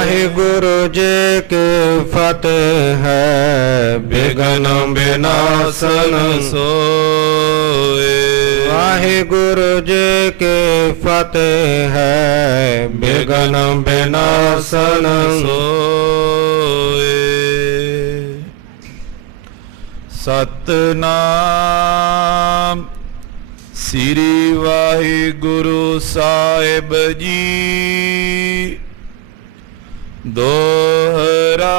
वाहिगुरु जी की फतेह है, विघ्न विनाशन सोए। वाहिगुरु जी की फतेह है, विघ्न विनाशन सोए। सतनाम श्री वाहिगुरु साहिब जी। दोहरा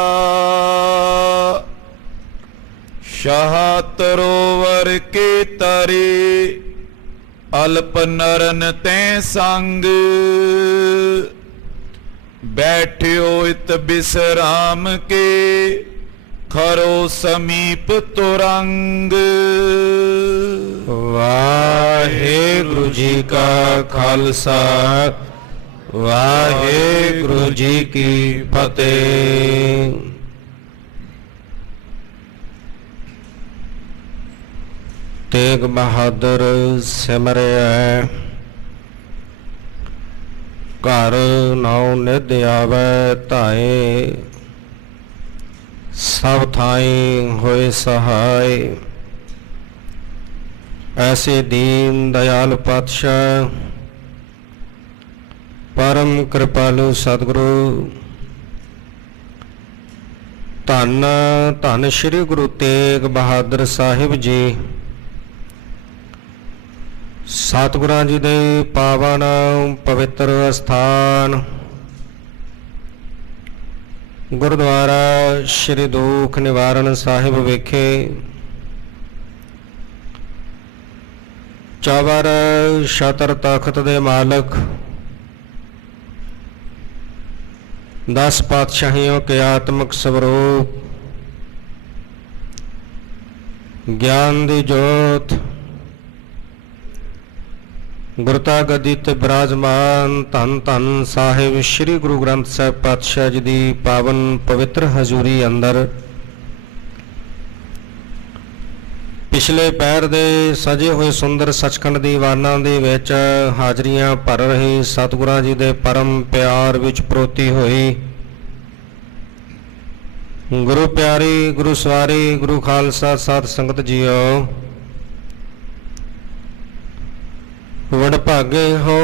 शाहतरोवर के तरे, अल्प नरन ते संग। बैठ्यो इत विश्राम के, खरो समीप तुरंग। वाहेगुरु जी का खालसा, वाहेगुरु जी की फतेह। तेग बहादुर सिमरिया, घर नाउ निध आवे धाए। सब थाई होए सहाय, ऐसे दीन दयाल पातशाह परम कृपालु सतगुरु धन धन श्री गुरु तेग बहादुर साहिब जी, सतगुरां जी दे पावन पवित्र अस्थान गुरुद्वारा श्री दुख निवारण साहिब विखे चौवर छतर तख्त दे मालक, 10 पातशाहियों के आत्मक स्वरूप, ज्ञान दी जोत, गुरता गद्दी ते विराजमान धन धन साहिब श्री गुरु ग्रंथ साहिब पातशाह जी दी पावन पवित्र हजूरी अंदर पिछले पैर दे सजे हुए सुंदर सचखंड दीवाना दे विच हाजरियां भर रही सतगुरां जी दे परम प्यार विच परोती हुई गुरु प्यारी, गुरु सवारी, गुरु खालसा साध संगत जीओ, वडभागे हो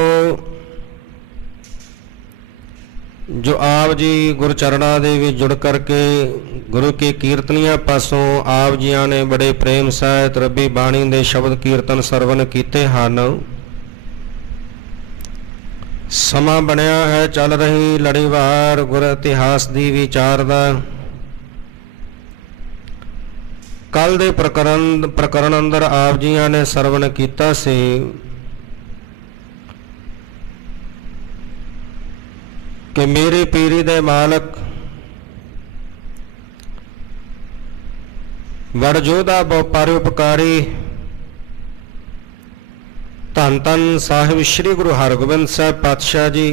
जो आप जी गुरचरणा दे विच जुड़ करके गुरु की कीर्तनियां पासों आप जियां ने बड़े प्रेम सहित रब्बी बाणी दे शब्द कीर्तन सरवण कीते हन। समा बनया है चल रही लड़ीवार गुर इतिहास दी विचार दा। कल दे प्रकरण अंदर आप जियां ने सरवण कीता सी कि मेरे पीरी दे मालक वड़जोधा बहु उपकारी धन धन साहिब श्री गुरु हरगोबिंद साहिब पातशाह जी,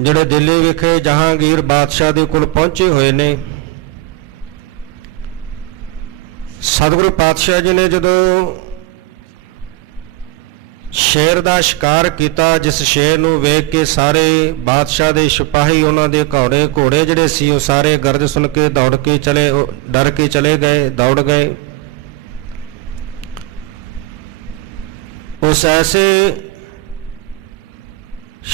जिहड़े दिल्ली विखे जहांगीर बादशाह दे कोल पहुंचे हुए ने। सतगुरु पातशाह जी ने जदों शेर का शिकार किया, जिस शेर नूं वेख के सारे बादशाह दे सिपाही उन्हां दे घोड़े जिहड़े सी वो सारे गर्ज सुन के दौड़ के चले, डर के चले गए, दौड़ गए। उस ऐसे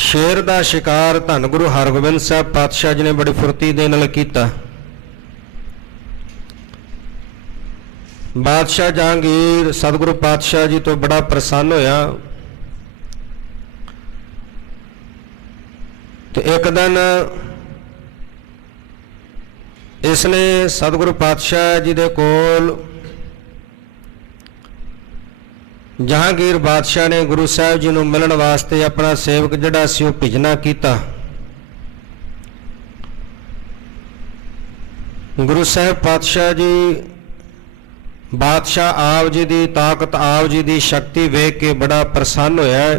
शेर का शिकार धन गुरु हरगोबिंद साहब पातशाह जी ने बड़ी फुर्ती दे नाल कीता। बादशाह जहांगीर सतगुरु पातशाह जी तो बड़ा प्रसन्न होया। तो एक दिन इसने सतगुरु पातशाह जी दे कोल जहांगीर बादशाह ने गुरु साहब जी नूं मिलण वास्ते अपना सेवक जिहड़ा सी ओह भेजना कीता। गुरु साहब पातशाह जी बादशाह आप जी की ताकत, आप जी की शक्ति वेख के बड़ा प्रसन्न होया है।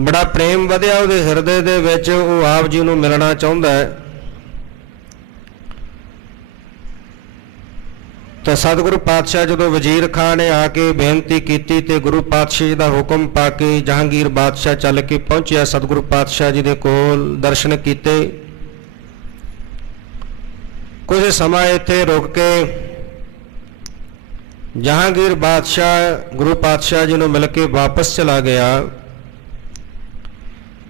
बड़ा प्रेम वधिया उहदे हिरदे दे विच, वो आप जी नूं मिलना चाहुंदा है। तो ਤਾਂ ਸਤਿਗੁਰੂ ਪਾਤਸ਼ਾਹ ਜਦੋਂ ਵਜ਼ੀਰ ਖਾਨ ਨੇ ਆ ਕੇ ਬੇਨਤੀ ਕੀਤੀ ਤੇ ਗੁਰੂ ਪਾਤਸ਼ਾਹ ਜੀ ਦਾ ਹੁਕਮ ਪਾ ਕੇ ਜਹਾਂਗੀਰ ਬਾਦਸ਼ਾਹ ਚੱਲ ਕੇ ਪਹੁੰਚਿਆ ਸਤਿਗੁਰੂ ਪਾਤਸ਼ਾਹ ਜੀ ਦੇ ਕੋਲ, ਦਰਸ਼ਨ ਕੀਤੇ। ਕੁਝ ਸਮਾਂ ਇੱਥੇ ਰੁਕ ਕੇ ਜਹਾਂਗੀਰ ਬਾਦਸ਼ਾਹ ਗੁਰੂ ਪਾਤਸ਼ਾਹ ਜੀ ਨੂੰ ਮਿਲ ਕੇ ਵਾਪਸ ਚਲਾ ਗਿਆ।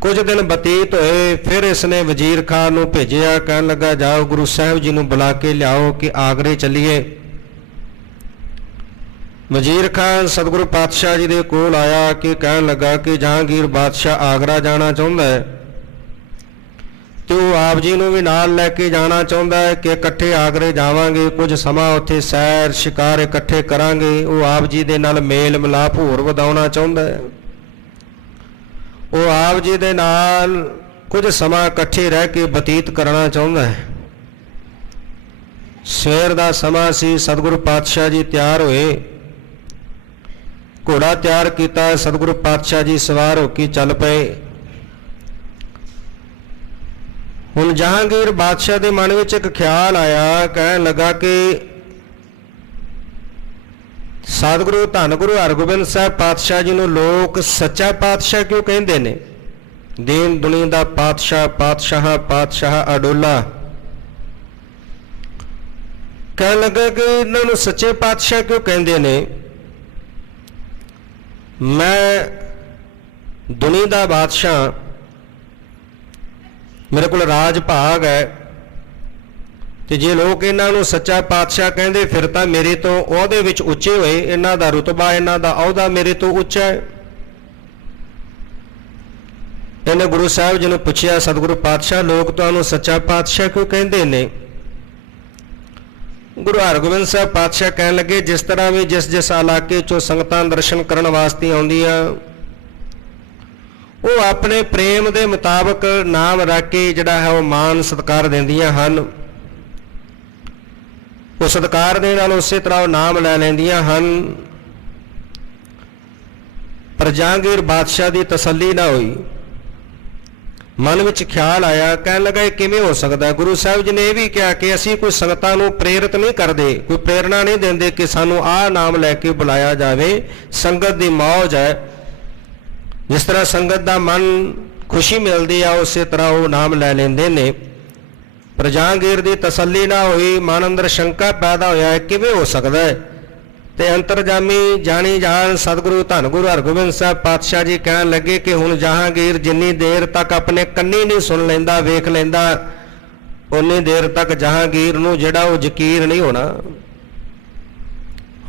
ਕੁਝ ਦਿਨ ਬਤੀਤ ਹੋਏ, ਫਿਰ ਇਸਨੇ ਵਜ਼ੀਰ ਖਾਨ ਨੂੰ ਭੇਜਿਆ, ਕਹਿਣ ਲੱਗਾ ਜਾਓ ਗੁਰੂ ਸਾਹਿਬ ਜੀ ਨੂੰ ਬੁਲਾ ਕੇ ਲਿਆਓ ਕਿ ਆਗਰੇ ਚੱਲੀਏ। ਵਜ਼ੀਰ ਖਾਨ ਸਤਿਗੁਰੂ ਪਾਤਸ਼ਾਹ ਜੀ ਦੇ ਕੋਲ ਆਇਆ ਕਿ ਕਹਿਣ ਲੱਗਾ ਕਿ ਜਹਾਂਗੀਰ ਬਾਦਸ਼ਾਹ ਆਗਰਾ ਜਾਣਾ ਚਾਹੁੰਦਾ ਹੈ ਤੇ ਉਹ ਆਪ ਜੀ ਨੂੰ ਵੀ ਨਾਲ ਲੈ ਕੇ ਜਾਣਾ ਚਾਹੁੰਦਾ ਹੈ ਕਿ ਇਕੱਠੇ ਆਗਰੇ ਜਾਵਾਂਗੇ, ਕੁਝ ਸਮਾਂ ਉੱਥੇ ਸੈਰ ਸ਼ਿਕਾਰ ਇਕੱਠੇ ਕਰਾਂਗੇ। ਉਹ ਆਪ ਜੀ ਦੇ ਨਾਲ ਮੇਲ ਮਿਲਾਪ ਹੋਰ ਵਧਾਉਣਾ ਚਾਹੁੰਦਾ ਹੈ। ਉਹ ਆਪ ਜੀ ਦੇ ਨਾਲ ਕੁਝ ਸਮਾਂ ਇਕੱਠੇ ਰਹਿ ਕੇ ਬਤੀਤ ਕਰਨਾ ਚਾਹੁੰਦਾ ਹੈ। ਸਵੇਰ ਦਾ ਸਮਾਂ ਸੀ, ਸਤਿਗੁਰੂ ਪਾਤਸ਼ਾਹ ਜੀ ਤਿਆਰ ਹੋਏ, ਘੋੜਾ ਤਿਆਰ ਕੀਤਾ, ਸਤਿਗੁਰੂ ਪਾਤਸ਼ਾਹ ਜੀ ਸਵਾਰ ਹੋ ਕੇ ਚੱਲ ਪਏ। ਹੁਣ ਜਹਾਂਗੀਰ ਬਾਦਸ਼ਾਹ ਦੇ ਮਨ ਵਿੱਚ ਇੱਕ ਖਿਆਲ ਆਇਆ, ਕਹਿਣ ਲੱਗਾ ਕਿ ਸਤਿਗੁਰੂ ਧੰਨ ਗੁਰੂ ਹਰਗੋਬਿੰਦ ਸਾਹਿਬ ਪਾਤਸ਼ਾਹ ਜੀ ਨੂੰ ਲੋਕ ਸੱਚਾ ਪਾਤਸ਼ਾਹ ਕਿਉਂ ਕਹਿੰਦੇ ਨੇ? ਦੀਨ ਦੁਨੀਆ ਦਾ ਪਾਤਸ਼ਾਹ, ਪਾਤਸ਼ਾਹ ਪਾਤਸ਼ਾਹ ਅਡੋਲਾ। ਕਹਿਣ ਲੱਗਾ ਕਿ ਇਹਨਾਂ ਨੂੰ ਸੱਚੇ ਪਾਤਸ਼ਾਹ ਕਿਉਂ ਕਹਿੰਦੇ ਨੇ? ਮੈਂ ਦੁਨੀਆ ਦਾ ਬਾਦਸ਼ਾਹ, ਮੇਰੇ ਕੋਲ ਰਾਜ ਭਾਗ ਹੈ, ਤੇ ਜੇ ਲੋਕ ਇਹਨਾਂ ਨੂੰ ਸੱਚਾ ਪਾਤਸ਼ਾਹ ਕਹਿੰਦੇ ਫਿਰ ਤਾਂ ਮੇਰੇ ਤੋਂ ਉਹਦੇ ਵਿੱਚ ਉੱਚੇ ਹੋਏ, ਇਹਨਾਂ ਦਾ ਰੁਤਬਾ, ਇਹਨਾਂ ਦਾ ਅਹੁਦਾ ਮੇਰੇ ਤੋਂ ਉੱਚਾ ਹੈ। ਇਹਨੇ ਗੁਰੂ ਸਾਹਿਬ ਜੀ ਨੂੰ ਪੁੱਛਿਆ, ਸਤਿਗੁਰੂ ਪਾਤਸ਼ਾਹ ਲੋਕ ਤੁਹਾਨੂੰ ਸੱਚਾ ਪਾਤਸ਼ਾਹ ਕਿਉਂ ਕਹਿੰਦੇ ਨੇ? ਗੁਰੂ ਹਰਗੋਬਿੰਦ ਸਾਹਿਬ ਪਾਤਸ਼ਾਹ ਕਹਿਣ ਲੱਗੇ, ਜਿਸ ਤਰ੍ਹਾਂ ਵੀ ਜਿਸ ਇਲਾਕੇ ਚੋਂ ਸੰਗਤਾਂ ਦਰਸ਼ਨ ਕਰਨ ਵਾਸਤੇ ਆਉਂਦੀਆਂ, ਉਹ ਆਪਣੇ ਪ੍ਰੇਮ ਦੇ ਮੁਤਾਬਕ ਨਾਮ ਰੱਖ ਕੇ ਜਿਹੜਾ ਹੈ ਉਹ ਮਾਨ ਸਤਿਕਾਰ ਦਿੰਦੀਆਂ ਹਨ। ਉਹ ਸਤਿਕਾਰ ਦੇ ਨਾਲ ਉਸੇ ਤਰ੍ਹਾਂ ਉਹ ਨਾਮ ਲੈ ਲੈਂਦੀਆਂ ਹਨ। ਪਰ ਜਹਾਂਗੀਰ ਬਾਦਸ਼ਾਹ ਦੀ ਤਸੱਲੀ ਨਾ ਹੋਈ, ਮਨ ਵਿੱਚ ਖਿਆਲ ਆਇਆ, ਕਹਿਣ ਲੱਗਾ ਇਹ ਕਿਵੇਂ ਹੋ ਸਕਦਾ? ਗੁਰੂ ਸਾਹਿਬ ਜੀ ਨੇ ਇਹ ਵੀ ਕਿਹਾ ਕਿ ਅਸੀਂ ਕੋਈ ਸੰਗਤਾਂ ਨੂੰ ਪ੍ਰੇਰਿਤ ਨਹੀਂ ਕਰਦੇ, ਕੋਈ ਪ੍ਰੇਰਣਾ ਨਹੀਂ ਦਿੰਦੇ ਕਿ ਸਾਨੂੰ ਆਹ ਨਾਮ ਲੈ ਕੇ ਬੁਲਾਇਆ ਜਾਵੇ। ਸੰਗਤ ਦੀ ਮੌਜ ਹੈ, ਜਿਸ ਤਰ੍ਹਾਂ ਸੰਗਤ ਦਾ ਮਨ ਖੁਸ਼ੀ ਮਿਲਦੀ ਆ ਉਸੇ ਤਰ੍ਹਾਂ ਉਹ ਨਾਮ ਲੈ ਲੈਂਦੇ ਨੇ। ਪਰ ਜਹਾਂਗੀਰ ਦੀ ਤਸੱਲੀ ਨਾ ਹੋਈ, ਮਨ ਅੰਦਰ ਸ਼ੰਕਾ ਪੈਦਾ ਹੋਇਆ, ਕਿਵੇਂ ਹੋ ਸਕਦਾ ਹੈ? ਤੇ ਅੰਤਰਜਾਮੀ ਜਾਣੀ ਜਾਣ ਸਤਿਗੁਰੂ ਧੰਨ ਗੁਰੂ ਹਰਗੋਬਿੰਦ ਸਾਹਿਬ ਪਾਤਸ਼ਾਹ ਜੀ ਕਹਿਣ ਲੱਗੇ ਕਿ ਹੁਣ ਜਹਾਂਗੀਰ ਜਿੰਨੀ ਦੇਰ ਤੱਕ ਆਪਣੇ ਕੰਨੀ ਨਹੀਂ ਸੁਣ ਲੈਂਦਾ, ਵੇਖ ਲੈਂਦਾ, ਉਨੀ ਦੇਰ ਤੱਕ ਜਹਾਂਗੀਰ ਨੂੰ ਜਿਹੜਾ ਉਹ ਯਕੀਨ ਨਹੀਂ ਹੋਣਾ।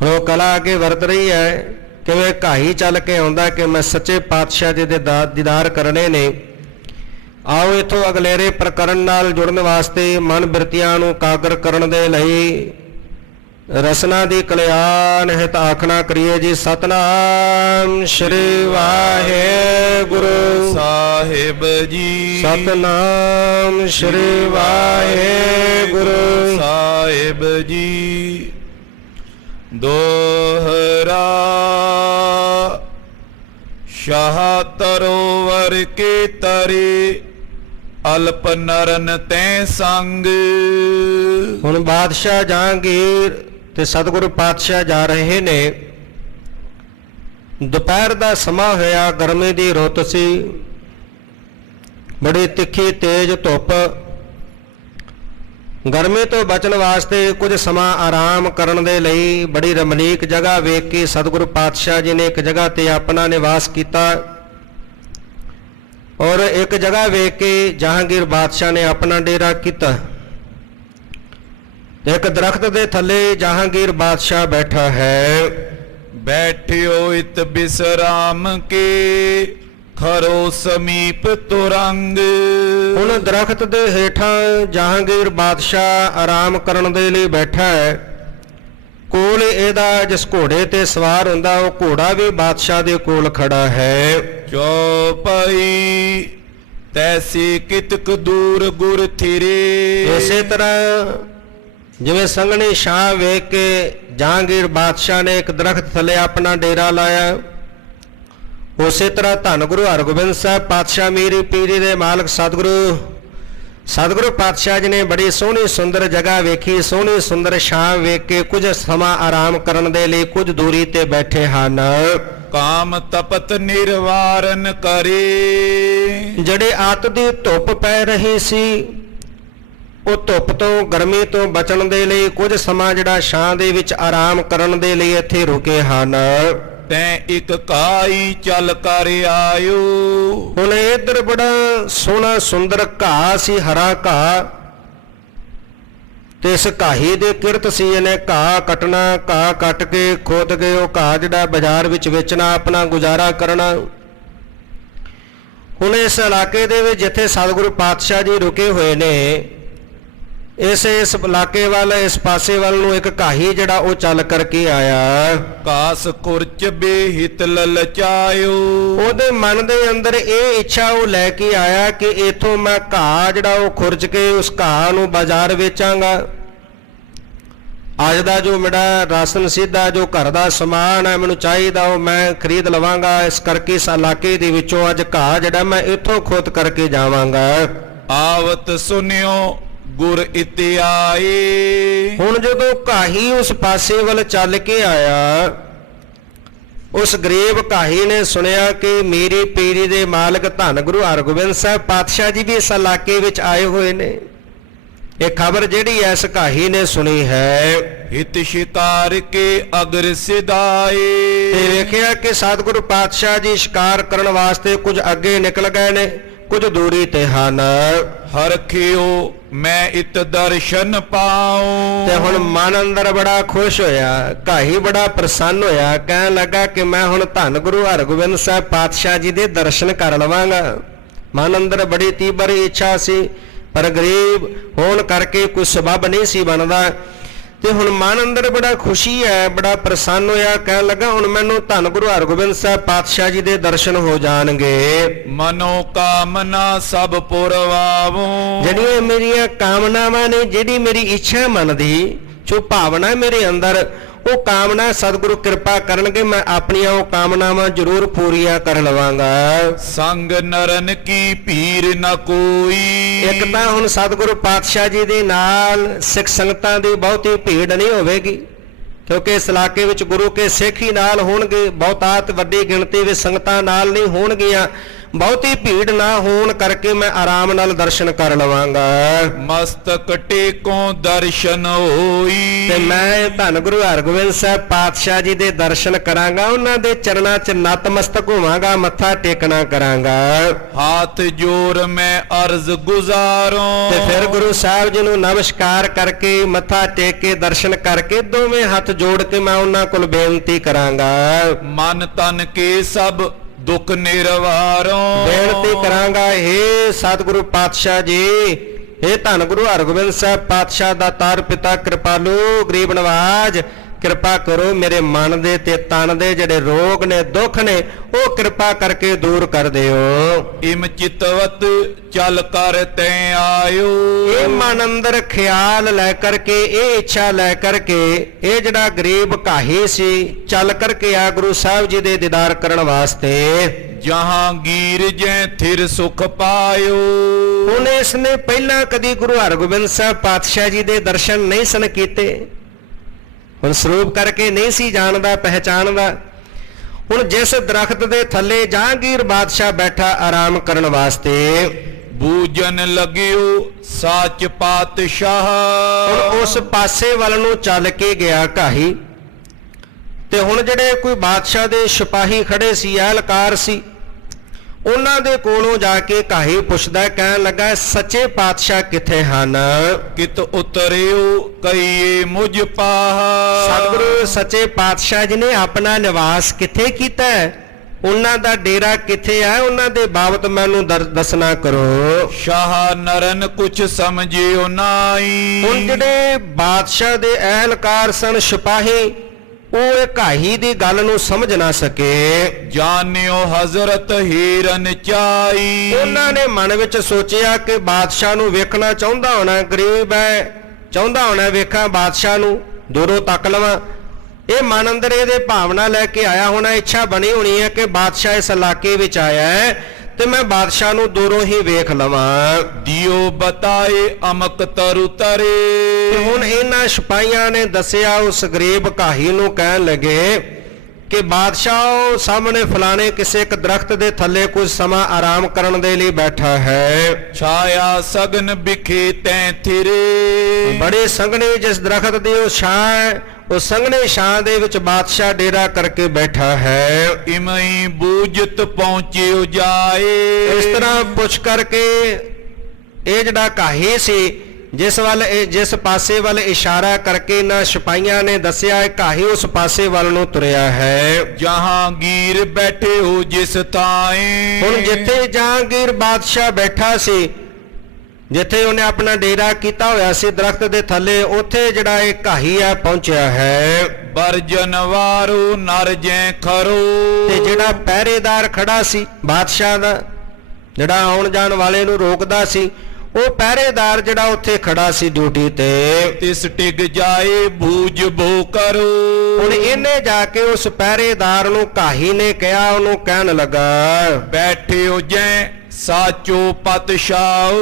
ਹੁਣ ਉਹ ਕਲਾ ਅੱਗੇ ਵਰਤ ਰਹੀ ਹੈ, ਕਿਵੇਂ ਘਾਈ ਚੱਲ ਕੇ ਆਉਂਦਾ ਕਿ ਮੈਂ ਸੱਚੇ ਪਾਤਸ਼ਾਹ ਜੀ ਦੇ ਦੀਦਾਰ ਕਰਨੇ ਨੇ। ਆਓ ਇੱਥੋਂ ਅਗਲੇਰੇ ਪ੍ਰਕਰਨ ਨਾਲ ਜੁੜਨ ਵਾਸਤੇ ਮਨ ਬਿਰਤੀਆਂ ਨੂੰ ਕਾਗਰ ਕਰਨ ਦੇ ਲਈ ਰਸਨਾ ਦੀ ਕਲਿਆਣ ਹਿਤ ਆਖਣਾ ਕਰੀਏ ਜੀ। ਸਤਨਾਮ ਸ਼੍ਰੀ ਵਾਹਿਗੁਰੂ ਸਾਹਿਬ ਜੀ, ਸਤਨਾਮ ਸ਼੍ਰੀ ਵਾਹਿਗੁਰੂ ਸਾਹਿਬ ਜੀ। ਦੋਹਰਾ ਸ਼ਾਹ ਤਰੋਵਰ ਕੇ ਤਰੇ, ਅਲਪ ਨਰਨ ਤੈ ਸੰਗ। ਹੁਣ ਬਾਦਸ਼ਾਹ ਜਹਾਂਗੀਰ ਤੇ ਸਤਿਗੁਰੂ ਪਾਤਸ਼ਾਹ ਜਾ ਰਹੇ ਨੇ। ਦੁਪਹਿਰ ਦਾ ਸਮਾਂ ਹੋਇਆ, ਗਰਮੀ ਦੀ ਰੁੱਤ ਸੀ, ਬੜੀ ਤਿੱਖੀ ਤੇਜ਼ ਧੁੱਪ। ਗਰਮੀ ਤੋਂ ਬਚਣ ਵਾਸਤੇ ਕੁਝ ਸਮਾਂ ਆਰਾਮ ਕਰਨ ਦੇ ਲਈ ਬੜੀ ਰਮਣੀਕ ਜਗ੍ਹਾ ਵੇਖ ਕੇ ਸਤਿਗੁਰੂ ਪਾਤਸ਼ਾਹ ਜੀ ਨੇ ਇੱਕ ਜਗ੍ਹਾ ਤੇ ਆਪਣਾ ਨਿਵਾਸ ਕੀਤਾ, ਔਰ ਇੱਕ ਜਗ੍ਹਾ ਵੇਖ ਕੇ ਜਹਾਂਗੀਰ ਬਾਦਸ਼ਾਹ ਨੇ ਆਪਣਾ ਡੇਰਾ ਕੀਤਾ। ਇੱਕ ਦਰਖਤ ਦੇ ਥੱਲੇ ਜਹਾਂਗੀਰ ਬਾਦਸ਼ਾਹ ਬੈਠਾ ਹੈ। ਬੈਠਿਓ ਇਤ ਬਿਸਰਾਮ ਕੇ, ਖਰੋ ਸਮੀਪ ਤੁਰੰਗ। ਹੁਣ ਦਰਖਤ ਦੇ ਹੇਠਾਂ ਜਹਾਂਗੀਰ ਬਾਦਸ਼ਾਹ ਆਰਾਮ ਕਰਨ ਦੇ ਲਈ ਬੈਠਾ ਹੈ। ਕੋਲ ਇਹਦਾ ਜਿਸ ਘੋੜੇ ਤੇ ਸਵਾਰ ਹੁੰਦਾ, ਉਹ ਘੋੜਾ ਵੀ ਬਾਦਸ਼ਾਹ ਦੇ ਕੋਲ ਖੜਾ ਹੈ। ਚੌਪਈ ਤੈਸੀ ਕਿਤਕ ਦੂਰ ਗੁਰ ਥਿਰੇ। ਇਸੇ ਤਰ੍ਹਾਂ ਜਿਵੇਂ ਸੰਘਣੀ ਛਾਂ ਵੇਖ ਕੇ ਜਹਾਂਗੀਰ ਬਾਦਸ਼ਾਹ ਨੇ ਇੱਕ ਦਰਖਤ ਥੱਲੇ ਆਪਣਾ ਡੇਰਾ ਲਾਇਆ, ਉਸੇ ਤਰ੍ਹਾਂ ਧੰਨ ਗੁਰੂ ਹਰਗੋਬਿੰਦ ਸਾਹਿਬ ਪਾਤਸ਼ਾਹ ਮੀਰੀ ਪੀਰੀ ਦੇ ਮਾਲਕ ਸਤਿਗੁਰੂ ਸਤਿਗੁਰੂ ਪਾਤਸ਼ਾਹ ਜੀ ਨੇ ਬੜੀ ਸੋਹਣੀ ਸੁੰਦਰ ਜਗ੍ਹਾ ਵੇਖੀ, ਸੋਹਣੀ ਸੁੰਦਰ ਛਾਂ ਵੇਖ ਕੇ ਕੁਝ ਸਮਾਂ ਆਰਾਮ ਕਰਨ ਦੇ ਲਈ ਕੁਝ ਦੂਰੀ ਤੇ ਬੈਠੇ ਹਨ। ਕਾਮ ਤਪਤ ਨਿਰਵਾਰਨ ਕਰੇ। ਜਿਹੜੇ ਅੱਤ ਦੀ ਧੁੱਪ ਪੈ ਰਹੀ ਸੀ, ਉਹ ਧੁੱਪ ਤੋਂ ਗਰਮੀ ਤੋਂ ਬਚਣ ਦੇ ਲਈ ਕੁਝ ਸਮਾਂ ਜਿਹੜਾ ਛਾਂ ਦੇ ਵਿੱਚ ਆਰਾਮ ਕਰਨ ਦੇ ਲਈ ਇੱਥੇ ਰੁਕੇ ਹਨ। ਤੈਂ ਇੱਕ ਕਾਈ ਚੱਲ ਕਰ ਆਇਓ। ਹੁਣ ਇੱਧਰ ਬੜਾ ਸੋਹਣਾ ਸੁੰਦਰ ਘਾਹ ਸੀ, ਹਰਾ ਘਾਹ, ਤੇ ਇਸ ਘਾਹੀ ਦੇ ਕਿਰਤ ਸੀ। ਇਹਨੇ ਘਾਹ ਕੱਟਣਾ, ਘਾਹ ਕੱਟ ਕੇ ਖੋਦ ਕੇ ਉਹ ਘਾਹ ਜਿਹੜਾ ਬਾਜ਼ਾਰ ਵਿੱਚ ਵੇਚਣਾ, ਆਪਣਾ ਗੁਜ਼ਾਰਾ ਕਰਨਾ। ਹੁਣ ਇਸ ਇਲਾਕੇ ਦੇ ਵਿੱਚ ਜਿੱਥੇ ਸਤਿਗੁਰੂ ਪਾਤਸ਼ਾਹ ਜੀ ਰੁਕੇ ਹੋਏ ਨੇ, ਇਸ ਇਲਾਕੇ ਵੱਲ, ਇਸ ਪਾਸੇ ਵੱਲ ਨੂੰ ਇੱਕ ਘਾਹੀ ਜਿਹੜਾ ਉਹ ਚੱਲ ਕਰਕੇ ਆਇਆ। ਕਾਸ ਖੁਰਚ ਬੇਹਿਤ ਲਲਚਾਇਓ। ਉਹਦੇ ਮਨ ਦੇ ਅੰਦਰ ਇਹ ਇੱਛਾ ਉਹ ਲੈ ਕੇ ਆਇਆ ਕਿ ਇਥੋਂ ਮੈਂ ਘਾਹ ਜਿਹੜਾ ਉਹ ਖੁਰਚ ਕੇ ਉਸ ਘਾਹ ਨੂੰ ਬਾਜ਼ਾਰ ਵੇਚਾਂਗਾ। ਅੱਜ ਦਾ ਜੋ ਮੇਰਾ ਰਾਸ਼ਨ ਸਿੱਧਾ ਜੋ ਘਰ ਦਾ ਸਮਾਨ ਹੈ ਮੈਨੂੰ ਚਾਹੀਦਾ, ਉਹ ਮੈਂ ਖਰੀਦ ਲਵਾਂਗਾ। ਇਸ ਕਰਕੇ ਇਸ ਇਲਾਕੇ ਦੇ ਵਿੱਚੋਂ ਅੱਜ ਘਾਹ ਜਿਹੜਾ ਮੈਂ ਇੱਥੋਂ ਖੋਦ ਕਰਕੇ ਜਾਵਾਂਗਾ। ਆਵਤ ਸੁਨਿਓ ਗੁਰ ਇਤਿਆਏ। ਹੁਣ ਜਦੋਂ ਘਾਹੀ ਉਸ ਪਾਸੇ ਵੱਲ ਚੱਲ ਕੇ ਆਇਆ, ਉਸ ਗਰੀਬ ਘਾਹੀ ਨੇ ਸੁਣਿਆ ਕਿ ਮੇਰੀ ਪੀਰੀ ਦੇ ਮਾਲਕ ਧੰਨ ਗੁਰੂ ਹਰਗੋਬਿੰਦ ਸਾਹਿਬ ਪਾਤਸ਼ਾਹ ਜੀ ਵੀ ਇਸ ਇਲਾਕੇ ਵਿੱਚ ਆਏ ਹੋਏ ਨੇ। ਇਹ ਖਬਰ ਜਿਹੜੀ ਇਸ ਘਾਹੀ ਨੇ ਸੁਣੀ ਹੈ। ਹਿਤ ਸ਼ਿਕਾਰ ਕੇ ਅਗਰ ਸਿਧਾਏ। ਤੇ ਵੇਖਿਆ ਕਿ ਸਤਿਗੁਰੂ ਪਾਤਸ਼ਾਹ ਜੀ ਸ਼ਿਕਾਰ ਕਰਨ ਵਾਸਤੇ ਕੁਝ ਅੱਗੇ ਨਿਕਲ ਗਏ ਨੇ, ਕੁਝ ਦੂਰੀ ਤੇ ਹਨ। ਹਰਖਿਓ ਮੈਂ ਇਤ ਦਰਸ਼ਨ ਪਾਉ। ਤੇ ਹੁਣ ਮਨ ਅੰਦਰ ਬੜਾ ਖੁਸ਼ ਹੋਇਆ, ਘਾਹੀ ਬੜਾ ਪ੍ਰਸੰਨ ਹੋਇਆ, ਕਹਿਣ ਲੱਗਾ ਕਿ ਮੈਂ ਹੁਣ ਧੰਨ ਗੁਰੂ ਹਰਗੋਬਿੰਦ ਸਾਹਿਬ ਪਾਤਸ਼ਾਹ ਜੀ ਦੇ ਦਰਸ਼ਨ ਕਰ ਲਵਾਂਗਾ। ਮਨ ਅੰਦਰ ਬੜੀ ਤੀਬਰ ਇੱਛਾ ਸੀ, ਪਰ ਗਰੀਬ ਹੋਣ ਕਰਕੇ ਕੋਈ ਸਬਬ ਨਹੀਂ ਸੀ ਬਣਦਾ। ਤੇ ਹੁਣ ਮਨ ਅੰਦਰ ਬੜਾ ਖੁਸ਼ੀ ਹੈ, ਬੜਾ ਪ੍ਰਸੰਨ ਹੋਇਆ, ਕਹਿਣ ਲੱਗਾ ਹੁਣ ਮੈਨੂੰ ਧੰਨ ਗੁਰੂ ਹਰਗੋਬਿੰਦ ਸਾਹਿਬ ਪਾਤਸ਼ਾਹ ਜੀ ਦੇ ਦਰਸ਼ਨ ਹੋ ਜਾਣਗੇ। ਮਨੋ ਕਾਮਨਾ ਸਭ ਪੁਰਵਾਵੋ। ਜਿਹੜੀਆਂ ਮੇਰੀਆਂ ਕਾਮਨਾਵਾਂ ਨੇ, ਜਿਹੜੀ ਮੇਰੀ ਇੱਛਾ ਮਨ ਦੀ ਜੋ ਭਾਵਨਾ ਮੇਰੇ ਅੰਦਰ, ਉਹ ਕਾਮਨਾ ਸਤਿਗੁਰੂ ਕਿਰਪਾ ਕਰਨਗੇ, ਮੈਂ ਆਪਣੀਆਂ ਉਹ ਕਾਮਨਾਵਾਂ ਜ਼ਰੂਰ ਪੂਰੀਆਂ ਕਰ ਲਵਾਂਗਾ। ਸੰਗ ਨਰਨ ਕੀ ਪੀਰ ਨ ਕੋਈ। ਇੱਕ ਤਾਂ ਹੁਣ ਸਤਿਗੁਰੂ ਪਾਤਸ਼ਾਹ ਜੀ ਦੇ ਨਾਲ ਸਿੱਖ ਸੰਗਤਾਂ ਦੀ ਬਹੁਤੀ ਭੀੜ ਨਹੀਂ ਹੋਵੇਗੀ, ਕਿਉਂਕਿ ਇਸ ਇਲਾਕੇ ਵਿੱਚ ਗੁਰੂ ਕੇ ਸਿੱਖ ਹੀ ਨਾਲ ਹੋਣਗੇ, ਬਹੁਤਾਤ ਵੱਡੀ ਗਿਣਤੀ ਵਿੱਚ ਸੰਗਤਾਂ ਨਾਲ ਨਹੀਂ ਹੋਣਗੀਆਂ। ਬਹੁਤੀ ਭੀੜ ਨਾ ਹੋਣ ਕਰਕੇ ਮੈਂ ਆਰਾਮ ਨਾਲ ਦਰਸ਼ਨ ਕਰ ਲਵਾਂਗਾ। ਮਸਤਕ ਟੇਕੋ ਦਰਸ਼ਨ ਹੋਈ। ਤੇ ਮੈਂ ਧੰਨ ਗੁਰੂ ਹਰਗੋਬਿੰਦ ਸਾਹਿਬ ਪਾਤਸ਼ਾਹ ਜੀ ਦੇ ਦਰਸ਼ਨ ਕਰਾਂਗਾ, ਉਹਨਾਂ ਦੇ ਚਰਨਾਂ 'ਚ ਨਤਮਸਤਕ ਹੋਵਾਂਗਾ, ਮੱਥਾ ਟੇਕਣਾ ਕਰਾਂਗਾ। ਹਾਥ ਜੋਰ ਮੈਂ ਅਰਜ਼ ਗੁਜ਼ਾਰੋ। ਤੇ ਫਿਰ ਗੁਰੂ ਸਾਹਿਬ ਜੀ ਨੂੰ ਨਮਸਕਾਰ ਕਰਕੇ, ਮੱਥਾ ਟੇਕ ਕੇ, ਦਰਸ਼ਨ ਕਰਕੇ, ਦੋਵੇਂ ਹੱਥ ਜੋੜ ਕੇ ਮੈਂ ਉਹਨਾਂ ਕੋਲ ਬੇਨਤੀ ਕਰਾਂਗਾ। ਮਨ ਤਨ ਕੇ ਸਭ ਦੁੱਖ ਨਿਰਵਾਰੋ। ਬੇਨਤੀ ਕਰਾਂਗਾ, ਹੇ ਸਤਿਗੁਰੂ ਪਾਤਸ਼ਾਹ ਜੀ, ਹੇ ਧੰਨ ਗੁਰੂ ਹਰਗੋਬਿੰਦ ਸਾਹਿਬ ਪਾਤਸ਼ਾਹ ਦਾ ਤਾਰ ਪਿਤਾ ਕਿਰਪਾਲੂ ਗਰੀਬ ਨਵਾਜ, ਕਿਰਪਾ ਕਰੋ ਮੇਰੇ ਮਨ ਦੇ ਤੇ ਤਨ ਦੇ ਜਿਹੜੇ ਰੋਗ ਨੇ, ਦੁੱਖ ਨੇ, ਉਹ ਕਿਰਪਾ ਕਰਕੇ ਦੂਰ ਕਰ ਦਿਓ। ਇਮ ਚਿਤਵਤ ਚੱਲ ਕਰ ਤੈ ਆਇਓ। ਇਹ ਮਨ ਅੰਦਰ ਖਿਆਲ ਲੈ ਕਰਕੇ, ਇਹ ਇੱਛਾ ਲੈ ਕਰਕੇ, ਇਹ ਜਿਹੜਾ ਗਰੀਬ ਘਾਹੀ ਸੀ ਚੱਲ ਕਰਕੇ ਆ ਗੁਰੂ ਸਾਹਿਬ ਜੀ ਦੇ ਦੀਦਾਰ ਕਰਨ ਵਾਸਤੇ। ਜਹਾਂਗੀਰ ਜੈ ਥਿਰ ਸੁਖ ਪਾਇਓ। ਹੁਣ ਇਸ ਨੇ ਪਹਿਲਾਂ ਕਦੀ ਗੁਰੂ ਹਰਗੋਬਿੰਦ ਸਾਹਿਬ ਪਾਤਸ਼ਾਹ ਜੀ ਦੇ ਦਰਸ਼ਨ ਨਹੀਂ ਸਨ ਕੀਤੇ, ਹੁਣ ਸਰੂਪ ਕਰਕੇ ਨਹੀਂ ਸੀ ਜਾਣਦਾ, ਪਹਿਚਾਣਦਾ। ਹੁਣ ਜਿਸ ਦਰਖਤ ਦੇ ਥੱਲੇ ਜਹਾਂਗੀਰ ਬਾਦਸ਼ਾਹ ਬੈਠਾ ਆਰਾਮ ਕਰਨ ਵਾਸਤੇ, ਬੂਜਨ ਲਗਿਓ ਸਾਚ ਪਾਤਸ਼ਾਹ। ਹੁਣ ਉਸ ਪਾਸੇ ਵੱਲ ਨੂੰ ਚੱਲ ਕੇ ਗਿਆ ਘਾਹੀ। ਤੇ ਹੁਣ ਜਿਹੜੇ ਕੋਈ ਬਾਦਸ਼ਾਹ ਦੇ ਸਿਪਾਹੀ ਖੜੇ ਸੀ, ਅਹਿਲਕਾਰ ਸੀ, ਉਹਨਾਂ ਦੇ ਕੋਲੋਂ ਜਾ ਕੇ ਘਾਹੀ ਪੁੱਛਦਾ, ਕਹਿਣ ਲੱਗਾ ਸੱਚੇ ਪਾਤਸ਼ਾਹ ਕਿੱਥੇ ਹਨ? ਕਿਤ ਉਤਰਿਓ ਕਈਏ ਮੁਝ ਪਾਹ। ਸਤਿਗੁਰੂ ਸੱਚੇ ਪਾਤਸ਼ਾਹ ਜੀ ਨੇ ਆਪਣਾ ਨਿਵਾਸ ਕਿੱਥੇ ਕੀਤਾ ਹੈ, ਉਹਨਾਂ ਦਾ ਡੇਰਾ ਕਿੱਥੇ ਹੈ, ਉਹਨਾਂ ਦੇ ਬਾਬਤ ਮੈਨੂੰ ਦੱਸਣਾ ਕਰੋ। ਸ਼ਾਹ ਨਰਨ ਕੁਛ ਸਮਝਿਓ ਨਾਈ। ਹੁਣ ਜਿਹੜੇ ਬਾਦਸ਼ਾਹ ਦੇ ਅਹਿਲਕਾਰ ਸਨ, ਸਿਪਾਹੀ, ਉਹ ਇਹ ਘਾਹੀ ਦੀ ਗੱਲ ਨੂੰ ਸਮਝ ਨਾ ਸਕੇ। ਜਾਣਿਓ ਹਜ਼ਰਤ ਹੀਰਨ ਚਾਈ। ਉਹਨਾਂ ਨੇ ਮਨ ਵਿੱਚ ਸੋਚਿਆ ਕਿ ਬਾਦਸ਼ਾਹ ਨੂੰ ਵੇਖਣਾ ਚਾਹੁੰਦਾ ਹੋਣਾ, ਗਰੀਬ ਹੈ, ਚਾਹੁੰਦਾ ਹੋਣਾ ਵੇਖਾਂ ਬਾਦਸ਼ਾਹ ਨੂੰ, ਦੂਰੋਂ ਤੱਕ ਲਵਾਂ। ਇਹ ਮਨ ਅੰਦਰ ਇਹਦੇ ਭਾਵਨਾ ਲੈ ਕੇ ਆਇਆ ਹੋਣਾ, ਇੱਛਾ ਬਣੀ ਹੋਣੀ ਹੈ ਕਿ ਬਾਦਸ਼ਾਹ ਇਸ ਇਲਾਕੇ ਵਿੱਚ ਆਇਆ ਹੈ ਤੇ ਮੈਂ ਬਾਦਸ਼ਾਹ ਨੂੰ ਦੂਰੋਂ ਹੀ ਵੇਖ ਲਵਾਂ। ਦਿਓ ਬਤਾਏ ਅਮਕ ਤਰੁ ਤਰੇ। ਤੇ ਹੁਣ ਇਹਨਾਂ ਸਿਪਾਹੀਆਂ ਨੇ ਦੱਸਿਆ ਉਸ ਗਰੀਬ ਕਾਹੀ ਨੂੰ, ਕਹਿਣ ਲੱਗੇ ਕਿ ਬਾਦਸ਼ਾਹ ਸਾਹਮਣੇ ਫਲਾਣੇ ਕਿਸੇ ਇੱਕ ਦਰਖਤ ਦੇ ਥੱਲੇ ਕੁਝ ਸਮਾਂ ਆਰਾਮ ਕਰਨ ਦੇ ਲਈ ਬੈਠਾ ਹੈ। ਛਾਇਆ ਸਗਨ ਬਿਖੇ ਤੈ ਥਿਰੇ। ਬੜੇ ਸੰਘਣੇ ਜਿਸ ਦਰਖਤ ਦੀ ਉਹ ਛਾਂ ਹੈ, ਉਹ ਸੰਘਣੇ ਛਾਂ ਦੇ ਵਿੱਚ ਬਾਦਸ਼ਾਹ ਡੇਰਾ ਕਰਕੇ ਬੈਠਾ ਹੈ। ਇਮਈ ਬੂਝਤ ਪਹੁੰਚਿਓ ਜਾਏ। ਇਸ ਤਰ੍ਹਾਂ ਪੁੱਛ ਕਰਕੇ ਇਹ ਜਿਹੜਾ ਕਾਹੀ ਸੀ, ਜਿਸ ਪਾਸੇ ਵੱਲ ਇਸ਼ਾਰਾ ਕਰਕੇ ਇਹਨਾਂ ਸਿਪਾਹੀਆਂ ਨੇ ਦੱਸਿਆ, ਇਹ ਕਾਹੀ ਉਸ ਪਾਸੇ ਵੱਲ ਨੂੰ ਤੁਰਿਆ ਹੈ। ਜਹਾਂਗੀਰ ਬੈਠੇ ਹੋ ਜਿਸ ਥਾਏ। ਹੁਣ ਜਿੱਥੇ ਜਹਾਂਗੀਰ ਬਾਦਸ਼ਾਹ ਬੈਠਾ ਸੀ, ਜਿੱਥੇ ਉਹਨੇ ਆਪਣਾ ਡੇਰਾ ਕੀਤਾ ਹੋਇਆ ਸੀ ਦਰਖਤ ਦੇ ਥੱਲੇ, ਉੱਥੇ ਜਿਹੜਾ ਇਹ ਕਾਹੀ ਹੈ ਪਹੁੰਚਿਆ ਹੈ। ਬਰਜਨ ਵਾਰੂ ਨਰ ਜੈ ਖਰੋ। ਤੇ ਜਿਹੜਾ ਪਹਿਰੇਦਾਰ ਖੜਾ ਸੀ ਬਾਦਸ਼ਾਹ ਦਾ, ਜਿਹੜਾ ਆਉਣ ਜਾਣ ਵਾਲੇ ਨੂੰ ਰੋਕਦਾ ਸੀ, ਉਹ ਪਹਿਰੇਦਾਰ ਜਿਹੜਾ ਉੱਥੇ ਖੜਾ ਸੀ ਡਿਊਟੀ ਤੇ, ਤਿਸ ਟਿਕ ਜਾਏ ਬੂਝ ਬੋ ਕਰੋ। ਹੁਣ ਇਹਨੇ ਜਾ ਕੇ ਉਸ ਪਹਿਰੇਦਾਰ ਨੂੰ ਕਾਹੀ ਨੇ ਕਿਹਾ, ਉਹਨੂੰ ਕਹਿਣ ਲੱਗਾ, ਬੈਠੇ ਹੋ ਜੈ ਸਾਚੋ ਪਤਸ਼ਾਹ।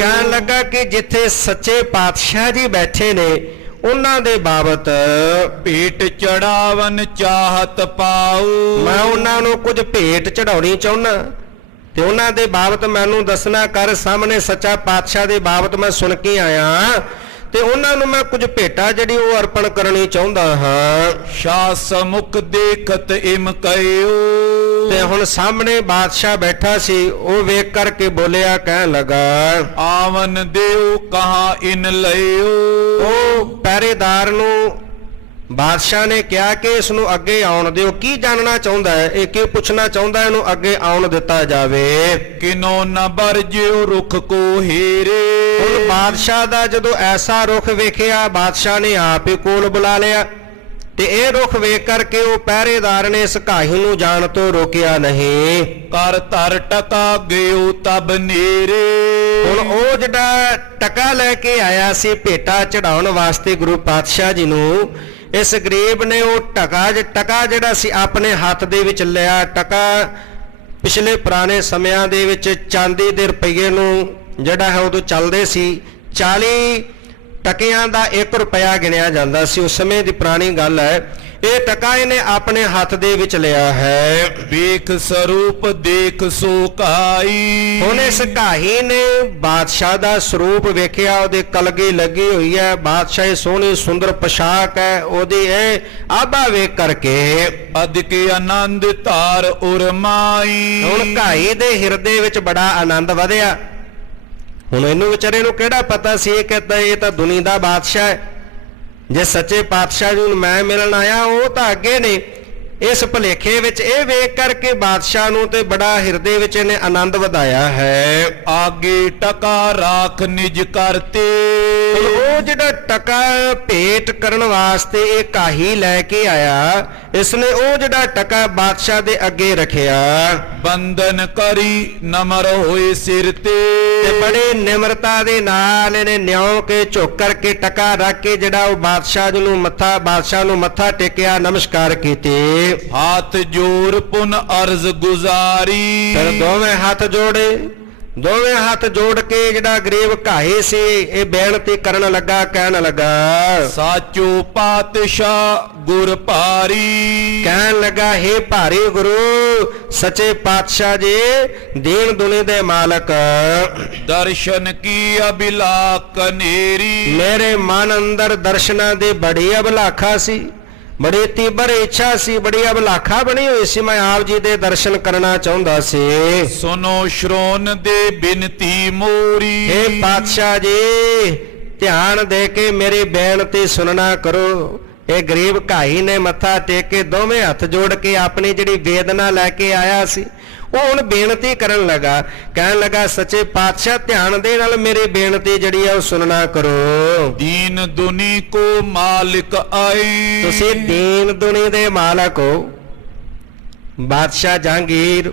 ਕਹਿਣ ਲੱਗਾ ਕਿ ਜਿੱਥੇ ਸੱਚੇ ਪਾਤਸ਼ਾਹ ਜੀ ਬੈਠੇ ਨੇ, ਉਹਨਾਂ ਦੇ ਬਾਬਤ ਭੇਟ ਚੜਾਵਨ ਚਾਹਤ ਪਾਉ। ਮੈਂ ਉਹਨਾਂ ਨੂੰ ਕੁਝ ਭੇਟ ਚੜਾਉਣੀ ਚਾਹੁੰਦਾ, ਤੇ ਉਹਨਾਂ ਦੇ ਬਾਬਤ ਮੈਨੂੰ ਦੱਸਣਾ ਕਰ। ਸਾਹਮਣੇ ਸੱਚਾ ਪਾਤਸ਼ਾਹ ਦੇ ਬਾਬਤ ਮੈਂ ਸੁਣ ਕੇ ਆਇਆ, ਤੇ ਉਹਨਾਂ ਨੂੰ ਮੈਂ ਕੁਝ ਭੇਟਾ ਜਿਹੜੀ ਉਹ ਅਰਪਣ ਕਰਨੀ ਚਾਹੁੰਦਾ ਹਾਂ। ਸ਼ਾਸ ਮੁਖ ਦੇਖਤ ਇਮ ਕਹਿਓ। ਤੇ ਹੁਣ ਸਾਹਮਣੇ ਬਾਦਸ਼ਾਹ ਬੈਠਾ ਸੀ, ਉਹ ਵੇਖ ਕਰਕੇ ਬੋਲਿਆ, ਕਹਿਣ ਲੱਗਾ, ਆਵਨ ਦਿਓ ਕਹਾ ਇਨ ਲਇਓ। ਉਹ ਪਹਿਰੇਦਾਰ ਨੂੰ ਬਾਦਸ਼ਾਹ ਨੇ ਕਿਹਾ ਕਿ ਇਸ ਨੂੰ ਅੱਗੇ ਆਉਣ ਦਿਓ। ਕੀ ਜਾਣਨਾ ਚਾਹੁੰਦਾ ਹੈ ਇਹ, ਕੀ ਪੁੱਛਣਾ ਚਾਹੁੰਦਾ, ਇਹਨੂੰ ਅੱਗੇ ਆਉਣ ਦਿੱਤਾ ਜਾਵੇ। ਕਿਨੋ ਨ ਬਰਜਿਓ ਰੁਖ ਕੋ ਹੀਰੇ। ਹੁਣ ਬਾਦਸ਼ਾਹ ਦਾ ਜਦੋਂ ਐਸਾ ਰੁਖ ਵੇਖਿਆ, ਬਾਦਸ਼ਾਹ ਨੇ ਆਪ ਹੀ ਕੋਲ ਬੁਲਾ ਲਿਆ, ਤੇ ਇਹ ਰੁਖ ਵੇਖ ਕਰਕੇ ਉਹ ਪਹਿਰੇਦਾਰ ਨੇ ਇਸ ਕਾਹੀ ਨੂੰ ਜਾਣ ਤੋਂ ਰੋਕਿਆ ਨਹੀਂ। ਕਰ ਧਰ ਟਕਾ ਗਿਓ ਤਬ ਨੇਰੇ। ਹੁਣ ਉਹ ਜਿਹੜਾ ਟਕਾ ਲੈ ਕੇ ਆਇਆ ਸੀ ਭੇਟਾ ਚੜਾਉਣ ਵਾਸਤੇ ਗੁਰੂ ਪਾਤਸ਼ਾਹ ਜੀ ਨੂੰ, ਇਸ ਗਰੀਬ ਨੇ ਉਹ ਟਕਾ ਜਿਹੜਾ ਸੀ ਆਪਣੇ ਹੱਥ ਦੇ ਵਿੱਚ ਲਿਆ। ਟਕਾ ਪਿਛਲੇ ਪੁਰਾਣੇ ਸਮਿਆਂ ਦੇ ਵਿੱਚ ਚਾਂਦੀ ਦੇ ਰੁਪਈਏ ਨੂੰ ਜਿਹੜਾ ਹੈ ਉਦੋਂ ਚੱਲਦੇ ਸੀ, 40 ਟਕਿਆਂ ਦਾ 1 ਰੁਪਇਆ ਗਿਣਿਆ ਜਾਂਦਾ ਸੀ। ਉਸ ਸਮੇਂ ਦੀ ਪੁਰਾਣੀ ਗੱਲ ਹੈ। ਇਹ ਟਕਾ ਇਹਨੇ ਆਪਣੇ ਹੱਥ ਦੇ ਵਿੱਚ ਲਿਆ ਹੈ। ਵੇਖ ਸਰੂਪ ਦੇਖ ਸੋ ਕਾਈ। ਹੁਣ ਇਸ ਕਾਹੀ ਨੇ ਬਾਦਸ਼ਾਹ ਦਾ ਸਰੂਪ ਵੇਖਿਆ, ਉਹਦੇ ਕਲਗੀ ਲੱਗੀ ਹੋਈ ਹੈ, ਬਾਦਸ਼ਾਹ ਸੋਹਣੀ ਸੁੰਦਰ ਪੋਸ਼ਾਕ ਹੈ, ਉਹਦੀ ਇਹ ਆਭਾ ਵੇਖ ਕਰਕੇ ਅਦਿਕ ਆਨੰਦ ਧਾਰ ਉਰਮਾਈ। ਹੁਣ ਕਾਹੀ ਦੇ ਹਿਰਦੇ ਵਿੱਚ ਬੜਾ ਆਨੰਦ ਵਧਿਆ। ਹੁਣ ਇਹਨੂੰ ਵਿਚਾਰੇ ਨੂੰ ਕਿਹੜਾ ਪਤਾ ਸੀ, ਇਹ ਕਹਿੰਦਾ ਇਹ ਤਾਂ ਦੁਨੀਆ ਦਾ ਬਾਦਸ਼ਾਹ ਹੈ। ਜੇ ਸੱਚੇ ਪਾਤਸ਼ਾਹ ਜੀ ਨੂੰ ਮੈਂ ਮਿਲਣ ਆਇਆ, ਉਹ ਤਾਂ ਅੱਗੇ ਨੇ। ਇਸ ਭੁਲੇਖੇ ਵਿੱਚ ਇਹ ਵੇਖ ਕਰਕੇ ਬਾਦਸ਼ਾਹ ਨੂੰ ਤੇ ਬੜਾ ਹਿਰਦੇ ਵਿੱਚ ਇਹਨੇ ਆਨੰਦ ਵਧਾਇਆ ਹੈ। ਆਗੇ ਟਕਾ ਰਾਖ ਨਿਜ ਕਰਤੇ। ਉਹ ਜਿਹੜਾ ਟਕਾ ਭੇਟ ਕਰਨ ਵਾਸਤੇ ਇਹ ਕਾਹੀ ਲੈ ਕੇ ਆਇਆ, ਇਸਨੇ ਉਹ ਜਿਹੜਾ ਟਕਾ ਬਾਦਸ਼ਾਹ ਦੇ ਅੱਗੇ ਰੱਖਿਆ। ਬੰਦਨ ਕਰੀ ਨਮਰ ਹੋਏ ਸਿਰ ਤੇ। ਬੜੇ ਨਿਮਰਤਾ ਦੇ ਨਾਲ ਇਹਨੇ ਨਿਉ ਕੇ ਝੁਕ ਕਰਕੇ ਟਕਾ ਰੱਖ ਕੇ ਜਿਹੜਾ ਉਹ ਬਾਦਸ਼ਾਹ ਨੂੰ ਮੱਥਾ ਟੇਕਿਆ, ਨਮਸਕਾਰ ਕੀਤੇ। ਹੱਥ ਜੋੜ ਪੁਨ ਅਰਜ਼ ਗੁਜ਼ਾਰੀ। ਫਿਰ ਦੋਵੇਂ ਹੱਥ ਜੋੜ ਕੇ ਜਿਹੜਾ ਗਰੀਬ ਕਾਹੀ ਸੀ ਇਹ ਬੇਨਤੀ ਕਰਨ ਲੱਗਾ, ਕਹਿਣ ਲੱਗਾ, ਸਾਚੋ ਪਾਤਸ਼ਾਹ ਗੁਰ ਭਾਰੀ। ਕਹਿਣ ਲੱਗਾ, ਹੇ ਭਾਰੀ ਗੁਰੂ ਸੱਚੇ ਪਾਤਸ਼ਾਹ ਜੀ, ਦੀਨ ਦੁਨੀ ਦੇ ਮਾਲਕ, ਦਰਸ਼ਨ ਕੀ ਅਭਿਲਾਖ ਕਨੇਰੀ। ਮੇਰੇ ਮਨ ਅੰਦਰ ਦਰਸ਼ਨਾਂ ਦੀ ਬੜੀ ਅਭਿਲਾਖਾ ਸੀ, ਬੜੀ ਤੀਬਰ ਇੱਛਾ ਸੀ, ਬੜੀ ਅਭਿਲਾਖਾ ਬਣੀ ਹੋਈ ਸੀ, ਮੈਂ ਆਪ ਜੀ ਦੇ ਦਰਸ਼ਨ ਕਰਨਾ ਚਾਹੁੰਦਾ ਸੀ। ਸੁਨੋ ਸ਼੍ਰੋਨ ਦੇ ਬਿਨਤੀ ਮੋਰੀ। ਹੇ ਪਾਤਸ਼ਾਹ ਜੀ, ਧਿਆਨ ਦੇ ਕੇ ਮੇਰੀ ਬੇਨਤੀ ਸੁਣਨਾ ਕਰੋ। ਇਹ ਗਰੀਬ ਕਾਹੀ ਨੇ ਮੱਥਾ ਟੇਕ ਕੇ ਦੋਵੇਂ ਹੱਥ ਜੋੜ ਕੇ ਆਪਣੀ ਜਿਹੜੀ ਵੇਦਨਾ ਲੈ ਕੇ ਆਇਆ ਸੀ, ਉਹ ਹੁਣ ਬੇਨਤੀ ਕਰਨ ਲੱਗਾ, ਕਹਿਣ ਲੱਗਾ, ਸੱਚੇ ਪਾਤਸ਼ਾਹ ਧਿਆਨ ਦੇ ਨਾਲ ਮੇਰੀ ਬੇਨਤੀ ਜਿਹੜੀ ਹੈ ਉਹ ਸੁਣਨਾ ਕਰੋ। ਦੀਨ ਦੁਨੀ ਕੋ ਮਾਲਿਕ ਆਏ। ਤੁਸੀਂ ਦੀਨ ਦੁਨੀ ਦੇ ਮਾਲਕ ਹੋ। ਬਾਦਸ਼ਾਹ ਜਹਾਂਗੀਰ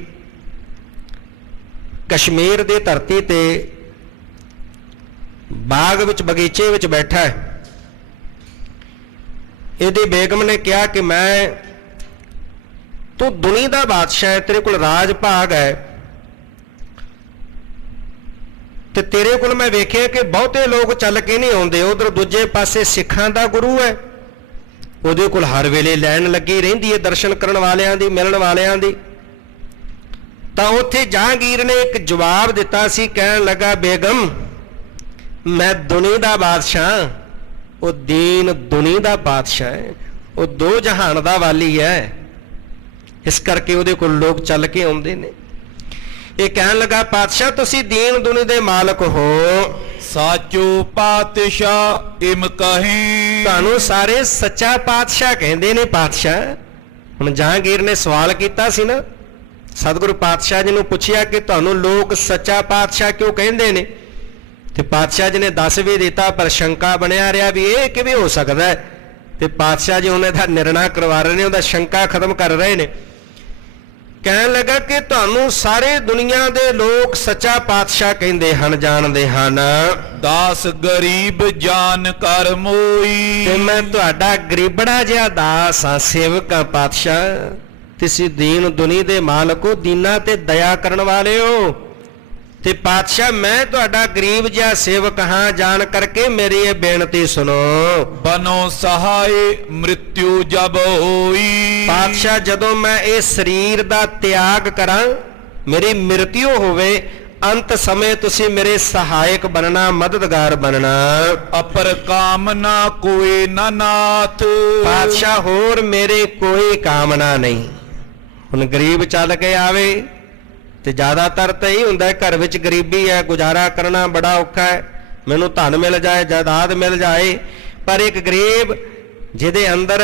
ਕਸ਼ਮੀਰ ਦੀ ਧਰਤੀ ਤੇ ਬਾਗ ਵਿੱਚ ਬਗੀਚੇ ਵਿੱਚ ਬੈਠਾ ਹੈ। ਇਹਦੀ ਬੇਗਮ ਨੇ ਕਿਹਾ ਕਿ ਤੂੰ ਦੁਨੀਆ ਦਾ ਬਾਦਸ਼ਾਹ ਹੈ, ਤੇਰੇ ਕੋਲ ਰਾਜ ਭਾਗ ਹੈ, ਤੇ ਤੇਰੇ ਕੋਲ ਮੈਂ ਵੇਖਿਆ ਕਿ ਬਹੁਤੇ ਲੋਕ ਚੱਲ ਕੇ ਨਹੀਂ ਆਉਂਦੇ। ਉਧਰ ਦੂਜੇ ਪਾਸੇ ਸਿੱਖਾਂ ਦਾ ਗੁਰੂ ਹੈ, ਉਹਦੇ ਕੋਲ ਹਰ ਵੇਲੇ ਲਾਈਨ ਲੱਗੀ ਰਹਿੰਦੀ ਹੈ ਦਰਸ਼ਨ ਕਰਨ ਵਾਲਿਆਂ ਦੀ, ਮਿਲਣ ਵਾਲਿਆਂ ਦੀ। ਤਾਂ ਉੱਥੇ ਜਹਾਂਗੀਰ ਨੇ ਇੱਕ ਜਵਾਬ ਦਿੱਤਾ ਸੀ, ਕਹਿਣ ਲੱਗਾ ਬੇਗਮ ਮੈਂ ਦੁਨੀ ਦਾ ਬਾਦਸ਼ਾਹ, ਉਹ ਦੀਨ ਦੁਨੀ ਦਾ ਬਾਦਸ਼ਾਹ ਹੈ, ਉਹ ਦੋ ਜਹਾਨ ਦਾ ਵਾਲੀ ਹੈ, ਇਸ ਕਰਕੇ ਉਹਦੇ ਕੋਲ ਲੋਕ ਚੱਲ ਕੇ ਆਉਂਦੇ ਨੇ। ਇਹ ਕਹਿਣ ਲੱਗਾ ਪਾਤਸ਼ਾਹ ਤੁਸੀਂ ਦੀਨ ਦੁਨੀ ਦੇ ਮਾਲਕ ਹੋ, ਸਾਚੋ ਪਾਤਸ਼ਾਹ ਇਮ ਕਹੇ। ਤੁਹਾਨੂੰ ਸਾਰੇ ਸੱਚਾ ਪਾਤਸ਼ਾਹ ਕਹਿੰਦੇ ਨੇ ਪਾਤਸ਼ਾਹ। ਹੁਣ ਜਹਾਂਗੀਰ ਨੇ ਸਵਾਲ ਕੀਤਾ ਸੀ ਨਾ, ਸਤਿਗੁਰੂ ਪਾਤਸ਼ਾਹ ਜੀ ਨੂੰ ਪੁੱਛਿਆ ਕਿ ਤੁਹਾਨੂੰ ਲੋਕ ਸੱਚਾ ਪਾਤਸ਼ਾਹ ਕਿਉਂ ਕਹਿੰਦੇ ਨੇ, ਤੇ ਪਾਤਸ਼ਾਹ ਜੀ ਨੇ ਦੱਸ ਵੀ ਦਿੱਤਾ, ਪਰ ਸ਼ੰਕਾ ਬਣਿਆ ਰਿਹਾ ਵੀ ਇਹ ਕਿਵੇਂ ਹੋ ਸਕਦਾ ਹੈ। ਤੇ ਪਾਤਸ਼ਾਹ ਜੀ ਉਹਨਾਂ ਦਾ ਨਿਰਣਾ ਕਰਵਾ ਰਹੇ ਨੇ, ਉਹਦਾ ਸ਼ੰਕਾ ਖਤਮ ਕਰ ਰਹੇ ਨੇ। ਕਹਿਣ ਲੱਗਾ ਕਿ ਤੁਹਾਨੂੰ ਸਾਰੇ ਦੁਨੀਆ ਦੇ ਲੋਕ ਸੱਚਾ ਪਾਤਸ਼ਾਹ ਕਹਿੰਦੇ ਹਨ, ਜਾਣਦੇ ਹਨ। ਦਾਸ ਗਰੀਬ ਜਾਨ ਕਰ ਮੋਈ। ਤੇ ਮੈਂ ਤੁਹਾਡਾ ਗਰੀਬੜਾ ਜਿਹਾ ਦਾਸ ਹਾਂ, ਸੇਵਕ ਹਾਂ ਪਾਤਸ਼ਾਹ। ਤੁਸੀਂ ਦੀਨ ਦੁਨੀ ਦੇ ਮਾਲਕ ਹੋ, ਦੀਨਾਂ ਤੇ ਦਇਆ ਕਰਨ ਵਾਲੇ ਹੋ। ਤੇ ਪਾਤਸ਼ਾਹ ਮੈਂ ਤੁਹਾਡਾ ਗਰੀਬ ਜਿਹਾ ਸੇਵਕ ਹਾਂ, ਜਾਣ ਕਰਕੇ ਮੇਰੀ ਇਹ ਬੇਨਤੀ ਸੁਣੋ। ਬਨੋ ਸਹਾਏ ਮ੍ਰਿਤਿਉ ਜਬ ਹੋਈ। ਪਾਤਸ਼ਾਹ ਜਦੋਂ ਮੈਂ ਇਹ ਸਰੀਰ ਦਾ ਤਿਆਗ ਕਰਾਂ, ਮੇਰੀ ਮ੍ਰਿਤਿਉ ਹੋਵੇ, ਅੰਤ ਸਮੇਂ ਤੁਸੀਂ ਮੇਰੇ ਸਹਾਇਕ ਬਣਨਾ, ਮਦਦਗਾਰ ਬਣਨਾ। ਅਪਰ ਕਾਮਨਾ ਕੋਈ ਨਾ ਨਾਥ। ਪਾਤਸ਼ਾਹ ਹੋਰ ਮੇਰੇ ਕੋਈ ਕਾਮਨਾ ਨਹੀਂ। ਹੁਣ ਗਰੀਬ ਚੱਲ ਕੇ ਆਵੇ ਤੇ ਜ਼ਿਆਦਾਤਰ ਤਾਂ ਇਹ ਹੁੰਦਾ ਹੈ ਘਰ ਵਿੱਚ ਗਰੀਬੀ ਹੈ, ਗੁਜ਼ਾਰਾ ਕਰਨਾ ਬੜਾ ਔਖਾ ਹੈ, ਮੈਨੂੰ ਧਨ ਮਿਲ ਜਾਏ, ਜਾਇਦਾਦ ਮਿਲ ਜਾਏ। ਪਰ ਇੱਕ ਗਰੀਬ ਜਿਹਦੇ ਅੰਦਰ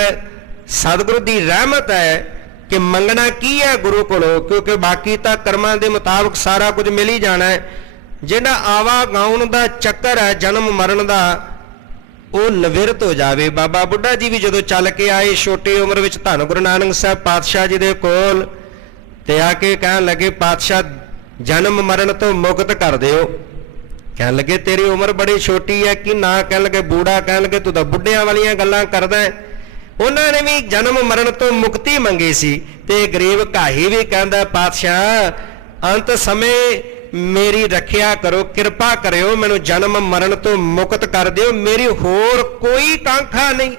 ਸਤਿਗੁਰੂ ਦੀ ਰਹਿਮਤ ਹੈ ਕਿ ਮੰਗਣਾ ਕੀ ਹੈ ਗੁਰੂ ਕੋਲੋਂ, ਕਿਉਂਕਿ ਬਾਕੀ ਤਾਂ ਕਰਮਾਂ ਦੇ ਮੁਤਾਬਕ ਸਾਰਾ ਕੁਝ ਮਿਲ ਹੀ ਜਾਣਾ ਹੈ। ਜਿਹੜਾ ਆਵਾ ਗਾਉਣ ਦਾ ਚੱਕਰ ਹੈ ਜਨਮ ਮਰਨ ਦਾ, ਉਹ ਨਿਵਰਤ ਹੋ ਜਾਵੇ। ਬਾਬਾ ਬੁੱਢਾ ਜੀ ਵੀ ਜਦੋਂ ਚੱਲ ਕੇ ਆਏ ਛੋਟੀ ਉਮਰ ਵਿੱਚ ਧੰਨ ਗੁਰੂ ਨਾਨਕ ਸਾਹਿਬ ਪਾਤਸ਼ਾਹ ਜੀ ਦੇ ਕੋਲ, ਤੇ ਆ ਕੇ ਕਹਿਣ ਲੱਗੇ ਪਾਤਸ਼ਾਹ ਜਨਮ ਮਰਨ ਤੋਂ ਮੁਕਤ ਕਰ ਦਿਓ। ਕਹਿਣ ਲੱਗੇ ਤੇਰੀ ਉਮਰ ਬੜੀ ਛੋਟੀ ਹੈ ਕਿ ਨਾ, ਕਹਿਣ ਲੱਗੇ ਬੂੜਾ, ਕਹਿਣ ਲੱਗੇ ਤੂੰ ਤਾਂ ਬੁੱਢਿਆਂ ਵਾਲੀਆਂ ਗੱਲਾਂ ਕਰਦਾ। ਉਹਨਾਂ ਨੇ ਵੀ ਜਨਮ ਮਰਨ ਤੋਂ ਮੁਕਤੀ ਮੰਗੀ ਸੀ। ਤੇ ਗਰੀਬ ਘਾਹੀ ਵੀ ਕਹਿੰਦਾ ਪਾਤਸ਼ਾਹ ਅੰਤ ਸਮੇਂ ਮੇਰੀ ਰੱਖਿਆ ਕਰੋ, ਕਿਰਪਾ ਕਰਿਓ, ਮੈਨੂੰ ਜਨਮ ਮਰਨ ਤੋਂ ਮੁਕਤ ਕਰ ਦਿਓ। ਮੇਰੀ ਹੋਰ ਕੋਈ ਕਾਂਖਾ ਨਹੀਂ,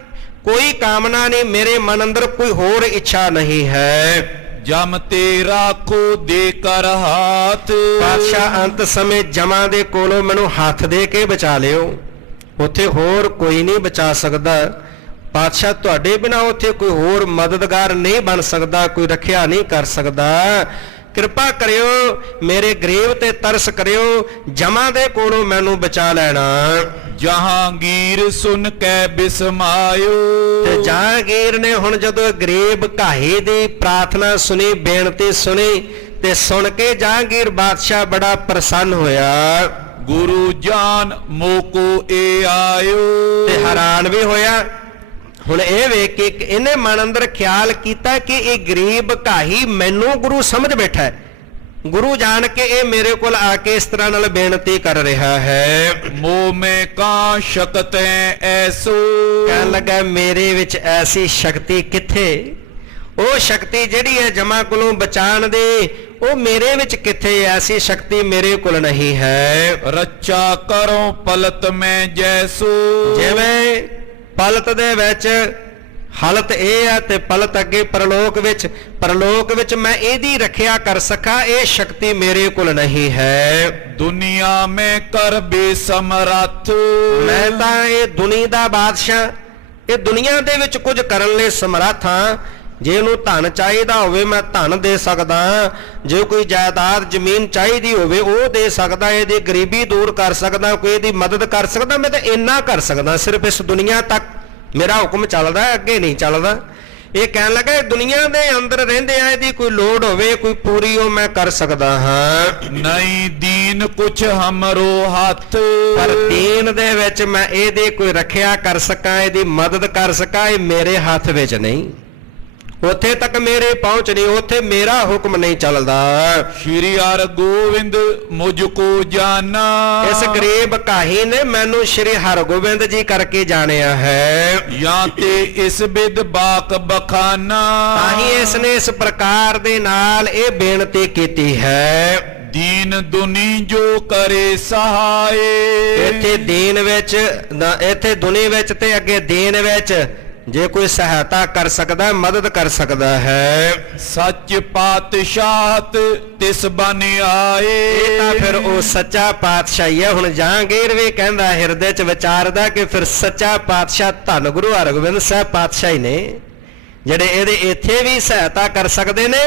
ਕੋਈ ਕਾਮਨਾ ਨਹੀਂ, ਮੇਰੇ ਮਨ ਅੰਦਰ ਕੋਈ ਹੋਰ ਇੱਛਾ ਨਹੀਂ ਹੈ। ਜਮ ਤੇ ਰਾਖੋ ਦੇ ਕਰ ਹਾਥ। ਪਾਤਸ਼ਾਹ ਅੰਤ ਸਮੇਂ ਜਮਾਂ ਦੇ ਕੋਲੋਂ ਮੈਨੂੰ ਹੱਥ ਦੇ ਕੇ ਬਚਾ ਲਿਓ, ਉੱਥੇ ਹੋਰ ਕੋਈ ਨਹੀਂ ਬਚਾ ਸਕਦਾ। ਪਾਤਸ਼ਾਹ ਤੁਹਾਡੇ ਬਿਨਾਂ ਉੱਥੇ ਕੋਈ ਹੋਰ ਮਦਦਗਾਰ ਨਹੀਂ ਬਣ ਸਕਦਾ, ਕੋਈ ਰੱਖਿਆ ਨਹੀਂ ਕਰ ਸਕਦਾ। ਕਿਰਪਾ ਕਰਿਓ, ਮੇਰੇ ਗਰੀਬ ਤੇ ਤਰਸ ਕਰਿਓ, ਜਮਾਂ ਦੇ ਕੋਲੋਂ ਮੈਨੂੰ ਬਚਾ ਲੈਣਾ। ਜਹਾਂਗੀਰ ਸੁਨ ਕੈ ਬਿਸਮਾਇਓ। ਤੇ ਜਹਾਂਗੀਰ ਨੇ ਹੁਣ ਜਦੋਂ ਗਰੀਬ ਘਾਹੀ ਦੀ ਪ੍ਰਾਰਥਨਾ ਸੁਣੀ, ਬੇਨਤੀ ਸੁਣੀ, ਤੇ ਸੁਣ ਕੇ ਜਹਾਂਗੀਰ ਬਾਦਸ਼ਾਹ ਬੜਾ ਪ੍ਰਸੰਨ ਹੋਇਆ। ਗੁਰੂ ਜਾਨ ਮੋਕੋ ਏ ਆਇਓ। ਤੇ ਹੈਰਾਨ ਵੀ ਹੋਇਆ। ਹੁਣ ਇਹ ਵੇਖ ਕੇ ਇਹਨੇ ਮਨ ਅੰਦਰ ਖਿਆਲ ਕੀਤਾ ਕਿ ਇਹ ਗਰੀਬ ਘਾਹੀ ਮੈਨੂੰ ਗੁਰੂ ਸਮਝ ਬੈਠਾ ਹੈ, ਗੁਰੂ ਜਾਣ ਕੇ ਇਹ ਮੇਰੇ ਕੋਲ ਆ ਕੇ ਇਸ ਤਰ੍ਹਾਂ ਨਾਲ ਬੇਨਤੀ ਕਰ ਰਿਹਾ ਹੈ। ਮੋਹ ਮੈਂ ਕਾ ਸ਼ਕਤ ਹੈ ਐਸੋ। ਕਹਿਣ ਲੱਗਾ ਮੇਰੇ ਵਿੱਚ ਐਸੀ ਸ਼ਕਤੀ ਕਿੱਥੇ, ਉਹ ਸ਼ਕਤੀ ਜਿਹੜੀ ਹੈ ਜਮਾਂ ਕੋਲੋਂ ਬਚਾਉਣ ਦੀ, ਉਹ ਮੇਰੇ ਵਿੱਚ ਕਿੱਥੇ, ਐਸੀ ਸ਼ਕਤੀ ਮੇਰੇ ਕੋਲ ਨਹੀਂ ਹੈ। ਰੱਚਾ ਕਰੋ ਪਲਤ ਮੈਂ ਜੈਸੋ। ਜਿਵੇਂ ਪਲਤ ਦੇ ਵਿੱਚ ਹਾਲਤ ਇਹ ਹੈ ਤੇ ਪਲਤ ਅੱਗੇ ਪਰਲੋਕ ਵਿੱਚ ਮੈਂ ਇਹਦੀ ਰੱਖਿਆ ਕਰ ਸਕਾਂ, ਇਹ ਸ਼ਕਤੀ ਮੇਰੇ ਕੋਲ ਨਹੀਂ ਹੈ। ਦੁਨੀਆ ਮੈਂ ਕਰ ਬੇਸਮਰੱਥ। ਮੈਂ ਤਾਂ ਇਹ ਦੁਨੀਆ ਦਾ ਬਾਦਸ਼ਾਹ, ਇਹ ਦੁਨੀਆ ਦੇ ਵਿੱਚ ਕੁਝ ਕਰਨ ਲਈ ਸਮਰੱਥ ਹਾਂ। ਜੇ ਇਹਨੂੰ ਧਨ ਚਾਹੀਦਾ ਹੋਵੇ ਮੈਂ ਧਨ ਦੇ ਸਕਦਾ, ਜੇ ਕੋਈ ਜਾਇਦਾਦ ਜ਼ਮੀਨ ਚਾਹੀਦੀ ਹੋਵੇ ਉਹ ਦੇ ਸਕਦਾ, ਇਹਦੀ ਗਰੀਬੀ ਦੂਰ ਕਰ ਸਕਦਾ, ਕੋਈ ਇਹਦੀ ਮਦਦ ਕਰ ਸਕਦਾ। ਮੈਂ ਤਾਂ ਇੰਨਾ ਕਰ ਸਕਦਾ, ਸਿਰਫ ਇਸ ਦੁਨੀਆ ਤੱਕ ਮੇਰਾ ਹੁਕਮ ਚੱਲਦਾ, ਅੱਗੇ ਨਹੀਂ ਚੱਲਦਾ। ਇਹ ਕਹਿਣ ਲੱਗਾ ਇਹ ਦੁਨੀਆ ਦੇ ਅੰਦਰ ਰਹਿੰਦੇ ਆ, ਇਹਦੀ ਕੋਈ ਲੋੜ ਹੋਵੇ ਕੋਈ ਪੂਰੀ, ਉਹ ਮੈਂ ਕਰ ਸਕਦਾ ਹਾਂ। ਨਹੀਂ ਦੀਨ ਕੁਛ ਹਮਰੋ ਹੱਥ। ਪਰ ਦੀਨ ਦੇ ਵਿੱਚ ਮੈਂ ਇਹਦੀ ਕੋਈ ਰੱਖਿਆ ਕਰ ਸਕਾਂ, ਇਹਦੀ ਮਦਦ ਕਰ ਸਕਾਂ, ਇਹ ਮੇਰੇ ਹੱਥ ਵਿੱਚ ਨਹੀਂ। ਉੱਥੇ ਤੱਕ ਮੇਰੇ ਪਹੁੰਚ ਨਹੀਂ, ਉੱਥੇ ਮੇਰਾ ਹੁਕਮ ਨਹੀਂ ਚੱਲਦਾ। ਸ਼੍ਰੀ ਹਰਿ ਗੋਬਿੰਦ ਮੁਝ ਕੋ ਜਾਨਾ। ਇਸ ਗਰੀਬ ਕਾਹੀ ਨੇ ਮੈਨੂੰ ਸ਼੍ਰੀ ਹਰਗੋਬਿੰਦ ਜੀ ਕਰਕੇ ਜਾਣਿਆ ਹੈ। ਜਾਂ ਤੇ ਇਸ ਬਿਦ ਬਾਕ ਬਖਾਨਾ। ਤਾਂ ਹੀ ਇਸ ਨੇ ਇਸ ਪ੍ਰਕਾਰ ਦੇ ਨਾਲ ਇਹ ਬੇਨਤੀ ਕੀਤੀ ਹੈ। ਦੀਨ ਦੁਨੀ ਜੋ ਕਰੇ ਸਹਾਏ। ਇੱਥੇ ਦੀਨ ਵਿੱਚ ਇੱਥੇ ਦੁਨੀ ਵਿੱਚ ਤੇ ਅੱਗੇ ਦੀਨ ਵਿੱਚ ਜੇ ਕੋਈ ਸਹਾਇਤਾ ਕਰ ਸਕਦਾ, ਮਦਦ ਕਰ ਸਕਦਾ ਹੈ। ਸੱਚ ਪਾਤਸ਼ਾਹਤ ਤਿਸ ਬਨ ਆਏ। ਇਹ ਤਾਂ ਫਿਰ ਉਹ ਸੱਚਾ ਪਾਤਸ਼ਾਹ ਹੀ ਹੈ। ਹੁਣ ਜਹਾਂਗੀਰ ਵੀ ਕਹਿੰਦਾ, ਹਿਰਦੇ 'ਚ ਵਿਚਾਰਦਾ ਕਿ ਫਿਰ ਸੱਚਾ ਪਾਤਸ਼ਾਹ ਧੰਨ ਗੁਰੂ ਹਰਗੋਬਿੰਦ ਸਾਹਿਬ ਪਾਤਸ਼ਾਹ ਹੀ ਨੇ, ਜਿਹੜੇ ਇਹਦੇ ਇੱਥੇ ਵੀ ਸਹਾਇਤਾ ਕਰ ਸਕਦੇ ਨੇ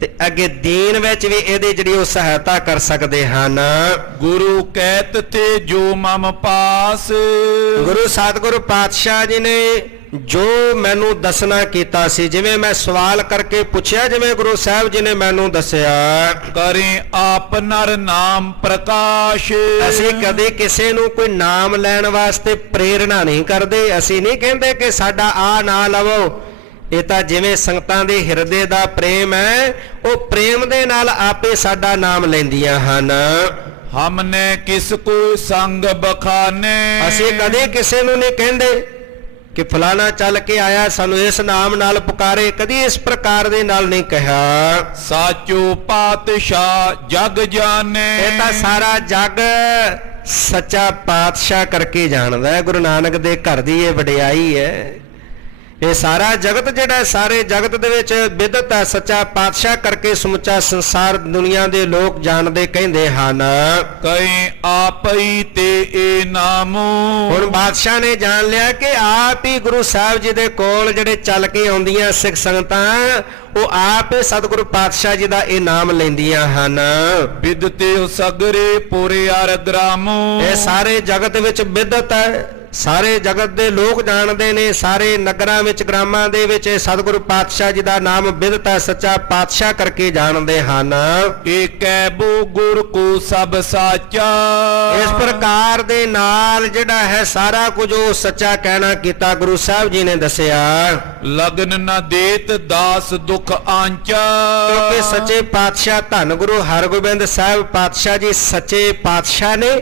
ਤੇ ਅੱਗੇ ਦੀਨ ਵਿੱਚ ਵੀ ਇਹਦੀ ਜਿਹੜੀ ਉਹ ਸਹਾਇਤਾ ਕਰ ਸਕਦੇ ਹਨ। ਗੁਰੂ ਕਹਿਤ ਤੇ ਜੋ ਮਮ ਪਾਸ। ਗੁਰੂ ਸਤਿਗੁਰੂ ਪਾਤਸ਼ਾਹ ਜੀ ਨੇ ਜੋ ਮੈਨੂੰ ਦੱਸਣਾ ਕੀਤਾ ਸੀ, ਜਿਵੇਂ ਮੈਂ ਸਵਾਲ ਕਰਕੇ ਪੁੱਛਿਆ, ਜਿਵੇਂ ਗੁਰੂ ਸਾਹਿਬ ਜੀ ਨੇ ਮੈਨੂੰ ਦੱਸਿਆ। ਕਰੇ ਆਪ ਨਰ ਨਾਮ ਪ੍ਰਕਾਸ਼। ਅਸੀਂ ਕਦੇ ਕਿਸੇ ਨੂੰ ਕੋਈ ਨਾਮ ਲੈਣ ਵਾਸਤੇ ਪ੍ਰੇਰਣਾ ਨਹੀਂ ਕਰਦੇ। ਅਸੀਂ ਨਹੀਂ ਕਹਿੰਦੇ ਕਿ ਸਾਡਾ ਆ ਨਾ ਲਵੋ। ਇਹ ਤਾਂ ਜਿਵੇਂ ਸੰਗਤਾਂ ਦੇ ਹਿਰਦੇ ਦਾ ਪ੍ਰੇਮ ਹੈ, ਉਹ ਪ੍ਰੇਮ ਦੇ ਨਾਲ ਆਪੇ ਸਾਡਾ ਨਾਮ ਲੈਂਦੀਆਂ ਹਨ। ਹਮਨੇ ਕਿਸ ਕੋ ਸੰਗ ਬਖਾਨੇ। ਅਸੀਂ ਕਦੇ ਕਿਸੇ ਨੂੰ ਨਹੀਂ ਕਹਿੰਦੇ ਕਿ ਫਲਾਣਾ ਚੱਲ ਕੇ ਆਇਆ, ਸਾਨੂੰ ਇਸ ਨਾਮ ਨਾਲ ਪੁਕਾਰੇ, ਕਦੀ ਇਸ ਪ੍ਰਕਾਰ ਦੇ ਨਾਲ ਨਹੀਂ ਕਿਹਾ। ਸਾਚੋ ਪਾਤਸ਼ਾਹ ਜਗ ਜਾਣੇ। ਇਹ ਤਾਂ ਸਾਰਾ ਜਗ ਸੱਚਾ ਪਾਤਸ਼ਾਹ ਕਰਕੇ ਜਾਣਦਾ ਹੈ। ਗੁਰੂ ਨਾਨਕ ਦੇ ਘਰ ਦੀ ਇਹ ਵਡਿਆਈ ਹੈ। ਇਹ ਸਾਰਾ ਜਗਤ ਜਿਹੜਾ, ਸਾਰੇ ਜਗਤ ਦੇ ਵਿੱਚ ਬਿਦਤ ਹੈ, ਸੱਚਾ ਪਾਤਸ਼ਾਹ ਕਰਕੇ ਸਮੁੱਚਾ ਸੰਸਾਰ ਦੁਨੀਆ ਦੇ ਲੋਕ ਜਾਣਦੇ ਕਹਿੰਦੇ ਹਨ। ਕਈ ਆਪਈ ਤੇ ਇਹ ਨਾਮੋ। ਹੁਣ ਬਾਦਸ਼ਾਹ ਨੇ ਜਾਣ ਲਿਆ ਕਿ ਆਪ ਹੀ ਗੁਰੂ ਸਾਹਿਬ ਜੀ ਦੇ ਕੋਲ ਜਿਹੜੇ ਚੱਲ ਕੇ ਆਉਂਦੀਆਂ ਸਿੱਖ ਸੰਗਤਾਂ, ਉਹ ਆਪ ਸਤਿਗੁਰੂ ਪਾਤਸ਼ਾਹ ਜੀ ਦਾ ਇਹ ਨਾਮ ਲੈਂਦੀਆਂ ਹਨ। ਬਿਦਤੇ ਸਗਰੇ ਪੁਰੇ ਅਰ ਗ੍ਰਾਮੋ। ਇਹ ਸਾਰੇ ਜਗਤ ਵਿੱਚ ਬਿਦਤ ਹੈ, ਸਾਰੇ ਜਗਤ ਦੇ ਲੋਕ ਜਾਣਦੇ ਨੇ, ਸਾਰੇ ਨਗਰਾਂ ਵਿੱਚ ਗ੍ਰਾਮਾਂ ਦੇ ਵਿੱਚ ਸਤਿਗੁਰੂ ਪਾਤਸ਼ਾਹ ਜੀ ਦਾ ਨਾਮ ਬਿਦਤਾ ਸੱਚਾ ਪਾਤਸ਼ਾਹ ਕਰਕੇ ਜਾਣਦੇ ਹਨ। ਏਕੈ ਬੋ ਗੁਰ ਕੋ ਸਭ ਸਾਚਾ। ਇਸ ਪ੍ਰਕਾਰ ਦੇ ਨਾਲ ਜਿਹੜਾ ਹੈ ਸਾਰਾ ਕੁਝ ਉਹ ਸੱਚਾ ਕਹਿਣਾ ਕੀਤਾ ਗੁਰੂ ਸਾਹਿਬ ਜੀ ਨੇ ਦੱਸਿਆ। ਲਗਨ ਨ ਦੇਤ ਦਾਸ ਦੁਖ ਆਂਚਾ। ਕਿਉਂਕਿ ਸੱਚੇ ਪਾਤਸ਼ਾਹ ਧੰਨ ਗੁਰੂ ਹਰਗੋਬਿੰਦ ਸਾਹਿਬ ਪਾਤਸ਼ਾਹ ਜੀ ਸੱਚੇ ਪਾਤਸ਼ਾਹ ਨੇ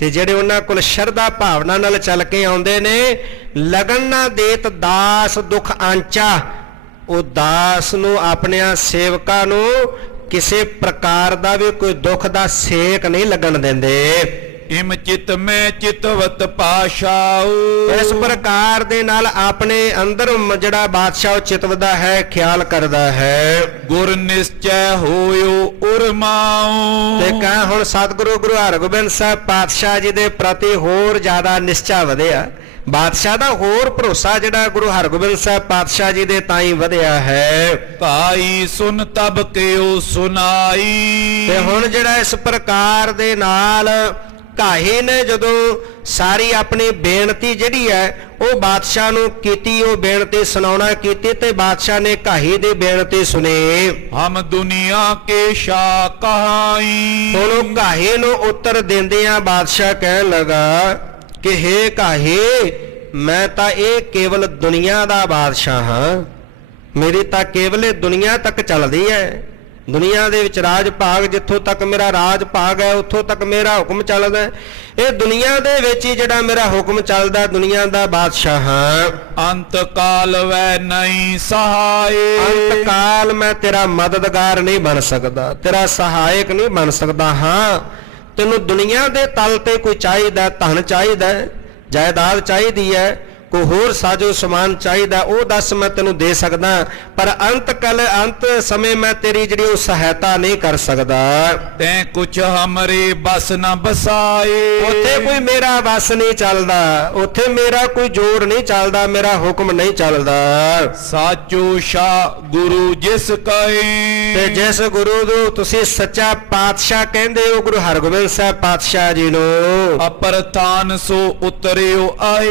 ਤੇ ਜਿਹੜੇ ਉਹਨਾਂ ਕੋਲ ਸ਼ਰਧਾ ਭਾਵਨਾ ਨਾਲ ਚੱਲ ਕੇ ਆਉਂਦੇ ਨੇ। ਲਗਨ ਨਾ ਦੇਤ ਦਾਸ ਦੁਖ ਆਂਚਾ। ਉਹ ਦਾਸ ਨੂੰ, ਆਪਣਿਆਂ ਸੇਵਕਾਂ ਨੂੰ ਕਿਸੇ ਪ੍ਰਕਾਰ ਦਾ ਵੀ ਕੋਈ ਦੁੱਖ ਦਾ ਸੇਕ ਨਹੀਂ ਲੱਗਣ ਦਿੰਦੇ। ਇਮ ਚਿਤ ਮੈਂ ਚਿਤਵਤ ਪਾਸ਼ਾਉ। ਇਸ ਪ੍ਰਕਾਰ ਦੇ ਨਾਲ ਆਪਣੇ ਅੰਦਰ ਜਿਹੜਾ ਬਾਦਸ਼ਾਹ ਚਿਤਵਦਾ ਹੈ, ਖਿਆਲ ਕਰਦਾ ਹੈ। ਗੁਰ ਨਿਸ਼ਚੈ ਹੋਇਓ ਉਰਮਾਉ। ਤੇ ਕਹ ਹੁਣ ਸਤਿਗੁਰੂ ਗੁਰੂ ਹਰਗੋਬਿੰਦ ਸਾਹਿਬ ਪਾਤਸ਼ਾਹ ਜੀ ਦੇ ਪ੍ਰਤੀ ਹੋਰ ਜ਼ਿਆਦਾ ਨਿਸ਼ਚਾ ਵਧਿਆ। ਬਾਦਸ਼ਾਹ ਦਾ ਹੋਰ ਭਰੋਸਾ ਜਿਹੜਾ ਗੁਰੂ ਹਰਗੋਬਿੰਦ ਸਾਹਿਬ ਪਾਤਸ਼ਾਹ ਜੀ ਦੇ ਤਾਈਂ ਵਧਿਆ ਹੈ। ਭਾਈ ਸੁਨ ਤਬ ਕਿਉ ਸੁਨਾਈ। ਤੇ ਹੁਣ ਜਿਹੜਾ ਇਸ ਪ੍ਰਕਾਰ ਦੇ ਨਾਲ ਕਾਹੀ ਨੇ ਜਦੋਂ ਸਾਰੀ ਆਪਣੀ ਬੇਨਤੀ ਜਿਹੜੀ ਹੈ ਉਹ ਬਾਦਸ਼ਾਹ ਨੂੰ ਕੀਤੀ, ਉਹ ਬੇਨਤੀ ਸੁਣਾਉਣਾ ਕੀਤੀ ਤੇ ਬਾਦਸ਼ਾਹ ਨੇ ਕਾਹੀ ਦੀ ਬੇਨਤੀ ਸੁਣੀ। ਹਮ ਦੁਨੀਆ ਕੇ ਸ਼ਾਹ ਕਹਾਈ। ਹੁਣ ਉਹ ਕਾਹੀ ਨੂੰ ਉੱਤਰ ਦਿੰਦਿਆਂ ਬਾਦਸ਼ਾਹ ਕਹਿਣ ਲੱਗਾ ਕਿ ਹੇ ਕਾਹੀ, ਮੈਂ ਤਾਂ ਇਹ ਕੇਵਲ ਦੁਨੀਆ ਦਾ ਬਾਦਸ਼ਾਹ ਹਾਂ। ਮੇਰੀ ਤਾਂ ਕੇਵਲ ਇਹ ਦੁਨੀਆ ਤੱਕ ਚੱਲਦੀ ਹੈ। ਦੁਨੀਆ ਦੇ ਵਿੱਚ ਰਾਜ ਭਾਗ, ਜਿੱਥੋਂ ਤੱਕ ਮੇਰਾ ਰਾਜ ਭਾਗ ਹੈ ਉੱਥੋਂ ਤੱਕ ਮੇਰਾ ਹੁਕਮ ਚੱਲਦਾ। ਇਹ ਦੁਨੀਆ ਦੇ ਵਿੱਚ ਹੀ ਜਿਹੜਾ ਮੇਰਾ ਹੁਕਮ ਚੱਲਦਾ, ਦੁਨੀਆ ਦਾ ਬਾਦਸ਼ਾਹ ਹਾਂ। ਅੰਤ ਕਾਲ ਵੈ ਨਹੀਂ ਸਹਾਏ। ਅੰਤ ਕਾਲ ਮੈਂ ਤੇਰਾ ਮਦਦਗਾਰ ਨਹੀਂ ਬਣ ਸਕਦਾ, ਤੇਰਾ ਸਹਾਇਕ ਨਹੀਂ ਬਣ ਸਕਦਾ। ਹਾਂ, ਤੈਨੂੰ ਦੁਨੀਆ ਦੇ ਤਲ ਤੇ ਕੋਈ ਚਾਹੀਦਾ, ਧਨ ਚਾਹੀਦਾ, ਜਾਇਦਾਦ ਚਾਹੀਦੀ ਹੈ, ਕੋਈ ਹੋਰ ਸਾਜੋ ਸਮਾਨ ਚਾਹੀਦਾ, ਉਹ ਦੱਸ, ਮੈਂ ਤੈਨੂੰ ਦੇ ਸਕਦਾ। ਪਰ ਅੰਤ ਸਮੇਂ ਮੈਂ ਤੇਰੀ ਜਿਹੜੀ ਉਹ ਸਹਾਇਤਾ ਨਹੀਂ ਕਰ ਸਕਦਾ। ਤੈਂ ਕੁਛ ਹਮਰੇ ਬਸ ਨਾ ਬਸਾਏ। ਉੱਥੇ ਕੋਈ ਮੇਰਾ ਬਸ ਨਹੀਂ ਚੱਲਦਾ, ਉੱਥੇ ਮੇਰਾ ਕੋਈ ਜੋਰ ਨਹੀਂ ਚੱਲਦਾ, ਮੇਰਾ ਹੁਕਮ ਨਹੀਂ ਚੱਲਦਾ। ਸਾਚੋ ਸ਼ਾਹ ਗੁਰੂ ਜਿਸ ਕਹੇ। ਤੇ ਜਿਸ ਗੁਰੂ ਨੂੰ ਤੁਸੀਂ ਸੱਚਾ ਪਾਤਸ਼ਾਹ ਕਹਿੰਦੇ ਹੋ, ਗੁਰੂ ਹਰਗੋਬਿੰਦ ਸਾਹਿਬ ਪਾਤਸ਼ਾਹ ਜੀ ਨੂੰ, ਅਪਰਥਾਨ ਸੋ ਉਤਰਿਓ ਆਏ।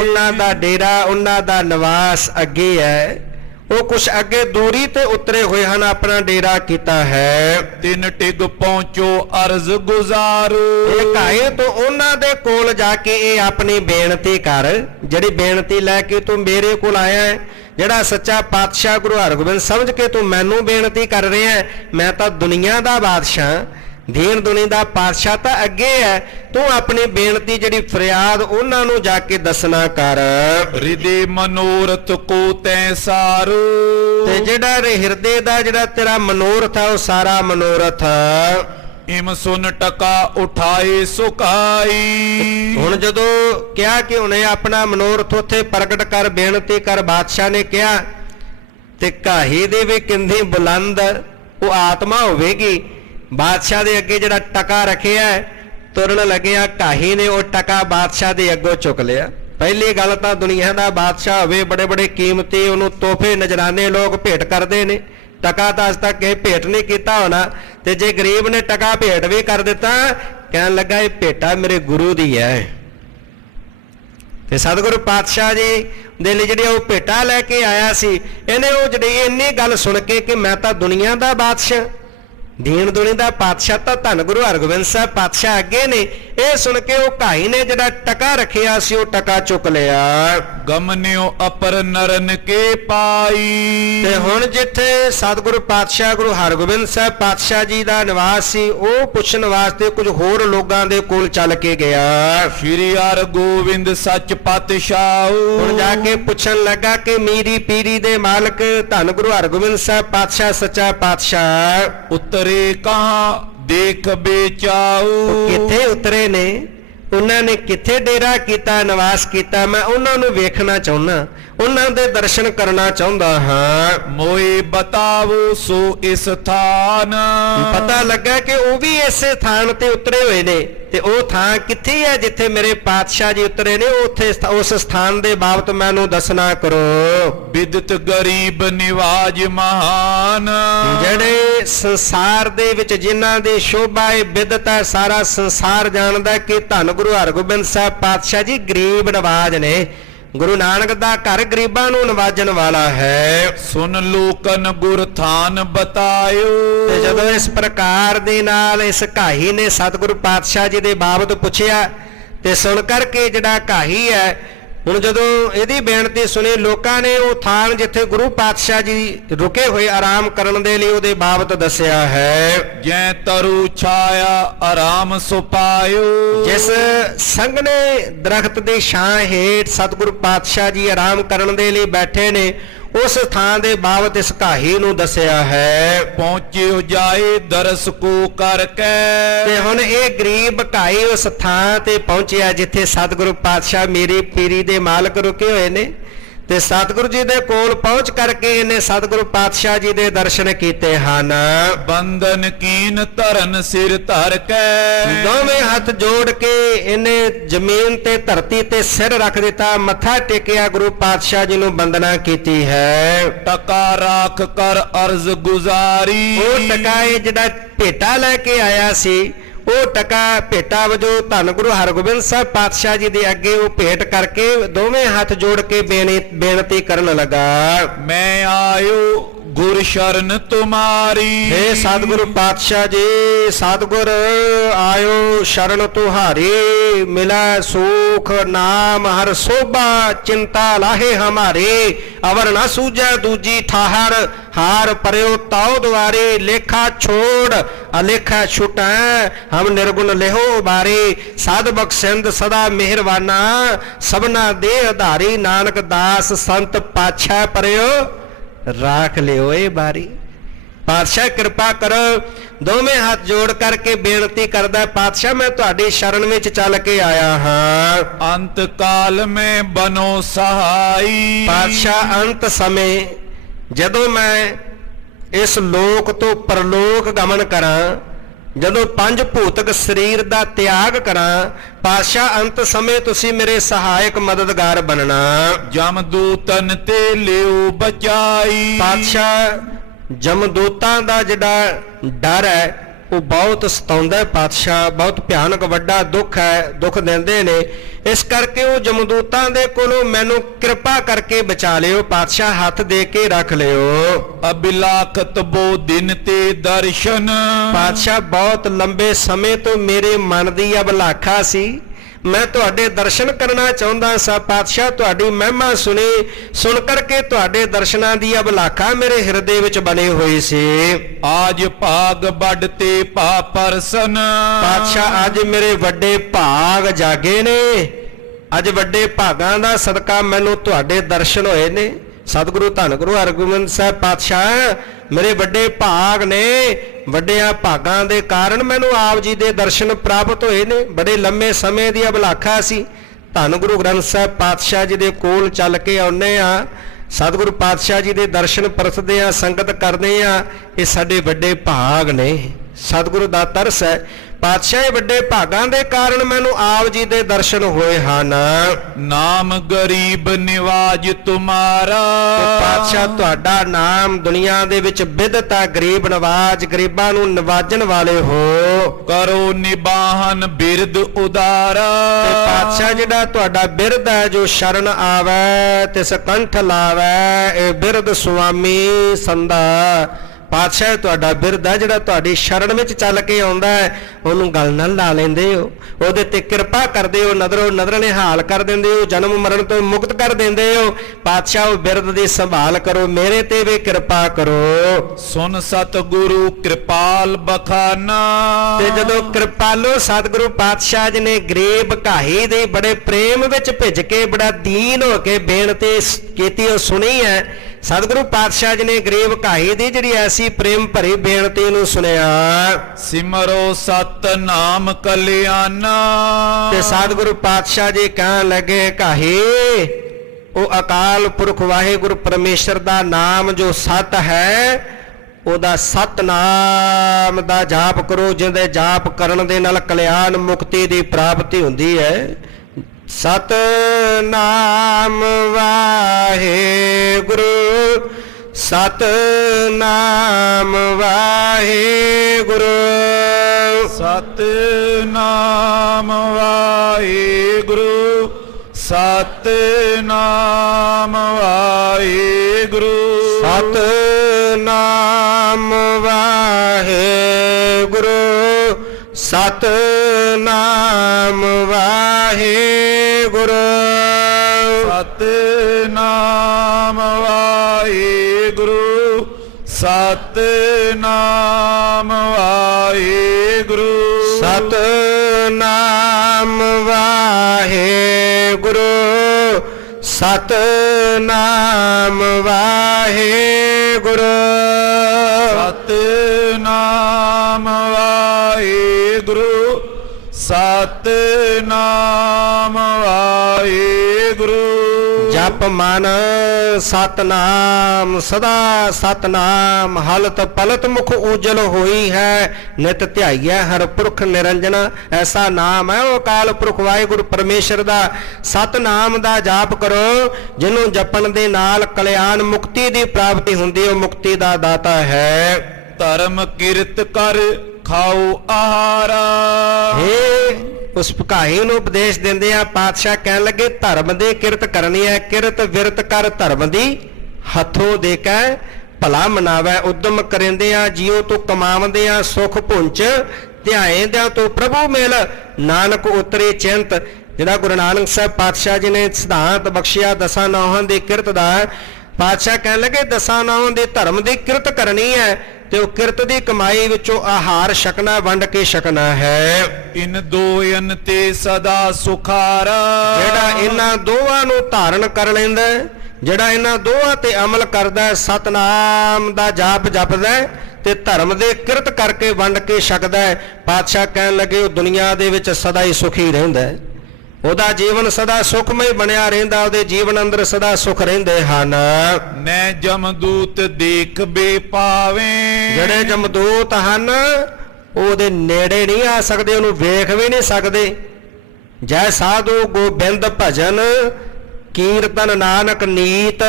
ਉਹਨਾਂ ਦਾ ਡੇਰਾ, ਉਹਨਾਂ ਦਾ ਨਿਵਾਸ ਅੱਗੇ ਹੈ। ਉਹ ਕੁਛ ਅੱਗੇ ਦੂਰੀ ਤੇ ਉਤਰੇ ਹੋਏ ਹਨ, ਆਪਣਾ ਡੇਰਾ ਕੀਤਾ ਹੈ। ਤਿੰਨ ਟਿਗ ਪਹੁੰਚੋ ਅਰਜ਼ ਗੁਜ਼ਾਰ। ਇਹ ਕਾਹੇ ਤੋਂ ਉਹਨਾਂ ਦੇ ਕੋਲ ਜਾ ਕੇ ਇਹ ਆਪਣੀ ਬੇਨਤੀ ਕਰ, ਜਿਹੜੀ ਬੇਨਤੀ ਲੈ ਕੇ ਤੂੰ ਮੇਰੇ ਕੋਲ ਆਇਆ ਹੈ, ਜਿਹੜਾ ਸੱਚਾ ਪਾਤਸ਼ਾਹ ਗੁਰੂ ਹਰਗੋਬਿੰਦ ਸਮਝ ਕੇ ਤੂੰ ਮੈਨੂੰ ਬੇਨਤੀ ਕਰ ਰਿਹਾ ਹੈ। ਮੈਂ ਤਾਂ ਦੁਨੀਆ ਦਾ ਬਾਦਸ਼ਾਹ, ਦੀਨ ਦੁਨੀ ਦਾ ਪਾਤਸ਼ਾਹ ਤਾਂ ਅੱਗੇ ਹੈ, ਤੂੰ ਆਪਣੀ ਬੇਨਤੀ ਜਿਹੜੀ ਫਰਿਆਦ ਉਹਨਾਂ ਨੂੰ ਜਾ ਕੇ ਦੱਸਣਾ ਕਰ। ਹਿਰਦੇ ਮਨੋਰਥ ਕੋ ਤੈ ਸਾਰੂ। ਤੇ ਜਿਹੜਾ ਹਿਰਦੇ ਦਾ ਜਿਹੜਾ ਤੇਰਾ ਮਨੋਰਥ ਹੈ ਉਹ ਸਾਰਾ ਮਨੋਰਥ ਇਮ ਸੁਨ ਟਕਾ ਉਠਾਏ ਸੁਕਾਈ। ਹੁਣ ਜਦੋਂ ਕਿਹਾ ਕਿ ਉਹਨੇ ਆਪਣਾ ਮਨੋਰਥ ਉੱਥੇ ਪ੍ਰਗਟ ਕਰ, ਬੇਨਤੀ ਕਰ, ਬਾਦਸ਼ਾਹ ਨੇ ਕਿਹਾ ਤੇ ਕਾਹੀ ਦੇ ਵੀ ਕਿੰਨੀ ਬੁਲੰਦ ਉਹ ਆਤਮਾ ਹੋਵੇਗੀ। ਬਾਦਸ਼ਾਹ ਦੇ ਅੱਗੇ ਜਿਹੜਾ ਟਕਾ ਰੱਖਿਆ ਤੁਰਨ ਲੱਗਿਆ, ਕਾਹੀ ਨੇ ਉਹ ਟਕਾ ਬਾਦਸ਼ਾਹ ਦੇ ਅੱਗੋਂ ਚੁੱਕ ਲਿਆ। ਪਹਿਲੀ ਗੱਲ ਤਾਂ ਦੁਨੀਆ ਦਾ ਬਾਦਸ਼ਾਹ ਹੋਵੇ, ਬੜੇ ਬੜੇ ਕੀਮਤੀ ਉਹਨੂੰ ਤੋਹਫੇ ਨਜ਼ਰਾਨੇ ਲੋਕ ਭੇਟ ਕਰਦੇ ਨੇ, ਟਕਾ ਤਾਂ ਅੱਜ ਤੱਕ ਇਹ ਭੇਟ ਨਹੀਂ ਕੀਤਾ ਹੋਣਾ। ਤੇ ਜੇ ਗਰੀਬ ਨੇ ਟਕਾ ਭੇਟ ਵੀ ਕਰ ਦਿੱਤਾ, ਕਹਿਣ ਲੱਗਾ ਇਹ ਭੇਟਾ ਮੇਰੇ ਗੁਰੂ ਦੀ ਹੈ। ਤੇ ਸਤਿਗੁਰੂ ਪਾਤਸ਼ਾਹ ਜੀ ਦੇ ਲਈ ਜਿਹੜੀ ਉਹ ਭੇਟਾ ਲੈ ਕੇ ਆਇਆ ਸੀ, ਇਹਨੇ ਉਹ ਜਿਹੜੀ ਇੰਨੀ ਗੱਲ ਸੁਣ ਕੇ ਕਿ ਮੈਂ ਤਾਂ ਦੁਨੀਆ ਦਾ ਬਾਦਸ਼ਾਹ, ਦੀਨ ਦੁਨੀ ਦਾ ਪਾਤਸ਼ਾਹ ਤਾਂ ਧੰਨ ਗੁਰੂ ਹਰਗੋਬਿੰਦ ਸਾਹਿਬ ਪਾਤਸ਼ਾਹ ਅੱਗੇ ਨੇ, ਇਹ ਸੁਣ ਕੇ ਉਹ ਕਾਈ ਨੇ ਜਿਹੜਾ ਟਕਾ ਰੱਖਿਆ ਸੀ ਉਹ ਟਕਾ ਚੁੱਕ ਲਿਆ। ਗਮਨਿਓ ਅਪਰ ਨਰਨ ਕੇ ਪਾਈ। ਤੇ ਹੁਣ ਜਿੱਥੇ ਸਤਿਗੁਰੂ ਪਾਤਸ਼ਾਹ ਗੁਰੂ ਹਰਗੋਬਿੰਦ ਸਾਹਿਬ ਪਾਤਸ਼ਾਹ ਜੀ ਦਾ ਨਿਵਾਸ ਸੀ, ਉਹ ਪੁੱਛਣ ਵਾਸਤੇ ਕੁਝ ਹੋਰ ਲੋਕਾਂ ਦੇ ਕੋਲ ਚੱਲ ਕੇ ਗਿਆ। ਸ਼੍ਰੀ ਹਰਗੋਬਿੰਦ ਸੱਚ ਪਾਤਸ਼ਾਹੂ। ਹੁਣ ਜਾ ਕੇ ਪੁੱਛਣ ਲੱਗਾ ਕਿ ਮੀਰੀ ਪੀਰੀ ਦੇ ਮਾਲਕ ਧੰਨ ਗੁਰੂ ਹਰਗੋਬਿੰਦ ਸਾਹਿਬ ਪਾਤਸ਼ਾਹ ਸੱਚਾ ਪਾਤਸ਼ਾਹ ਉਤਰੇ ਕਹਾਂ ਦੇਖ ਬੇਚਾਊ। ਕਿੱਥੇ ਉਤਰੇ ਨੇ, ਉਹਨਾਂ ਨੇ ਕਿੱਥੇ ਡੇਰਾ ਕੀਤਾ, ਨਿਵਾਸ ਕੀਤਾ, ਮੈਂ ਉਹਨਾਂ ਨੂੰ ਵੇਖਣਾ ਚਾਹੁੰਦਾ, ਉਹਨਾਂ ਦੇ ਦਰਸ਼ਨ ਕਰਨਾ ਚਾਹੁੰਦਾ ਹਾਂ। ਮੋਏ ਬਤਾਵੋ ਸੋ ਇਸ ਥਾਨ। ਪਤਾ ਲੱਗਾ ਕਿ ਉਹ ਵੀ ਇਸੇ ਥਾਨ ਤੇ ਉਤਰੇ ਹੋਏ ਨੇ, ਤੇ ਉਹ ਥਾਂ ਕਿੱਥੇ ਹੈ ਜਿੱਥੇ ਮੇਰੇ ਪਾਤਸ਼ਾਹ ਜੀ ਉਤਰੇ ਨੇ, ਉੱਥੇ ਉਸ ਸਥਾਨ ਦੇ ਬਾਬਤ ਮੈਨੂੰ ਦੱਸਣਾ ਕਰੋ। ਬਿਦਤ ਗਰੀਬ ਨਿਵਾਜ ਮਹਾਨ। ਜਿਹੜੇ ਸੰਸਾਰ ਦੇ ਵਿੱਚ ਜਿਨ੍ਹਾਂ ਦੀ ਸ਼ੋਭਾ ਹੈ, ਬਿਦਤ ਹੈ, ਸਾਰਾ ਸੰਸਾਰ ਜਾਣਦਾ ਕਿ ਧੰਨ ਗੁਰੂ ਹਰਗੋਬਿੰਦ ਸਾਹਿਬ ਪਾਤਸ਼ਾਹ ਜੀ ਗਰੀਬ ਨਵਾਜ ਨੇ। ਗੁਰੂ ਨਾਨਕ ਦਾ ਘਰ ਗਰੀਬਾਂ ਨੂੰ ਨਵਾਜਣ ਵਾਲਾ ਹੈ। ਸੁਨ ਲੋਕਨ ਗੁਰ ਥਾਨ ਬਤਾਇਓ। ਤੇ ਜਦੋਂ ਇਸ ਪ੍ਰਕਾਰ ਦੇ ਨਾਲ ਇਸ ਕਾਹੀ ਨੇ ਸਤਿਗੁਰੂ ਪਾਤਸ਼ਾਹ ਜੀ ਦੇ ਬਾਬਤ ਪੁੱਛਿਆ, ਤੇ ਸੁਣ ਕਰਕੇ ਜਿਹੜਾ ਕਾਹੀ ਹੈ, ਹੁਣ ਜਦੋਂ ਇਹਦੀ ਬੇਨਤੀ ਸੁਣੀ, ਲੋਕਾਂ ਨੇ ਉਹ ਥਾਨ ਜਿੱਥੇ ਗੁਰੂ ਪਾਤਸ਼ਾਹ ਜੀ ਰੁਕੇ ਹੋਏ ਆਰਾਮ ਕਰਨ ਦੇ ਲਈ ਉਹਦੇ ਬਾਬਤ ਦੱਸਿਆ ਹੈ। ਜੈ ਤਰੁ ਛਾਇਆ ਆਰਾਮ ਸੁਪਾਇਓ। ਜਿਸ ਸੰਘਣੇ ਦਰਖਤ ਦੀ ਛਾਂ ਹੇਠ ਸਤਿਗੁਰੂ ਪਾਤਸ਼ਾਹ ਜੀ ਆਰਾਮ ਕਰਨ ਦੇ ਲਈ ਬੈਠੇ ਨੇ, ਉਸ ਥਾਂ ਦੇ ਬਾਬਤ ਇਸ ਕਾਹੀ ਨੂੰ ਦੱਸਿਆ ਹੈ। ਪਹੁੰਚਿਓ ਜਾਏ ਦਰਸ ਕੋ ਕਰਕੇ। ਤੇ ਹੁਣ ਇਹ ਗਰੀਬ ਕਾਈ ਉਸ ਥਾਂ ਤੇ ਪਹੁੰਚਿਆ ਜਿੱਥੇ ਸਤਿਗੁਰੂ ਪਾਤਸ਼ਾਹ ਮੇਰੀ ਪੀਰੀ ਦੇ ਮਾਲਕ ਰੁਕੇ ਹੋਏ ਨੇ, ਤੇ ਸਤਿਗੁਰੂ ਜੀ ਦੇ ਕੋਲ ਪਹੁੰਚ ਕਰਕੇ ਇਹਨੇ ਸਤਿਗੁਰੂ ਪਾਤਸ਼ਾਹ ਜੀ ਦੇ ਦਰਸ਼ਨ ਕੀਤੇ ਹਨ। ਬੰਧਨ ਕੀਨ ਧਰਨ ਸਿਰ ਧਰ ਕੇ। ਦੋਵੇਂ ਹੱਥ ਜੋੜ ਕੇ ਇਹਨੇ ਜ਼ਮੀਨ ਤੇ ਧਰਤੀ ਤੇ ਸਿਰ ਰੱਖ ਦਿੱਤਾ, ਮੱਥਾ ਟੇਕਿਆ, ਗੁਰੂ ਪਾਤਸ਼ਾਹ ਜੀ ਨੂੰ ਬੰਦਨਾ ਕੀਤੀ ਹੈ। ਟਕਾ ਰਾਖ ਕਰ ਅਰਜ਼ ਗੁਜ਼ਾਰੀ। ਉਹ ਟਕਾ ਇਹ ਜਿਹੜਾ ਭੇਟਾ ਲੈ ਕੇ ਆਇਆ ਸੀ, ਉਹ ਟਕਾ ਭੇਟਾ ਵਜੋਂ ਧੰਨ ਗੁਰੂ ਹਰਗੋਬਿੰਦ ਸਾਹਿਬ ਪਾਤਸ਼ਾਹ ਜੀ ਦੇ ਅੱਗੇ ਉਹ ਭੇਟ ਕਰਕੇ ਦੋਵੇਂ ਹੱਥ ਜੋੜ ਕੇ ਬੇਨਤੀ ਕਰਨ ਲੱਗਾ। ਮੈਂ ਆਇਓ ਗੁਰ ਸ਼ਰਨ ਤੁਮਾਰੀ। ਹੇ ਸਤਿਗੁਰੂ ਪਾਤਸ਼ਾਹ ਜੀ, ਸਤਿਗੁਰ ਆਇਓ ਸ਼ਰਨ ਤੁਹਾਰੀ। ਮਿਲਾ ਸੁਖ ਨਾਮ ਹਰ ਸੋਭਾ, ਚਿੰਤਾ ਲਾਹੇ ਹਮਾਰੇ। ਅਵਰ ਨਾ ਸੂਝੈ ਦੂਜੀ ਠਾਹਰ, ਹਾਰ ਪਰਿਓ ਤਾਉ ਦੁਆਰੇ। ਲੇਖਾ ਛੋੜ ਅਲੇਖਾ ਛੁਟੈ, ਹਮ ਨਿਰਗੁਣ ਲਿਹੋ ਬਾਰੇ। ਸਾਧ ਬਖਸ਼ਿੰਦ ਸਦਾ ਮਿਹਰਵਾਨਾ, ਸਭਨਾ ਦੇ ਆਧਾਰੀ। ਨਾਨਕ ਦਾਸ ਸੰਤ ਪਾਤਸ਼ਾਹ ਪਰਿਓ ਰਾਖ ਲਿਓ ਇਹ ਬਾਰੀ। ਪਾਤਸ਼ਾਹ ਕਿਰਪਾ ਕਰੋ। ਦੋਵੇਂ ਹੱਥ ਜੋੜ ਕਰਕੇ ਬੇਨਤੀ ਕਰਦਾ, ਪਾਤਸ਼ਾਹ ਮੈਂ ਤੁਹਾਡੀ ਸ਼ਰਨ ਵਿੱਚ ਚੱਲ ਕੇ ਆਇਆ ਹਾਂ। ਅੰਤ ਕਾਲ ਮੈਂ ਬਨੋ ਸਹਾਈ। ਪਾਤਸ਼ਾਹ ਅੰਤ ਸਮੇਂ ਜਦੋਂ ਮੈਂ ਇਸ ਲੋਕ ਤੋਂ ਪਰਲੋਕ ਗਮਨ ਕਰਾਂ, ਜਦੋਂ ਪੰਜ ਭੂਤਕ ਸਰੀਰ ਦਾ ਤਿਆਗ ਕਰਾਂ, ਪਾਤਸ਼ਾਹ ਅੰਤ ਸਮੇਂ ਤੁਸੀਂ ਮੇਰੇ ਸਹਾਇਕ ਮਦਦਗਾਰ ਬਣਨਾ। ਜਮਦੂਤਨ ਤੇ ਲਿਓ ਬਚਾਈ। ਪਾਤਸ਼ਾਹ ਜਮਦੂਤਾਂ ਦਾ ਜਿਹੜਾ ਡਰ ਹੈ ਉਹ ਬਹੁਤ ਸਤਾਉਂਦਾ ਹੈ ਪਾਤਸ਼ਾਹ, ਬਹੁਤ ਭਿਆਨਕ ਵੱਡਾ ਦੁੱਖ ਹੈ, ਦੁੱਖ ਦਿੰਦੇ ਨੇ। ਇਸ ਕਰਕੇ ਉਹ ਜਮਦੂਤਾਂ ਦੇ ਕੋਲੋਂ ਮੈਨੂੰ ਕਿਰਪਾ ਕਰਕੇ ਬਚਾ ਲਿਓ ਪਾਤਸ਼ਾਹ, ਹੱਥ ਦੇ ਕੇ ਰੱਖ ਲਿਓ। ਅਬਿਲਾਖਤ ਬੋ ਦਿਨ ਤੇ ਦਰਸ਼ਨ। ਪਾਤਸ਼ਾਹ ਬਹੁਤ ਲੰਬੇ ਸਮੇਂ ਤੋਂ ਮੇਰੇ ਮਨ ਦੀ ਅਬਲਾਖਾ ਸੀ, ਮੈਂ ਤੁਹਾਡੇ ਦਰਸ਼ਨ ਕਰਨਾ ਚਾਹੁੰਦਾ ਸਾਂ ਪਾਤਸ਼ਾਹ। ਤੁਹਾਡੀ ਮਹਿਮਾ ਸੁਣ ਕਰਕੇ ਤੁਹਾਡੇ ਦਰਸ਼ਨਾਂ ਦੀ ਅਭਲਾਖਾ ਮੇਰੇ ਹਿਰਦੇ ਵਿੱਚ ਬਣੇ ਹੋਈ ਸੀ। ਆਜ ਭਾਗ ਵੱਡ ਤੇ ਭਾ ਪਰਸਨ। ਪਾਤਸ਼ਾਹ ਅੱਜ ਮੇਰੇ ਵੱਡੇ ਭਾਗ ਜਾਗੇ ਨੇ। ਅੱਜ ਵੱਡੇ ਭਾਗਾਂ ਦਾ ਸਦਕਾ ਮੈਨੂੰ ਤੁਹਾਡੇ ਦਰਸ਼ਨ ਹੋਏ ਨੇ। ਸਤਿਗੁਰੂ ਧੰਨ ਗੁਰੂ ਹਰਗੋਬਿੰਦ ਸਾਹਿਬ ਪਾਤਸ਼ਾਹ ਮੇਰੇ ਵੱਡੇ ਭਾਗ ਨੇ। ਵੱਡਿਆਂ ਭਾਗਾਂ ਦੇ ਕਾਰਨ ਮੈਨੂੰ ਆਪ ਜੀ ਦੇ ਦਰਸ਼ਨ ਪ੍ਰਾਪਤ ਹੋਏ ਨੇ। ਬੜੇ ਲੰਮੇ ਸਮੇਂ ਦੀ ਅਭਲਾਖਾ ਸੀ। ਧੰਨ ਗੁਰੂ ਗ੍ਰੰਥ ਸਾਹਿਬ ਪਾਤਸ਼ਾਹ ਜੀ ਦੇ ਕੋਲ ਚੱਲ ਕੇ ਆਉਂਦੇ ਆ। ਸਤਿਗੁਰੂ ਪਾਤਸ਼ਾਹ ਜੀ ਦੇ ਦਰਸ਼ਨ ਪਰਸਦੇ ਆ, ਸੰਗਤ ਕਰਦੇ ਆ। ਇਹ ਸਾਡੇ ਵੱਡੇ ਭਾਗ ਨੇ। ਸਤਿਗੁਰੂ ਦਾ ਤਰਸ ਹੈ ਪਾਤਸ਼ਾਹ। ਇਹ ਵੱਡੇ ਭਾਗਾਂ ਦੇ ਕਾਰਨ ਮੈਨੂੰ ਆਪ ਜੀ ਦੇ ਦਰਸ਼ਨ ਹੋਏ ਹਨ। ਨਾਮ ਗਰੀਬ ਨਿਵਾਜ ਤੁਮਾਰਾ। ਪਾਤਸ਼ਾਹ ਤੁਹਾਡਾ ਨਾਮ ਦੁਨੀਆ ਦੇ ਵਿੱਚ ਵਿਦਤਾ ਗਰੀਬ ਨਵਾਜ, ਗਰੀਬਾਂ ਨੂੰ ਨਵਾਜਣ ਵਾਲੇ ਹੋ। ਕਰੋ ਨਿਬਾਹਨ ਬਿਰਦ ਉਦਾਰਾ। ਤੇ ਪਾਤਸ਼ਾਹ ਜਿਹੜਾ ਤੁਹਾਡਾ ਬਿਰਦ ਹੈ, ਜੋ ਸ਼ਰਨ ਆਵੈ ਤਿਸ ਕੰਠ ਲਾਵੈ, ਇਹ ਬਿਰਦ ਸੁਆਮੀ ਸੰਦਾ। ਪਾਤਸ਼ਾਹ ਤੁਹਾਡਾ ਬਿਰਦ ਹੈ ਜਿਹੜਾ ਤੁਹਾਡੀ ਸ਼ਰਨ ਵਿੱਚ ਚੱਲ ਕੇ ਆਉਂਦਾ ਹੈ, ਉਹਨੂੰ ਗਲ ਨਾਲ ਲਾ ਲੈਂਦੇ ਹੋ, ਉਹਦੇ ਤੇ ਕਿਰਪਾ ਕਰਦੇ ਹੋ, ਨਦਰੋਂ ਨਦਰ ਨਿਹਾਲ ਕਰ ਦਿੰਦੇ ਹੋ, ਜਨਮ ਮਰਨ ਤੋਂ ਮੁਕਤ ਕਰ ਦਿੰਦੇ ਹੋ। ਪਾਤਸ਼ਾਹ ਉਹ ਬਿਰਦ ਦੀ ਸੰਭਾਲ ਕਰੋ, ਮੇਰੇ ਤੇ ਵੀ ਕਿਰਪਾ ਕਰੋ। ਸੁਨ ਸਤਿਗੁਰੂ ਕਿਰਪਾਲ ਬਖਾਨਾ। ਤੇ ਜਦੋਂ ਕਿਰਪਾਲੋ ਸਤਿਗੁਰੂ ਪਾਤਸ਼ਾਹ ਜੀ ਨੇ ਗਰੀਬ ਘਾਹੀ ਦੇ ਬੜੇ ਪ੍ਰੇਮ ਵਿੱਚ ਭਿੱਜ ਕੇ ਬੜਾ ਦੀਨ ਹੋ ਕੇ ਬੇਨਤੀ ਕੀਤੀ, ਉਹ ਸੁਣੀ ਹੈ। ਸਤਿਗੁਰੂ ਪਾਤਸ਼ਾਹ ਜੀ ਨੇ ਗਰੀਬ ਘਾਹੀ ਦੀ ਜਿਹੜੀ ਐਸੀ ਪ੍ਰੇਮ ਭਰੀ ਬੇਨਤੀ ਨੂੰ ਸੁਣਿਆ। ਸਿਮਰੋ ਸਤਨਾਮ ਕਲਿਆਣਾ। ਤੇ ਸਤਿਗੁਰੂ ਪਾਤਸ਼ਾਹ ਜੀ ਕਹਿਣ ਲੱਗੇ, ਘਾਹੀ ਉਹ ਅਕਾਲ ਪੁਰਖ ਵਾਹਿਗੁਰੂ ਪਰਮੇਸ਼ਰ ਦਾ ਨਾਮ ਜੋ ਸਤ ਹੈ, ਉਹਦਾ ਸਤਨਾਮ ਦਾ ਜਾਪ ਕਰੋ, ਜਿਹਦੇ ਜਾਪ ਕਰਨ ਦੇ ਨਾਲ ਕਲਿਆਣ ਮੁਕਤੀ ਦੀ ਪ੍ਰਾਪਤੀ ਹੁੰਦੀ ਹੈ। ਸਤਨਾਮ ਵਾਹਿਗੁਰੂ, ਸਤਨਾਮ ਵਾਹਿਗੁਰੂ, ਸਤਨਾਮ ਵਾਹਿਗੁਰੂ, ਸਤਨਾਮ ਵਾਹਿਗੁਰੂ, ਸਤਨਾਮ ਵਾਹਿਗੁਰੂ, ਸਤਨਾਮ ਵਾਹਿਗੁਰੂ, ਸਤਨਾਮ ਵਾਹਿਗੁਰੂ, ਸਤਨਾਮ ਵਾਹਿਗੁਰੂ, ਸਤਨਾਮ ਵਾਹਿਗੁਰੂ, ਸਤਨਾਮ ਵਾਹਿਗੁਰੂ, ਸਤਨਾਮ ਵਾਹਿਗੁਰੂ, ਸਤਨਾਮ ਵਾਹਿਗੁਰੂ। ਜਪ ਮਨ ਸਤਨਾਮ ਸਦਾ ਸਤਨਾਮ, ਹਲਤ ਪਲਤ ਮੁਖ ਉਜਲ ਹੋਈ ਹੈ, ਨਿਤ ਧਿਆਈਐ ਹਰ ਪੁਰਖ ਨਿਰੰਜਨ। ਐਸਾ ਨਾਮ ਹੈ ਉਹ ਅਕਾਲ ਪੁਰਖ ਵਾਹਿਗੁਰੂ ਪਰਮੇਸ਼ਰ ਦਾ। ਸਤਨਾਮ ਦਾ ਜਾਪ ਕਰੋ, ਜਿਹਨੂੰ ਜਪਣ ਦੇ ਨਾਲ ਕਲਿਆਣ ਮੁਕਤੀ ਦੀ ਪ੍ਰਾਪਤੀ ਹੁੰਦੀ, ਉਹ ਮੁਕਤੀ ਦਾ ਦਾਤਾ ਹੈ। ਧਰਮ ਕਿਰਤ ਕਰ ਖਾਓ ਆਹਾਰਾ। ਉਸ ਭਕਾਈ ਨੂੰ ਉਪਦੇਸ਼ ਦਿੰਦੇ ਆ ਪਾਤਸ਼ਾਹ ਕਹਿਣ ਲੱਗੇ, ਧਰਮ ਦੇ ਕਿਰਤ ਕਰਨੀ ਹੈ। ਕਿਰਤ ਵਿਰਤ ਕਰ ਧਰਮ ਦੀ, ਹੱਥੋਂ ਦੇ ਕੇ ਭਲਾ ਮਨਾਵੈ। ਉਦਮ ਕਰਿੰਦੇ ਆ ਜੀਉ ਤੋਂ ਕਮਾਵੰਦੇ ਆ, ਸੁਖ ਪੁੰਚ ਧਿਆਏਂਦਿਆਂ ਤੋਂ ਪ੍ਰਭੂ ਮਿਲ, ਨਾਨਕ ਉਤਰੇ ਚਿੰਤ। ਜਿਹੜਾ ਗੁਰੂ ਨਾਨਕ ਸਾਹਿਬ ਪਾਤਸ਼ਾਹ ਜੀ ਨੇ ਸਿਧਾਂਤ ਬਖਸ਼ਿਆ ਦਸਾਂ ਨੌਹਾਂ ਦੀ ਕਿਰਤ ਦਾ, ਪਾਤਸ਼ਾਹ ਕਹਿਣ ਲੱਗੇ ਦਸਾਂ ਨੌਹਾਂ ਦੇ ਧਰਮ ਦੀ ਕਿਰਤ ਕਰਨੀ ਹੈ, ਤੇ ਉਹ ਕਿਰਤ ਦੀ ਕਮਾਈ ਵਿੱਚੋਂ ਆਹਾਰ ਛਕਣਾ, ਵੰਡ ਕੇ ਛਕਣਾ ਹੈ। ਇਨ ਦੋਇਨ ਤੇ ਸਦਾ ਸੁਖਾਰਾ। ਜਿਹੜਾ ਇਹਨਾਂ ਦੋਵਾਂ ਨੂੰ ਧਾਰਨ ਕਰ ਲੈਂਦਾ, ਜਿਹੜਾ ਇਹਨਾਂ ਦੋਵਾਂ ਤੇ ਅਮਲ ਕਰਦਾ, ਸਤਨਾਮ ਦਾ ਜਾਪ ਜਪਦਾ ਤੇ ਧਰਮ ਦੇ ਕਿਰਤ ਕਰਕੇ ਵੰਡ ਕੇ ਛਕਦਾ, ਪਾਤਸ਼ਾਹ ਕਹਿਣ ਲੱਗੇ ਉਹ ਦੁਨੀਆ ਦੇ ਵਿੱਚ ਸਦਾ ਹੀ ਸੁਖੀ ਰਹਿੰਦਾ। ਉਹਦਾ ਜੀਵਨ ਸਦਾ ਸੁਖਮਈ ਬਣਿਆ ਰਹਿੰਦਾ, ਉਹਦੇ ਜੀਵਨ ਅੰਦਰ ਸਦਾ ਸੁਖ ਰਹਿੰਦੇ ਹਨ। ਨੈ ਜਮਦੂਤ ਦੇਖ ਬੇ ਪਾਵੇਂ। ਜਿਹੜੇ ਜਮਦੂਤ ਹਨ ਉਹਦੇ ਨੇੜੇ ਨਹੀਂ ਆ ਸਕਦੇ, ਉਹਨੂੰ ਵੇਖ ਵੀ ਨਹੀਂ ਸਕਦੇ। ਜੈ ਸਾਧੂ ਗੋਬਿੰਦ ਭਜਨ ਕੀਰਤਨ ਨਾਨਕ ਨੀਤ,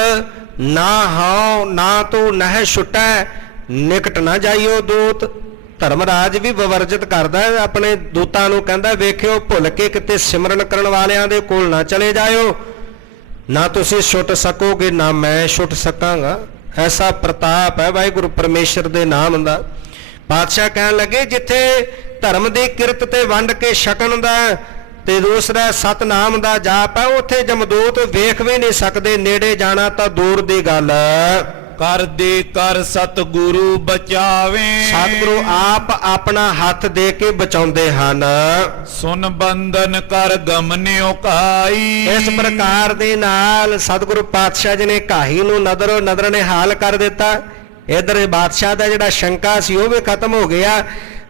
ਨਾ ਹਉ ਨਾ ਤੂੰ ਨਹਿ ਛੁਟੈ, ਨਿਕਟ ਨਾ ਜਾਈਓ ਦੂਤ। ਧਰਮਰਾਜ ਵੀ ਵਿਵਰਜਿਤ ਕਰਦਾ, ਆਪਣੇ ਦੂਤਾਂ ਨੂੰ ਕਹਿੰਦਾ ਵੇਖਿਓ ਭੁੱਲ ਕੇ ਕਿਤੇ ਸਿਮਰਨ ਕਰਨ ਵਾਲਿਆਂ ਦੇ ਕੋਲ ਨਾ ਚਲੇ ਜਾਇਓ, ਨਾ ਤੁਸੀਂ ਛੁੱਟ ਸਕੋਗੇ ਨਾ ਮੈਂ ਛੁੱਟ ਸਕਾਂਗਾ। ਐਸਾ ਪ੍ਰਤਾਪ ਹੈ ਵਾਹਿਗੁਰੂ ਪਰਮੇਸ਼ਰ ਦੇ ਨਾਮ ਦਾ। ਪਾਤਸ਼ਾਹ ਕਹਿਣ ਲੱਗੇ ਜਿੱਥੇ ਧਰਮ ਦੀ ਕਿਰਤ ਤੇ ਵੰਡ ਕੇ ਛਕਣ ਦਾ ਤੇ ਦੂਸਰਾ ਸਤਨਾਮ ਦਾ ਜਾਪ ਹੈ। ਉੱਥੇ ਜਮਦੂਤ ਵੇਖ ਵੀ ਨਹੀਂ ਸਕਦੇ, ਨੇੜੇ ਜਾਣਾ ਤਾਂ ਦੂਰ ਦੀ ਗੱਲ। ਕਰ ਦੇ ਕਰ ਸਤਿਗੁਰੂ ਬਚਾਵੇ, ਸਤਿਗੁਰੂ ਆਪ ਆਪਣਾ ਹੱਥ ਦੇ ਕੇ ਬਚਾਉਂਦੇ ਹਨ। ਸੁਨ ਬੰਧਨ ਕਰ ਗਮਨਿਓ ਕਾਈ। ਇਸ ਪ੍ਰਕਾਰ ਦੇ ਨਾਲ ਸਤਿਗੁਰੂ ਪਾਤਸ਼ਾਹ ਜੀ ਨੇ ਕਾਹੀ ਨੂੰ ਨਦਰ ਨੇ ਹਾਲ ਕਰ ਦਿੱਤਾ। ਇਧਰ ਬਾਦਸ਼ਾਹ ਦਾ ਜਿਹੜਾ ਸ਼ੰਕਾ ਸੀ ਉਹ ਵੀ ਖਤਮ ਹੋ ਗਿਆ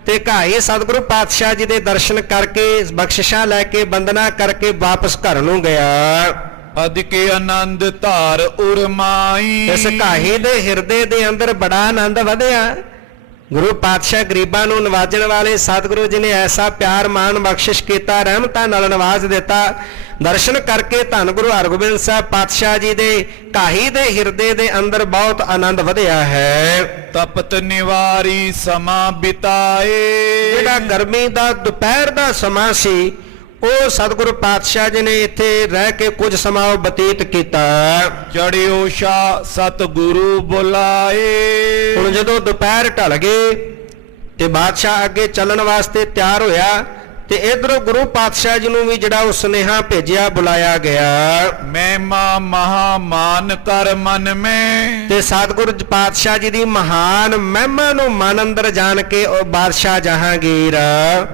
ਤੇ ਕਾਹੀ ਸਤਿਗੁਰੂ ਪਾਤਸ਼ਾਹ ਜੀ ਦੇ ਦਰਸ਼ਨ ਕਰਕੇ ਬਖਸ਼ਿਸ਼ਾਂ ਲੈ ਕੇ ਬੰਦਨਾ ਕਰਕੇ ਵਾਪਸ ਘਰ ਨੂੰ ਗਿਆ। ਅਧਿਕੇ ਆਨੰਦ ਧਾਰ ਉਰਮਾਈ। ਇਸ ਕਾਹੀ ਦੇ ਹਿਰਦੇ ਦੇ ਅੰਦਰ ਬੜਾ ਆਨੰਦ ਵਧਿਆ। ਗੁਰੂ ਪਾਤਸ਼ਾਹ ਗਰੀਬਾਂ ਨੂੰ ਨਵਾਜਣ ਵਾਲੇ ਸਤਿਗੁਰੂ ਜੀ ਨੇ ਐਸਾ ਪਿਆਰ ਮਾਣ ਬਖਸ਼ਿਸ਼ ਕੀਤਾ, ਰਹਿਮਤਾਂ ਨਾਲ ਨਵਾਜ਼ ਦਿੱਤਾ। ਦਰਸ਼ਨ ਕਰਕੇ ਧੰਨ ਗੁਰੂ ਹਰਗੋਬਿੰਦ ਸਾਹਿਬ ਪਾਤਸ਼ਾਹ ਜੀ ਦੇ ਕਾਹੀ ਦੇ ਹਿਰਦੇ ਦੇ ਅੰਦਰ ਬਹੁਤ ਆਨੰਦ ਵਧਿਆ ਹੈ। ਤਪਤ ਨਿਵਾਰੀ ਸਮਾਂ ਬਿਤਾਏ। ਜਿਹੜਾ ਗਰਮੀ ਦਾ ਦੁਪਹਿਰ ਦਾ ਸਮਾਂ ਸੀ ਉਹ ਸਤਿਗੁਰੂ ਪਾਤਸ਼ਾਹ ਜੀ ਨੇ ਇੱਥੇ ਰਹਿ ਕੇ ਕੁਝ ਸਮਾਂ ਬਤੀਤ ਕੀਤਾ। ਚੜਿਓ ਸ਼ਾ ਸਤਿਗੁਰੂ ਬੁਲਾਏ। ਹੁਣ ਜਦੋਂ ਦੁਪਹਿਰ ਢਲ ਗਏ ਤੇ ਬਾਦਸ਼ਾਹ ਅੱਗੇ ਚੱਲਣ ਵਾਸਤੇ ਤਿਆਰ ਹੋਇਆ ਤੇ ਇਧਰੋਂ ਗੁਰੂ ਪਾਤਸ਼ਾਹ ਜੀ ਨੂੰ ਵੀ ਜਿਹੜਾ ਉਹ ਸੁਨੇਹਾ ਭੇਜਿਆ, ਬੁਲਾਇਆ ਗਿਆ। ਮਹਿਮਾ ਮਹਾ ਮਾਨ ਕਰ ਮਨ ਮੈਂ। ਤੇ ਸਤਿਗੁਰੂ ਪਾਤਸ਼ਾਹ ਜੀ ਦੀ ਮਹਾਨ ਮਹਿਮਾ ਨੂੰ ਮਨ ਅੰਦਰ ਜਾਣ ਕੇ ਉਹ ਬਾਦਸ਼ਾਹ ਜਹਾਂਗੀਰ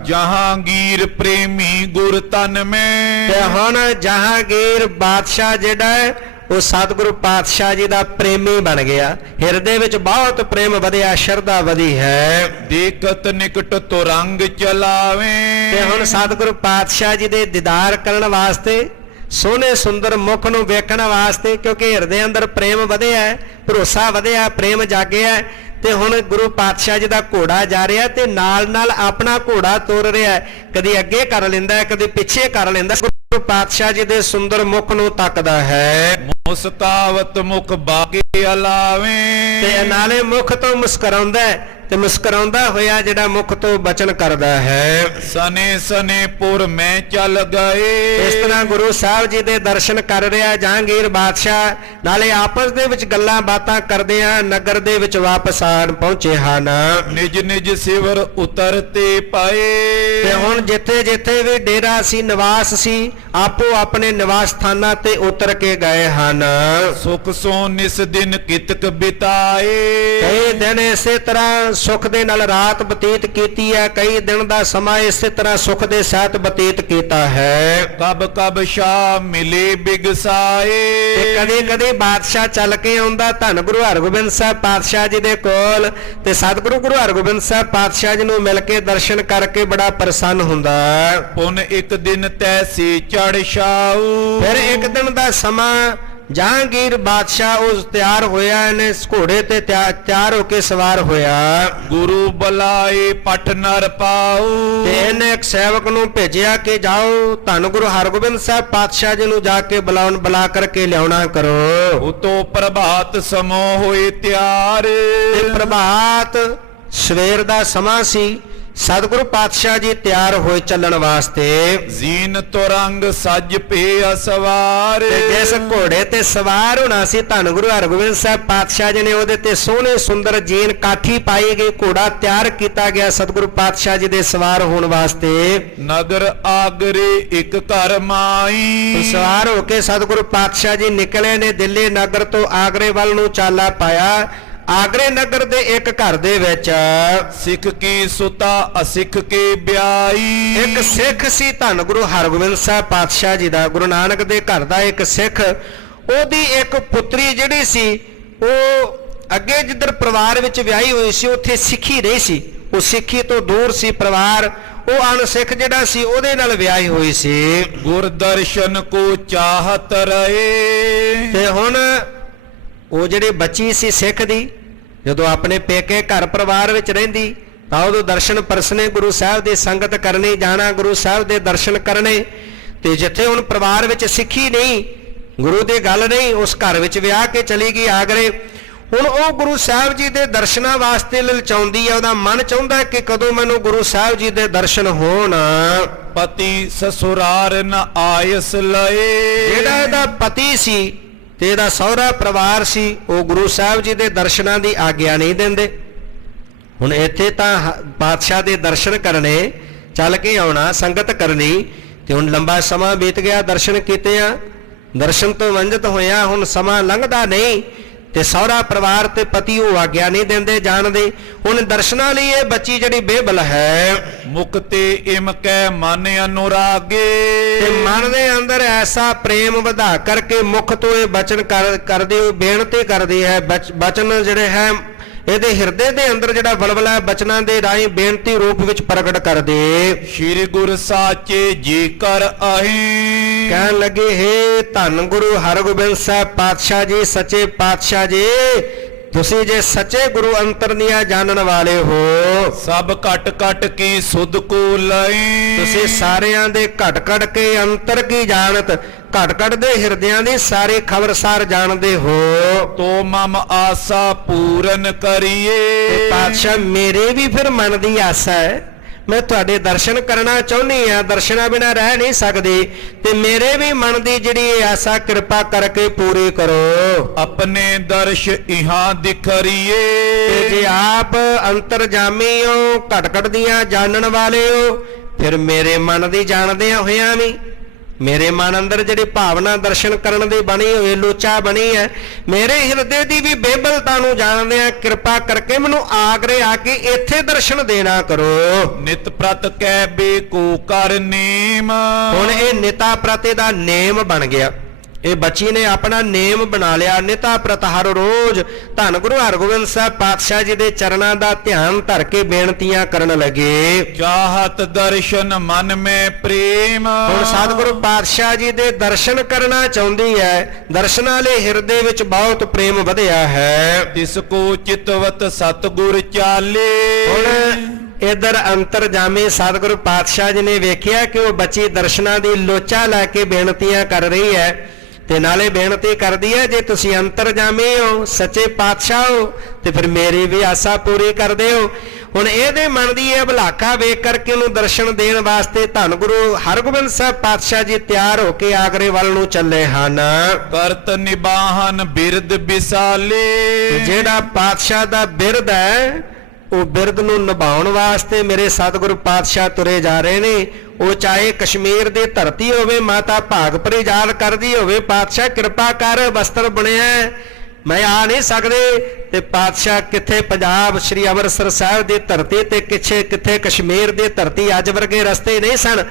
ਜਹਾਂਗੀਰ ਪ੍ਰੇਮੀ ਗੁਰ ਤਨ ਮੈਂ। ਤੇ ਹੁਣ ਜਹਾਂਗੀਰ ਬਾਦਸ਼ਾਹ ਜਿਹੜਾ ਹੈ ਉਹ ਸਤਿਗੁਰੂ ਪਾਤਸ਼ਾਹ ਜੀ ਦਾ ਪ੍ਰੇਮੀ ਬਣ ਗਿਆ। ਹਿਰਦੇ ਵਿੱਚ ਬਹੁਤ ਪ੍ਰੇਮ ਵਧਿਆ, ਸ਼ਰਧਾ ਵਧੀ ਹੈ। ਦੇਖਤ ਨਿਕਟ ਤੁਰੰਗ ਚਲਾਵੇ। ਤੇ ਹੁਣ ਸਤਿਗੁਰੂ ਪਾਤਸ਼ਾਹ ਜੀ ਦੇ ਦੀਦਾਰ ਕਰਨ ਵਾਸਤੇ, ਸੋਹਣੇ ਸੁੰਦਰ ਮੁਖ ਨੂੰ ਵੇਖਣ ਵਾਸਤੇ, ਕਿਉਂਕਿ ਹਿਰਦੇ ਅੰਦਰ ਪ੍ਰੇਮ ਵਧਿਆ, ਭਰੋਸਾ ਵਧਿਆ, ਪ੍ਰੇਮ ਜਾਗਿਆ। ਤੇ ਹੁਣ ਗੁਰੂ ਪਾਤਸ਼ਾਹ ਜੀ ਦਾ ਘੋੜਾ ਜਾ ਰਿਹਾ ਤੇ ਨਾਲ ਨਾਲ ਆਪਣਾ ਘੋੜਾ ਤੁਰ ਰਿਹਾ, ਕਦੀ ਅੱਗੇ ਕਰ ਲੈਂਦਾ, ਕਦੀ ਪਿੱਛੇ ਕਰ ਲੈਂਦਾ। ਗੁਰੂ ਪਾਤਸ਼ਾਹ ਜੀ ਦੇ ਸੁੰਦਰ ਮੁਖ ਨੂੰ ਤੱਕਦਾ ਹੈ। ਮੁਸਕਾਵਤ ਮੁਖ ਬਾਕੇ ਅਲਾਵੇ। ਤੇ ਨਾਲੇ ਮੁਖ ਤੋਂ ਮੁਸਕਰਾਉਂਦਾ ਤੇ ਮੁਸਕਰਾਉਂਦਾ ਹੋਇਆ ਜਿਹੜਾ ਮੁਖ ਤੋਂ ਬਚਨ ਕਰਦਾ ਹੈ। ਸਨੇ ਸਨੇ ਪੁਰ ਮੈਂ ਚੱਲ ਗਏ। ਇਸ ਤਰ੍ਹਾਂ ਗੁਰੂ ਸਾਹਿਬ ਜੀ ਦੇ ਦਰਸ਼ਨ ਕਰ ਰਿਹਾ ਜਹਾਂਗੀਰ ਬਾਦਸ਼ਾਹ, ਨਾਲੇ ਆਪਸ ਦੇ ਵਿੱਚ ਗੱਲਾਂ ਬਾਤਾਂ ਕਰਦੇ ਆ ਨਗਰ ਦੇ ਵਿੱਚ ਵਾਪਸ ਆਣ ਪਹੁੰਚੇ ਹਨ। ਨਿਜ ਨਿਜ ਸਿਵਰ ਉਤਰਤੇ ਪਾਏ। ਤੇ ਹੁਣ ਜਿੱਥੇ ਜਿੱਥੇ ਵੀ ਡੇਰਾ ਸੀ, ਨਿਵਾਸ ਸੀ, ਆਪੋ ਆਪਣੇ ਨਿਵਾਸ ਸਥਾਨਾਂ ਤੇ ਉਤਰ ਕੇ ਗਏ ਹਨ। ਸੁਖ ਸੋ ਨਿਸ ਦਿਨ ਕਿਤਕ ਬਿਤਾਏ। ਕਈ ਦਿਨ ਇਸੇ ਤਰ੍ਹਾਂ ਸੁਖ ਦੇ ਨਾਲ ਰਾਤ ਬਤੀਤ ਕੀਤੀ ਹੈ, ਕਈ ਦਿਨ ਦਾ ਸਮਾਂ ਇਸੇ ਤਰ੍ਹਾਂ ਸੁਖ ਦੇ ਸਹਿਤ ਬਤੀਤ ਕੀਤਾ ਹੈ। ਕਬ ਕਬ ਸ਼ਾਹ ਮਿਲੇ ਬਿਗਸਾਏ। ਤੇ ਕਦੇ ਕਦੇ ਬਾਦਸ਼ਾਹ ਚੱਲ ਕੇ ਆਉਂਦਾ ਧੰਨ ਗੁਰੂ ਹਰਗੋਬਿੰਦ ਸਾਹਿਬ ਪਾਤਸ਼ਾਹ ਜੀ ਦੇ ਕੋਲ ਤੇ ਸਤਿਗੁਰੂ ਗੁਰੂ ਹਰਗੋਬਿੰਦ ਸਾਹਿਬ ਪਾਤਸ਼ਾਹ ਜੀ ਨੂੰ ਮਿਲ ਕੇ ਦਰਸ਼ਨ ਕਰਕੇ ਬੜਾ ਪ੍ਰਸੰਨ ਹੁੰਦਾ। ਪੁਨ ਇੱਕ ਦਿਨ ਤੈਸੀ ਚੜ ਛਾਉ। ਫਿਰ ਇੱਕ ਦਿਨ ਦਾ ਸਮਾਂ ਜਹਾਂਗੀਰ ਬਾਦਸ਼ਾਹ ਉਸ ਤਿਆਰ ਹੋਇਆ, ਇਹਨੇ ਘੋੜੇ ਤੇ ਤਿਆਰ ਹੋ ਕੇ ਸਵਾਰ ਹੋਇਆ। ਗੁਰੂ ਬੁਲਾਏ ਪਟ ਨਰ ਪਾਉ। ਤੇ ਇਹਨੇ ਇੱਕ ਸੇਵਕ ਨੂੰ ਭੇਜਿਆ ਕਿ ਜਾਓ ਧੰਨ ਗੁਰੂ ਹਰਗੋਬਿੰਦ ਸਾਹਿਬ ਪਾਤਸ਼ਾਹ ਜੀ ਨੂੰ ਜਾ ਕੇ ਬੁਲਾ ਕਰਕੇ ਲਿਆਉਣਾ ਕਰੋ। ਉਤੋਂ ਪ੍ਰਭਾਤ ਸਮੋ ਹੋਏ ਤਿਆਰ। ਤੇ ਪ੍ਰਭਾਤ ਸਵੇਰ ਦਾ ਸਮਾਂ ਸੀ, ਸਤਿਗੁਰੂ ਪਾਤਸ਼ਾਹ ਜੀ ਤਿਆਰ ਹੋਏ ਚੱਲਣ ਵਾਸਤੇ। ਜ਼ੀਨ ਤੁਰੰਗ ਸੱਜ ਪੇ ਅਸਵਾਰ। ਤੇ ਜਿਸ ਘੋੜੇ ਤੇ ਸਵਾਰ ਹੋਣਾ ਸੀ ਧੰਨ ਗੁਰੂ ਹਰਗੋਬਿੰਦ ਸਾਹਿਬ ਪਾਤਸ਼ਾਹ ਜੀ ਨੇ ਉਹਦੇ ਤੇ ਸੋਹਣੇ ਸੁੰਦਰ ਜੀਨ ਕਾਠੀ ਪਾਈ ਗਈ, ਘੋੜਾ ਤਿਆਰ ਕੀਤਾ ਗਿਆ ਸਤਿਗੁਰੂ ਪਾਤਸ਼ਾਹ ਜੀ ਦੇ ਸਵਾਰ ਹੋਣ ਵਾਸਤੇ। ਨਗਰ ਆਗਰੇ ਇੱਕ ਘਰ ਮਾਈ। ਸਵਾਰ ਹੋ ਕੇ ਸਤਿਗੁਰੂ ਪਾਤਸ਼ਾਹ ਜੀ ਨਿਕਲੇ ਨੇ। ਦਿੱਲੀ ਨਗਰ ਤੋਂ ਆਗਰੇ ਵੱਲ ਨੂੰ ਚਾਲਾ ਪਾਇਆ। ਆਗਰੇ ਨਗਰ ਦੇ ਇੱਕ ਘਰ ਦੇ ਵਿੱਚ ਸਿੱਖ ਕੀ ਸੁਤਾ ਅਸਿੱਖ ਕੇ ਵਿਆਈ। ਇੱਕ ਸਿੱਖ ਸੀ ਧੰਨ ਗੁਰੂ ਹਰਗੋਬਿੰਦ ਸਾਹਿਬ ਪਾਤਸ਼ਾਹ ਜੀ ਦਾ, ਗੁਰੂ ਨਾਨਕ ਦੇ ਘਰ ਦਾ ਇੱਕ ਸਿੱਖ। ਉਹਦੀ ਇੱਕ ਪੁੱਤਰੀ ਜਿਹੜੀ ਸੀ ਉਹ ਅੱਗੇ ਜਿੱਧਰ ਪਰਿਵਾਰ ਵਿੱਚ ਵਿਆਹੀ ਹੋਈ ਸੀ ਉੱਥੇ ਸਿੱਖੀ ਰਹੀ ਸੀ, ਉਹ ਸਿੱਖੀ ਤੋਂ ਦੂਰ ਸੀ ਪਰਿਵਾਰ। ਉਹ ਅਣਸਿੱਖ ਜਿਹੜਾ ਸੀ ਉਹਦੇ ਨਾਲ ਵਿਆਹੀ ਹੋਈ ਸੀ। ਗੁਰਦਰਸ਼ਨ ਕੋ ਚਾਹਤ ਰਹੇ। ਤੇ ਹੁਣ ਉਹ ਜਿਹੜੀ ਬੱਚੀ ਸੀ ਸਿੱਖ ਦੀ, ਜਦੋਂ ਆਪਣੇ ਪੇਕੇ ਘਰ ਪਰਿਵਾਰ ਵਿੱਚ ਰਹਿੰਦੀ ਤਾਂ ਉਦੋਂ ਦਰਸ਼ਨ ਪਰਸਨੇ, ਗੁਰੂ ਸਾਹਿਬ ਦੀ ਸੰਗਤ ਕਰਨੀ, ਜਾਣਾ ਗੁਰੂ ਸਾਹਿਬ ਦੇ ਦਰਸ਼ਨ ਕਰਨੇ। ਤੇ ਜਿੱਥੇ ਹੁਣ ਪਰਿਵਾਰ ਵਿੱਚ ਸਿੱਖੀ ਨਹੀਂ, ਗੁਰੂ ਦੀ ਗੱਲ ਨਹੀਂ, ਉਸ ਘਰ ਵਿੱਚ ਵਿਆਹ ਕੇ ਚਲੀ ਗਈ ਆਗਰੇ। ਹੁਣ ਉਹ ਗੁਰੂ ਸਾਹਿਬ ਜੀ ਦੇ ਦਰਸ਼ਨਾਂ ਵਾਸਤੇ ਲਲਚਾਉਂਦੀ ਹੈ, ਉਹਦਾ ਮਨ ਚਾਹੁੰਦਾ ਕਿ ਕਦੋਂ ਮੈਨੂੰ ਗੁਰੂ ਸਾਹਿਬ ਜੀ ਦੇ ਦਰਸ਼ਨ ਹੋਣ। ਪਤੀ ਸਸੁਰਾਰ ਨ ਆਇਸ ਲਏ। ਜਿਹੜਾ ਇਹਦਾ ਪਤੀ ਸੀ ਤੇ ਇਹਦਾ ਸਹੁਰਾ ਪਰਿਵਾਰ ਸੀ, ਉਹ ਗੁਰੂ ਸਾਹਿਬ ਜੀ ਦੇ ਦਰਸ਼ਨਾਂ ਦੀ ਆਗਿਆ ਨਹੀਂ ਦਿੰਦੇ। ਹੁਣ ਇੱਥੇ ਤਾਂ ਪਾਤਸ਼ਾਹ ਦੇ ਦਰਸ਼ਨ ਕਰਨੇ, ਚੱਲ ਕੇ ਆਉਣਾ, ਸੰਗਤ ਕਰਨੀ, ਤੇ ਹੁਣ ਲੰਬਾ ਸਮਾਂ ਬੀਤ ਗਿਆ, ਦਰਸ਼ਨ ਕੀਤੇ ਆ, ਦਰਸ਼ਨ ਤੋਂ ਵੰਜਿਤ ਹੋਇਆ, ਹੁਣ ਸਮਾਂ ਲੰਘਦਾ ਨਹੀਂ ਤੇ ਸਹੁਰਾ ਪਰਿਵਾਰ ਤੇ ਪਤੀ ਉਹ ਆਗਿਆ ਨਹੀਂ ਦਿੰਦੇ ਜਾਣਦੇ। ਹੁਣ ਦਰਸ਼ਨਾਂ ਲਈ ਇਹ ਬੱਚੀ ਜਿਹੜੀ ਬੇਬਲ ਹੈ, ਮੁਕਤੇ ਇਮ ਕੈ ਮਨ ਅਨੁਰਾਗੇ, ਤੇ ਮਨ ਦੇ ਅੰਦਰ ਐਸਾ ਪ੍ਰੇਮ ਵਧਾ ਕਰਕੇ ਮੁਖ ਤੋਂ ਇਹ ਬਚਨ ਕਰਦੇ ਹੋ, ਬੇਨਤੀ ਕਰਦੀ ਹੈ। ਬਚਨ ਜਿਹੜੇ ਹੈ ਇਹਦੇ ਹਿਰਦੇ ਦੇ ਅੰਦਰ ਜਿਹੜਾ ਵਲਵਲਾ ਹੈ, ਬਚਨਾਂ ਦੇ ਰਾਹੀਂ ਬੇਨਤੀ ਰੂਪ ਵਿੱਚ ਪ੍ਰਗਟ ਕਰਦੇ। ਸ਼੍ਰੀ ਗੁਰ ਸਾਚੇ ਜੀ ਕਰ ਆਹੇ, ਕਹਿਣ ਲੱਗੇ, ਹੇ ਧੰਨ ਗੁਰੂ ਹਰਗੋਬਿੰਦ ਸਾਹਿਬ ਪਾਤਸ਼ਾਹ ਜੀ, ਸੱਚੇ ਪਾਤਸ਼ਾਹ ਜੀ, ਤੁਸੀਂ ਜੇ ਸੱਚੇ ਗੁਰੂ ਅੰਤਰਨੀਆ ਜਾਣਨ ਵਾਲੇ ਹੋ, ਸਭ ਘਟ ਘਟ ਕੀ ਸੁਧ ਕੋ ਲਈ, ਤੁਸੀਂ ਸਾਰਿਆਂ ਦੇ ਘਟ ਘਟ ਕੇ ਅੰਤਰ ਕੀ ਜਾਣਤ, ਘਟ ਘਟ ਦੇ ਹਿਰਦਿਆਂ ਦੀ ਸਾਰੇ ਖਬਰਸਾਰ ਜਾਣਦੇ ਹੋ। ਤੋ ਮਮ ਆਸਾ ਪੂਰਨ ਕਰੀਏ, ਤੇ ਪਾਤਸ਼ਾਹ ਮੇਰੇ ਵੀ ਫਿਰ ਮਨ ਦੀ ਆਸਾ ਹੈ, ਮੈਂ ਤੁਹਾਡੇ ਦਰਸ਼ਨ ਕਰਨਾ ਚਾਹੁੰਦੀ ਆ, ਦਰਸ਼ਨਾਂ ਬਿਨਾਂ ਰਹਿ ਨਹੀਂ ਸਕਦੀ, ਤੇ ਮੇਰੇ ਵੀ ਮਨ ਦੀ ਜਿਹੜੀ ਆਸਾ ਕਿਰਪਾ ਕਰਕੇ ਪੂਰੀ ਕਰੋ। ਆਪਣੇ ਦਰਸ਼ ਇਹਾਂ ਦਿਖਰੀਏ, ਤੇ ਜੇ ਆਪ ਅੰਤਰਜਾਮੀ ਹੋ, ਘਟ ਘਟ ਦੀਆਂ ਜਾਣਨ ਵਾਲੇ ਹੋ, ਫਿਰ ਮੇਰੇ ਮਨ ਦੀ ਜਾਣਦੇ ਹੋਇਆਂ ਵੀ ਮੇਰੇ ਮਨ ਅੰਦਰ ਜਿਹੜੀ ਭਾਵਨਾ ਦਰਸ਼ਨ ਕਰਨ ਦੀ ਬਣੀ ਹੋਈ, ਲੋਚਾ ਬਣੀ ਹੈ, ਮੇਰੇ ਹਿਰਦੇ ਦੀ ਵੀ ਬੇਬਲਤਾ ਨੂੰ ਜਾਣਦੇ ਆ, ਕਿਰਪਾ ਕਰਕੇ ਮੈਨੂੰ ਆਗਰੇ ਆ ਕੇ ਇੱਥੇ ਦਰਸ਼ਨ ਦੇਣਾ ਕਰੋ। ਨਿਤ ਪ੍ਰਤ ਕੈ ਬੇਕੂ ਕਰ ਨੇਮ, ਹੁਣ ਇਹ ਨਿਤਾ ਪ੍ਰਤੇ ਦਾ ਨੇਮ ਬਣ ਗਿਆ, ਇਹ ਬੱਚੀ ਨੇ ਆਪਣਾ ਨੇਮ ਬਣਾ ਲਿਆ। ਨਿਤਾ ਪ੍ਰਤ ਹਰ ਰੋਜ਼ ਧੰਨ ਗੁਰੂ ਹਰਗੋਬਿੰਦ ਸਾਹਿਬ ਪਾਤਸ਼ਾਹ ਜੀ ਦੇ ਚਰਨਾਂ ਦਾ ਧਿਆਨ ਧਰ ਕੇ ਬੇਨਤੀਆਂ ਕਰਨ ਲੱਗੇ। ਚਾਹਤ ਦਰਸ਼ਨ ਮਨ ਮੈਂ ਪ੍ਰੇਮ, ਹੁਣ ਸਤਿਗੁਰੂ ਪਾਤਸ਼ਾਹ ਜੀ ਦੇ ਦਰਸ਼ਨ ਕਰਨਾ ਚਾਹੁੰਦੀ ਹੈ, ਦਰਸ਼ਨਾਂ ਵਾਲੇ ਹਿਰਦੇ ਵਿੱਚ ਬਹੁਤ ਪ੍ਰੇਮ ਵਧਿਆ ਹੈ। ਤਿਸ ਕੋ ਚਿਤਵਤ ਸਤਿਗੁਰ ਚਾਲੇ, ਹੁਣ ਇਧਰ ਅੰਤਰਜਾਮੀ ਸਤਿਗੁਰੂ ਪਾਤਸ਼ਾਹ ਜੀ ਨੇ ਵੇਖਿਆ ਕਿ ਉਹ ਬੱਚੀ ਦਰਸ਼ਨਾਂ ਦੀ ਲੋਚਾ ਲੈ ਕੇ ਬੇਨਤੀਆਂ ਕਰ ਰਹੀ ਹੈ, ਤੇ ਨਾਲੇ ਬੇਨਤੀ ਕਰਦੀ ਹੈ, ਜੇ ਤੁਸੀਂ ਅੰਤਰਜਾਮੀ ਹੋ, ਸੱਚੇ ਪਾਤਸ਼ਾਹ ਹੋ, ਤੇ ਫਿਰ ਮੇਰੀ ਵੀ ਆਸਾ ਪੂਰੀ ਕਰਦੇ ਹੋ। ਹੁਣ ਇਹਦੇ ਮਨ ਦੀ ਇਹ ਭਲਾਖਾ ਵੇਖ ਕਰਕੇ ਉਹਨੂੰ ਦਰਸ਼ਨ ਦੇਣ ਵਾਸਤੇ ਧੰਨ ਗੁਰੂ ਹਰਗੋਬਿੰਦ ਸਾਹਿਬ ਪਾਤਸ਼ਾਹ ਜੀ ਤਿਆਰ ਹੋ ਕੇ ਆਗਰੇ ਵੱਲ ਨੂੰ ਚੱਲੇ ਹਨ। ਕਰਤ ਨਿਬਾਹਨ ਬਿਰਦ ਬਿਸਾਲੇ, ਜਿਹੜਾ ਪਾਤਸ਼ਾਹ ਦਾ ਬਿਰਦ ਹੈ, ਉਹ ਬਿਰਦ ਨੂੰ ਨਿਭਾਉਣ ਵਾਸਤੇ ਮੇਰੇ ਸਤਿਗੁਰੂ ਪਾਤਸ਼ਾਹ ਤੁਰੇ ਜਾ ਰਹੇ ਨੇ। ਉਹ ਚਾਹੇ ਕਸ਼ਮੀਰ ਦੀ ਧਰਤੀ ਹੋਵੇ, ਮਾਤਾ ਭਾਗਪੁਰੀ ਯਾਦ ਕਰਦੀ ਹੋਵੇ, ਪਾਤਸ਼ਾਹ ਕਿਰਪਾ ਕਰ, ਵਸਤਰ ਬਣਿਆ ਮੈਂ ਆ ਨਹੀਂ ਸਕਦੇ, ਤੇ ਪਾਤਸ਼ਾਹ ਕਿੱਥੇ ਪੰਜਾਬ ਸ੍ਰੀ ਅੰਮ੍ਰਿਤਸਰ ਸਾਹਿਬ ਦੀ ਧਰਤੀ ਤੇ ਕਿੱਥੇ ਕਸ਼ਮੀਰ ਦੀ ਧਰਤੀ, ਅੱਜ ਵਰਗੇ ਰਸਤੇ ਨਹੀਂ ਸਨ,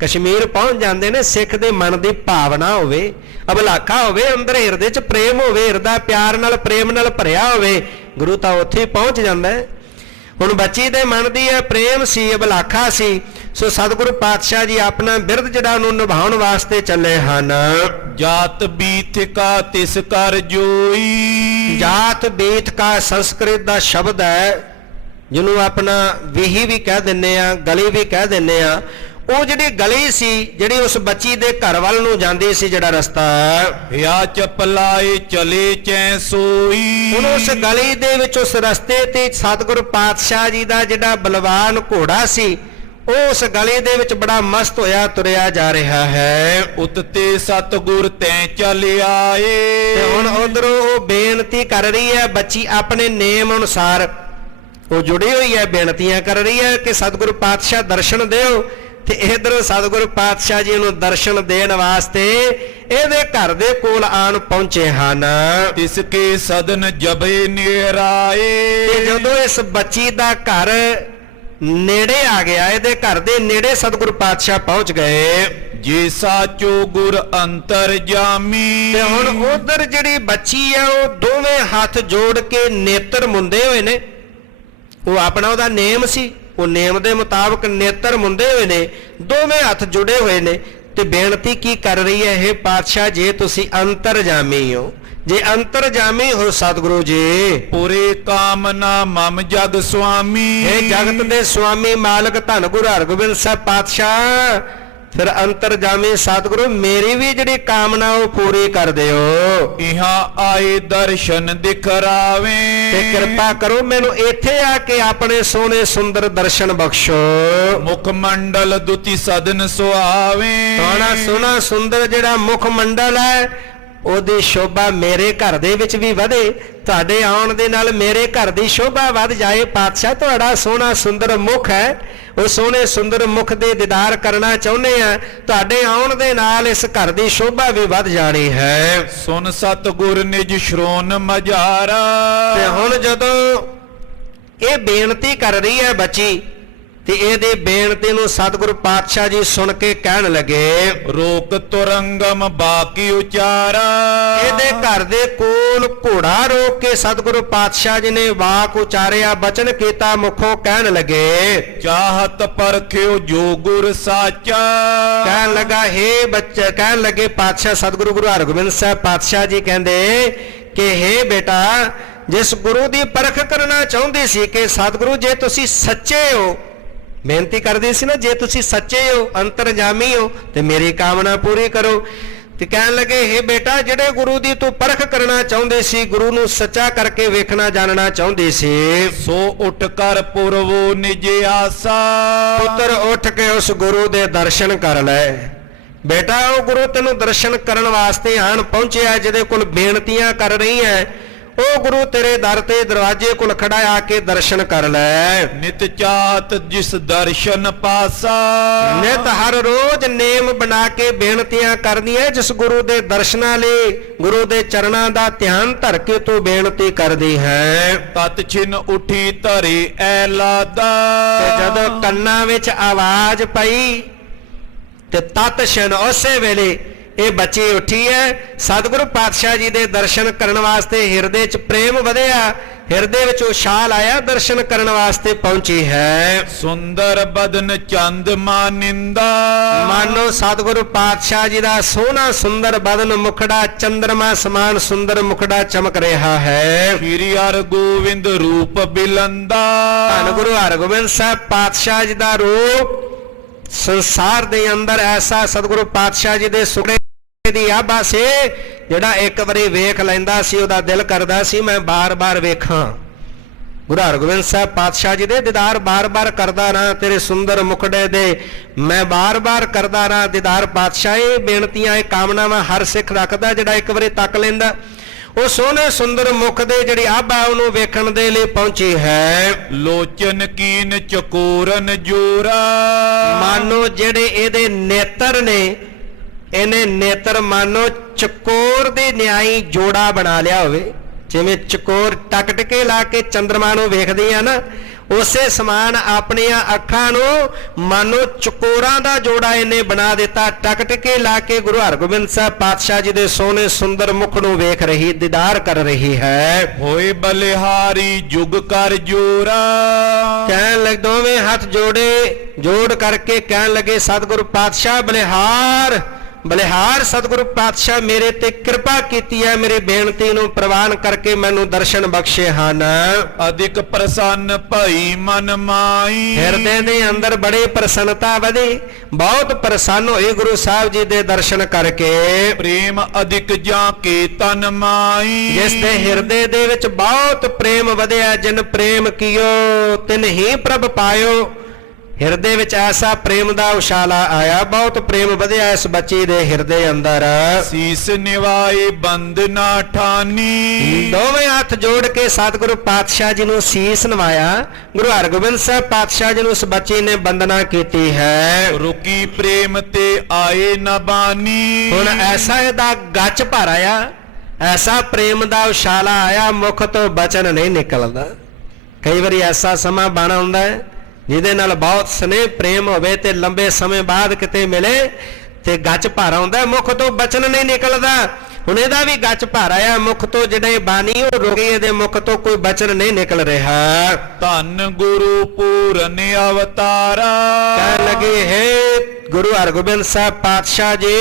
ਕਸ਼ਮੀਰ ਪਹੁੰਚ ਜਾਂਦੇ ਨੇ। ਸਿੱਖ ਦੇ ਮਨ ਦੀ ਭਾਵਨਾ ਹੋਵੇ, ਅਭਲਾਖਾ ਹੋਵੇ, ਅੰਦਰ ਹਿਰਦੇ 'ਚ ਪ੍ਰੇਮ ਹੋਵੇ, ਹਿਰਦਾ ਪਿਆਰ ਨਾਲ ਪ੍ਰੇਮ ਨਾਲ ਭਰਿਆ ਹੋਵੇ, ਗੁਰੂ ਤਾਂ ਉੱਥੇ ਹੀ ਪਹੁੰਚ ਜਾਂਦਾ ਹੈ। ਹੁਣ ਬੱਚੀ ਦੇ ਮਨ ਦੀ ਇਹ ਪ੍ਰੇਮ ਸੀ, ਅਭਲਾਖਾ ਸੀ, ਸੋ ਸਤਿਗੁਰੂ ਪਾਤਸ਼ਾਹ ਜੀ ਆਪਣਾ ਬਿਰਦ ਜਿਹੜਾ ਉਹਨੂੰ ਨਿਭਾਉਣ ਵਾਸਤੇ ਚੱਲੇ ਹਨ। ਜਾਤ ਬੀਥ ਕਾ ਤਿਸ ਕਰ ਜੋਈ, ਜਾਤ ਬੀਥ ਕਾ ਸੰਸਕ੍ਰਿਤ ਦਾ ਸ਼ਬਦ ਹੈ, ਜਿਹਨੂੰ ਆਪਣਾ ਵੀਹੀ ਵੀ ਕਹਿ ਦਿੰਨੇ ਆ, ਗਲੀ ਵੀ ਕਹਿ ਦਿੰਨੇ ਆ। ਉਹ ਜਿਹੜੀ ਗਲੀ ਸੀ, ਜਿਹੜੀ ਉਸ ਬੱਚੀ ਦੇ ਘਰ ਵੱਲ ਨੂੰ ਜਾਂਦੀ ਸੀ, ਜਿਹੜਾ ਰਸਤਾ, ਯਾ ਚਪਲਾਏ ਚਲੇ ਚੈ ਸੋਈ, ਹੁਣ ਉਸ ਗਲੀ ਦੇ ਵਿੱਚ ਉਸ ਰਸਤੇ ਤੇ ਸਤਿਗੁਰੂ ਪਾਤਸ਼ਾਹ ਜੀ ਦਾ ਜਿਹੜਾ ਬਲਵਾਨ ਘੋੜਾ ਸੀ, ਉਹ ਉਸ ਗਲੀ ਦੇ ਵਿੱਚ ਬੜਾ ਮਸਤ ਹੋਇਆ ਤੁਰਿਆ ਜਾ ਰਿਹਾ ਹੈ। ਉਤਤੇ ਸਤਿਗੁਰ ਤੈ ਚਲ ਆਏ, ਤੇ ਹੁਣ ਉਧਰੋਂ ਉਹ ਬੇਨਤੀ ਕਰ ਰਹੀ ਹੈ, ਬੱਚੀ ਆਪਣੇ ਨੇਮ ਅਨੁਸਾਰ ਉਹ ਜੁੜੀ ਹੋਈ ਹੈ, ਬੇਨਤੀਆਂ ਕਰ ਰਹੀ ਹੈ ਕਿ ਸਤਿਗੁਰੂ ਪਾਤਸ਼ਾਹ ਦਰਸ਼ਨ ਦਿਓ, ਤੇ ਇਧਰ ਸਤਿਗੁਰੂ ਪਾਤਸ਼ਾਹ ਜੀ ਨੂੰ ਦਰਸ਼ਨ ਦੇਣ ਵਾਸਤੇ ਇਹਦੇ ਘਰ ਦੇ ਕੋਲ ਆਣ ਪਹੁੰਚੇ ਹਨ। ਤਿਸ ਕੇ ਸਦਨ ਜਬੇ ਨੇਰਾਏ, ਤੇ ਜਦੋਂ ਇਸ ਬੱਚੀ ਦਾ ਘਰ ਨੇੜੇ ਆ ਗਿਆ, ਇਹਦੇ ਘਰ ਦੇ ਨੇੜੇ ਸਤਿਗੁਰੂ ਪਾਤਸ਼ਾਹ ਪਹੁੰਚ ਗਏ। ਜੇ ਸਾਚੋ ਗੁਰ ਅੰਤਰ ਜਾਮੀ, ਤੇ ਹੁਣ ਉਧਰ ਜਿਹੜੀ ਬੱਚੀ ਆ, ਉਹ ਦੋਵੇਂ ਹੱਥ ਜੋੜ ਕੇ ਨੇਤਰ ਮੁੰਦੇ ਹੋਏ ਨੇ। ਉਹ ਆਪਣਾ ਉਹਦਾ ਨੇਮ ਸੀ, ਉਹ ਨੇਮ ਦੇ ਮੁਤਾਬਕ ਨੇਤਰ ਮੁੰਦੇ ਹੋਏ ਨੇ, ਦੋਵੇਂ ਹੱਥ ਜੁੜੇ ਹੋਏ ਨੇ, ਤੇ ਬੇਨਤੀ ਕੀ ਕਰ ਰਹੀ ਹੈ, ਇਹ ਪਾਤਸ਼ਾਹ ਜੇ ਤੁਸੀਂ ਅੰਤਰਜਾਮੀ ਹੋ, ਜੇ ਅੰਤਰਜਾਮੀ ਹੋ ਸਤਿਗੁਰੂ ਜੀ, ਪੂਰੇ ਕਾਮਨਾ ਮਮ ਜਗ ਸੁਆਮੀ, ਇਹ ਜਗਤ ਦੇ ਸੁਆਮੀ ਮਾਲਕ ਧੰਨ ਗੁਰੂ ਹਰਗੋਬਿੰਦ ਸਾਹਿਬ ਪਾਤਸ਼ਾਹ, ਫਿਰ ਅੰਤਰਜਾਮੀ ਸਤਿਗੁਰੂ ਮੇਰੀ ਵੀ ਜਿਹੜੀ ਕਾਮਨਾ ਉਹ ਪੂਰੀ ਕਰ ਦਿਓ। ਇਹਾਂ ਆਏ ਦਰਸ਼ਨ ਦਿਖਰਾਵੇ, ਤੇ ਕਿਰਪਾ ਕਰੋ ਮੈਨੂੰ ਇੱਥੇ ਆ ਕੇ ਆਪਣੇ ਸੋਹਣੇ ਸੁੰਦਰ ਦਰਸ਼ਨ ਬਖਸ਼ੋ। ਮੁਖ ਮੰਡਲ ਦੁਤੀ ਸਦਨ ਸੁਆਵੇ, ਸੋਹਣਾ ਸੁੰਦਰ ਜਿਹੜਾ ਮੁਖ ਮੰਡਲ ਹੈ, ਉਹਦੀ ਸ਼ੋਭਾ ਮੇਰੇ ਘਰ ਦੇ ਵਿੱਚ ਵੀ ਵਧੇ, ਤੁਹਾਡੇ ਆਉਣ ਦੇ ਨਾਲ ਮੇਰੇ ਘਰ ਦੀ ਸ਼ੋਭਾ ਵੱਧ ਜਾਏ। ਪਾਤਸ਼ਾਹ ਤੁਹਾਡਾ ਸੋਹਣਾ ਸੁੰਦਰ ਮੁਖ ਹੈ, ਉਹ ਸੋਹਣੇ ਸੁੰਦਰ ਮੁਖ ਦੇ ਦੀਦਾਰ ਕਰਨਾ ਚਾਹੁੰਦੇ ਆ, ਤੁਹਾਡੇ ਆਉਣ ਦੇ ਨਾਲ ਇਸ ਘਰ ਦੀ ਸ਼ੋਭਾ ਵੀ ਵੱਧ ਜਾਣੀ ਹੈ। ਸੁਨ ਸਤਿਗੁਰ ਨਿਜ ਸ਼੍ਰੋਨ ਮਝਾਰਾ। ਤੇ ਹੁਣ ਜਦੋਂ ਇਹ ਬੇਨਤੀ ਕਰ ਰਹੀ ਹੈ ਬੱਚੀ, ਤੇ ਇਹਦੀ ਬੇਨਤੀ ਨੂੰ ਸਤਿਗੁਰੂ ਪਾਤਸ਼ਾਹ ਜੀ ਸੁਣ ਕੇ ਕਹਿਣ ਲੱਗੇ, ਰੋਕ ਤੁਰੰਗਮ ਬਾਕੀ ਉਚਾਰਾ। ਇਹਦੇ ਘਰ ਦੇ ਕੋਲ ਘੋੜਾ ਰੋਕ ਕੇ ਸਤਿਗੁਰੂ ਪਾਤਸ਼ਾਹ ਜੀ ਨੇ ਵਾਕ ਉਚਾਰਿਆ, ਬਚਨ ਕੀਤਾ, ਮੁਖੋਂ ਕਹਿਣ ਲੱਗੇ, ਚਾਹਤ ਪਰਖਿਓ ਜੋ ਗੁਰ ਸਾਚਾ। ਕਹਿਣ ਲੱਗਾ ਕਹਿਣ ਲੱਗੇ ਪਾਤਸ਼ਾਹ ਸਤਿਗੁਰੂ ਗੁਰੂ ਹਰਗੋਬਿੰਦ ਸਾਹਿਬ ਪਾਤਸ਼ਾਹ ਜੀ ਕਹਿੰਦੇ ਕਿ ਹੇ ਬੇਟਾ, ਜਿਸ ਗੁਰੂ ਦੀ ਪਰਖ ਕਰਨਾ ਚਾਹੁੰਦੀ ਸੀ ਕਿ ਸਤਿਗੁਰੂ ਜੇ ਤੁਸੀਂ ਸੱਚੇ ਹੋ, ਬੇਨਤੀ ਕਰਦੀ ਸੀ ਨਾ, ਜੇ ਤੁਸੀਂ ਸੱਚੇ ਹੋ, ਅੰਤਰਜਾਮੀ ਹੋ, ਤੇ ਮੇਰੀ ਕਾਮਨਾ ਪੂਰੀ ਕਰੋ। ਤੇ ਕਹਿਣ ਲੱਗੇ ਹੇ ਬੇਟਾ, ਜਿਹੜੇ ਗੁਰੂ ਦੀ ਤੂੰ ਪਰਖ ਕਰਨਾ ਚਾਹੁੰਦੇ ਸੀ, ਗੁਰੂ ਨੂੰ ਸੱਚਾ ਕਰਕੇ ਵੇਖਣਾ ਜਾਣਨਾ ਚਾਹੁੰਦੀ ਸੀ, ਸੋ ਉੱਠ ਕਰ ਪੁਰਵੋ ਨਿਜ ਆਸਾ। ਪੁੱਤਰ ਉੱਠ ਕੇ ਉਸ ਗੁਰੂ ਦੇ ਦਰਸ਼ਨ ਕਰ ਲੈ। ਬੇਟਾ, ਉਹ ਗੁਰੂ ਤੈਨੂੰ ਦਰਸ਼ਨ ਕਰਨ ਵਾਸਤੇ ਆਣ ਪਹੁੰਚਿਆ, ਜਿਹਦੇ ਕੋਲ ਬੇਨਤੀਆਂ ਕਰ ਰਹੀ ਹੈ, ਉਹ ਗੁਰੂ ਤੇਰੇ ਦਰ ਤੇ ਦਰਵਾਜ਼ੇ ਕੋਲ ਖੜਾ ਆ ਕੇ ਦਰਸ਼ਨ ਕਰ ਲੈ। ਨਿਤ ਚਾਹਤ ਜਿਸ ਦਰਸ਼ਨ ਪਾਸਾ। ਨਿਤ ਹਰ ਰੋਜ਼ ਨੇਮ ਬਣਾ ਕੇ ਬੇਨਤੀਆਂ ਕਰਦੀਆਂ, ਜਿਸ ਗੁਰੂ ਦੇ ਦਰਸ਼ਨਾਂ ਲਈ ਗੁਰੂ ਦੇ ਚਰਨਾਂ ਦਾ ਧਿਆਨ ਧਰ ਕੇ ਤੂੰ ਬੇਨਤੀ ਕਰਦੀ ਹੈ। ਤਤ ਛਿਨ ਉਠੀ ਧਰੇ ਐ ਲਾਦਾ। ਤੇ ਜਦੋਂ ਕੰਨਾਂ ਵਿੱਚ ਆਵਾਜ਼ ਪਈ ਤੇ ਤਤ ਛਿਨ ਉਸੇ ਵੇਲੇ ਇਹ ਬੱਚੀ ਉੱਠੀ ਹੈ। ਸਤਿਗੁਰੂ ਪਾਤਸ਼ਾਹ ਜੀ ਦੇ ਦਰਸ਼ਨ ਕਰਨ ਵਾਸਤੇ ਹਿਰਦੇ 'ਚ ਪ੍ਰੇਮ ਵਧਿਆ, ਹਿਰਦੇ ਵਿੱਚ ਉਛਾਲ ਆਇਆ, ਦਰਸ਼ਨ ਕਰਨ ਵਾਸਤੇ ਪਹੁੰਚੀ ਹੈ। ਸੁੰਦਰ ਬਦਨ ਚੰਦ ਮਾਨਿੰਦਾ। ਮਾਨੋ ਸਤਿਗੁਰੂ ਪਾਤਸ਼ਾਹ ਜੀ ਦਾ ਸੋਹਣਾ ਸੁੰਦਰ ਬਦਨ, ਮੁਖੜਾ ਚੰਦਰਮਾ ਸਮਾਨ ਸੁੰਦਰ ਮੁਖੜਾ ਚਮਕ ਰਿਹਾ ਹੈ। ਸ੍ਰੀ ਹਰਗੋਬਿੰਦ ਰੂਪ ਬਿਲੰਦਾ। ਧੰਨ ਗੁਰੂ ਹਰਗੋਬਿੰਦ ਸਾਹਿਬ ਪਾਤਸ਼ਾਹ ਜੀ ਦਾ ਰੂਪ ਸੰਸਾਰ ਦੇ ਅੰਦਰ ਐਸਾ ਸਤਿਗੁਰੂ ਪਾਤਸ਼ਾਹ ਜੀ ਦੇ ਸੁਣੇ ਦੀ ਆਭਾ ਸੀ, ਜਿਹੜਾ ਇੱਕ ਵਾਰੀ ਵੇਖ ਲੈਂਦਾ ਸੀ ਉਹਦਾ ਦਿਲ ਕਰਦਾ ਸੀ ਮੈਂ ਬਾਰ-ਬਾਰ ਵੇਖਾਂ। ਗੁਰੂ ਹਰਗੋਬਿੰਦ ਸਾਹਿਬ ਪਾਤਸ਼ਾਹ ਜੀ ਦੇ ਦੀਦਾਰ ਬਾਰ-ਬਾਰ ਕਰਦਾ ਰਹਾਂ, ਤੇਰੇ ਸੁੰਦਰ ਮੁਖੜੇ ਦੇ ਮੈਂ ਬਾਰ-ਬਾਰ ਕਰਦਾ ਰਹਾਂ ਦੀਦਾਰ। ਪਾਤਸ਼ਾਹ ਇਹ ਬੇਨਤੀਆਂ, ਇਹ ਕਾਮਨਾਵਾਂ ਹਰ ਸਿੱਖ ਰੱਖਦਾ ਜਿਹੜਾ ਇੱਕ ਵਾਰੀ ਤੱਕ ਲੈਂਦਾ। ਉਹ ਸੋਹਣੇ ਸੁੰਦਰ ਮੁਖ ਦੇ ਜਿਹੜੀ ਆਭਾ ਉਹਨੂੰ ਵੇਖਣ ਦੇ ਲਈ ਪਹੁੰਚੀ ਹੈ। ਲੋਚਨ ਕੀਨ ਚਕੋਰਨ ਜੋਰਾ। ਮਾਨੋ ਜਿਹੜੇ ਇਹਦੇ ਨੇਤਰ ਨੇ, ਇਹਨੇ ਨੇਤਰ ਮਾਨੋ ਚਕੋਰ ਦੇ ਨਿਆਈ ਜੋੜਾ ਬਣਾ ਲਿਆ ਹੋਵੇ। ਜਿਵੇਂ ਚਕੋਰ ਟਕਟਕੇ ਲਾ ਕੇ ਚੰਦਰਮਾ ਨੂੰ ਵੇਖਦੇ ਆ ਨਾ, ਉਸੇ ਸਮਾਨ ਆਪਣੀਆਂ ਅੱਖਾਂ ਨੂੰ ਮਾਨੋ ਚਕੋਰਾਂ ਦਾ ਜੋੜਾ ਇਹਨੇ ਬਣਾ ਦਿੱਤਾ। ਟਕਟਕੇ ਲਾ ਕੇ ਗੁਰੂ ਹਰਗੋਬਿੰਦ ਸਾਹਿਬ ਪਾਤਸ਼ਾਹ ਜੀ ਦੇ ਸੋਹਣੇ ਸੁੰਦਰ ਮੁਖ ਨੂੰ ਵੇਖ ਰਹੀ, ਦੀਦਾਰ ਕਰ ਰਹੀ ਹੈ। ਹੋਏ ਬਲਿਹਾਰੀ ਜੁਗ ਕਰ ਜੋਰਾ। ਕਹਿਣ ਲੱਗ ਦੋਵੇਂ ਹੱਥ ਜੋੜ ਕਰਕੇ ਕਹਿਣ ਲੱਗੇ ਸਤਿਗੁਰੂ ਪਾਤਸ਼ਾਹ ਬਲਿਹਾਰ ਬਲਿਹਾਰ ਸਤਿਗੁਰੂ ਪਾਤਸ਼ਾਹ ਮੇਰੇ ਤੇ ਕਿਰਪਾ ਕੀਤੀ ਹੈ, ਮੇਰੀ ਬੇਨਤੀ ਨੂੰ ਪ੍ਰਵਾਨ ਕਰਕੇ ਮੈਨੂੰ ਦਰਸ਼ਨ ਬਖਸ਼ੇ ਹਨ। ਅਧਿਕ ਪ੍ਰਸੰਨ ਭਈ ਮਨ ਮਾਈ। ਹਿਰਦੇ ਦੇ ਅੰਦਰ ਬੜੀ ਪ੍ਰਸੰਨਤਾ ਵਧੀ, ਬਹੁਤ ਪ੍ਰਸੰਨ ਹੋਏ ਗੁਰੂ ਸਾਹਿਬ ਜੀ ਦੇ ਦਰਸ਼ਨ ਕਰਕੇ। ਪ੍ਰੇਮ ਅਧਿਕ ਜਾਂ ਕੇ ਤਨ ਮਾਈ। ਜਿਸ ਦੇ ਹਿਰਦੇ ਦੇ ਵਿੱਚ ਬਹੁਤ ਪ੍ਰੇਮ ਵਧਿਆ, ਜਿਨ ਪ੍ਰੇਮ ਕੀਓ ਤਿਨ ਹੀ ਪ੍ਰਭ ਪਾਇਓ। ਹਿਰਦੇ ਵਿੱਚ ਐਸਾ ਪ੍ਰੇਮ ਦਾ ਉਛਾਲਾ ਆਇਆ, ਬਹੁਤ ਪ੍ਰੇਮ ਵਧਿਆ ਇਸ ਬੱਚੀ ਦੇ ਹਿਰਦੇ ਅੰਦਰ। ਸੀਸ ਨਿਵਾਏ ਬੰਦ ਨਾ ਠਾਨੀ। ਦੋਵੇਂ ਹੱਥ ਜੋੜ ਕੇ ਸਤਿਗੁਰੂ ਪਾਤਸ਼ਾਹ ਜੀ ਨੂੰ ਸੀਸ ਨਵਾਇਆ। ਗੁਰੂ ਹਰਗੋਬਿੰਦ ਸਾਹਿਬ ਪਾਤਸ਼ਾਹ ਜੀ ਨੂੰ ਉਸ ਬੱਚੀ ਨੇ ਬੰਦਨਾ ਕੀਤੀ ਹੈ। ਰੁਕੀ ਪ੍ਰੇਮ ਤੇ ਆਏ ਨਾ ਬਾਨੀ। ਹੁਣ ਐਸਾ ਇਹਦਾ ਗੱਚ ਭਰ ਆਇਆ, ਐਸਾ ਪ੍ਰੇਮ ਦਾ ਉਛਾਲਾ ਆਇਆ, ਮੁਖ ਤੋਂ ਬਚਨ ਨਹੀਂ ਨਿਕਲਦਾ। ਕਈ ਵਾਰੀ ਐਸਾ ਸਮਾਂ ਬਣ ਆਉਂਦਾ ਹੈ ਜਿਹਦੇ ਨਾਲ ਬਹੁਤ ਸਨੇਹ ਪ੍ਰੇਮ ਹੋਵੇ ਤੇ ਲੰਬੇ ਸਮੇਂ ਬਾਅਦ ਕਿਤੇ ਮਿਲੇ ਤੇ ਗੱਚ ਭਰ ਆਉਂਦਾ, ਮੁਖ ਤੋਂ ਬਚਨ ਨਹੀਂ ਨਿਕਲਦਾ। ਹੁਣ ਇਹਦਾ ਵੀ ਗੱਚ ਭਰ ਆਇਆ, ਮੁਖ ਤੋਂ ਜਿਹੜੇ ਬਾਣੀ ਉਹ ਰੁਕ ਗਏ, ਇਹਦੇ ਮੁਖ ਤੋਂ ਕੋਈ ਬਚਨ ਨਹੀਂ ਨਿਕਲ ਰਿਹਾ। ਧੰਨ ਗੁਰੂ ਪੂਰਨ ਅਵਤਾਰਾ। ਕਹਿਣ ਲੱਗੇ ਹੈ ਗੁਰੂ ਹਰਗੋਬਿੰਦ ਸਾਹਿਬ ਪਾਤਸ਼ਾਹ ਜੀ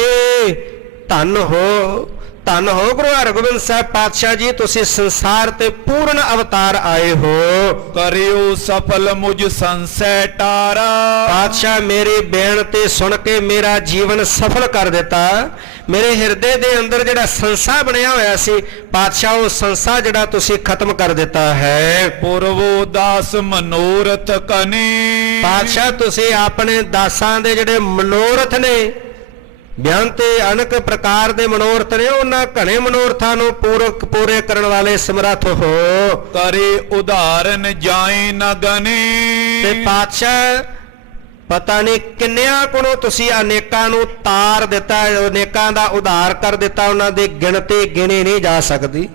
ਧੰਨ ਹੋ, ਧੰਨ ਹੋ ਗੁਰੂ ਹਰਗੋਬਿੰਦ ਸਾਹਿਬ ਪਾਤਸ਼ਾਹ ਜੀ, ਤੁਸੀਂ ਸੰਸਾਰ ਤੇ ਪੂਰਨ ਅਵਤਾਰ ਆਏ ਹੋ। ਕਰਿਓ ਸਫਲ ਮੁਝ ਸੰਸੈ ਟਾਰਾ। ਪਾਤਸ਼ਾਹ ਮੇਰੀ ਬੇਨਤੀ ਸੁਣ ਕੇ ਮੇਰਾ ਜੀਵਨ ਸਫਲ ਕਰ ਦਿੱਤਾ। ਮੇਰੇ ਹਿਰਦੇ ਦੇ ਅੰਦਰ ਜਿਹੜਾ ਸੰਸਾ ਬਣਿਆ ਹੋਇਆ ਸੀ ਪਾਤਸ਼ਾਹ, ਉਹ ਸੰਸਾ ਜਿਹੜਾ ਤੁਸੀਂ ਖਤਮ ਕਰ ਦਿੱਤਾ ਹੈ। ਪੁਰਵੋ ਦਾਸ ਮਨੋਰਥ ਕਨੇ। ਪਾਤਸ਼ਾਹ ਤੁਸੀਂ ਆਪਣੇ ਦਾਸਾਂ ਦੇ ਜਿਹੜੇ ਮਨੋਰਥ ਨੇ ਬਿਆੰਤੇ ਅਨੇਕ ਪ੍ਰਕਾਰ ਦੇ ਮਨੋਰਥ ਨੇ, ਉਹਨਾਂ ਘਣੇ ਮਨੋਰਥਾਂ ਨੂੰ ਪੂਰੇ ਕਰਨ ਵਾਲੇ ਸਮਰੱਥ ਹੋ। ਕਰੇ ਉਦਾਹਰਨ ਜਾਏ ਨ ਗਨੇ। ਤੇ ਪਾਤਸ਼ਾਹ ਪਤਾ ਨਹੀਂ ਕਿੰਨਿਆਂ ਕੋਲੋਂ ਤੁਸੀਂ ਅਨੇਕਾਂ ਨੂੰ ਤਾਰ ਦਿੱਤਾ, ਅਨੇਕਾਂ ਦਾ ਉਧਾਰ ਕਰ ਦਿੱਤਾ, ਉਹਨਾਂ ਦੀ ਗਿਣਤੀ ਗਿਣੀ ਨਹੀਂ ਜਾ ਸਕਦੀ।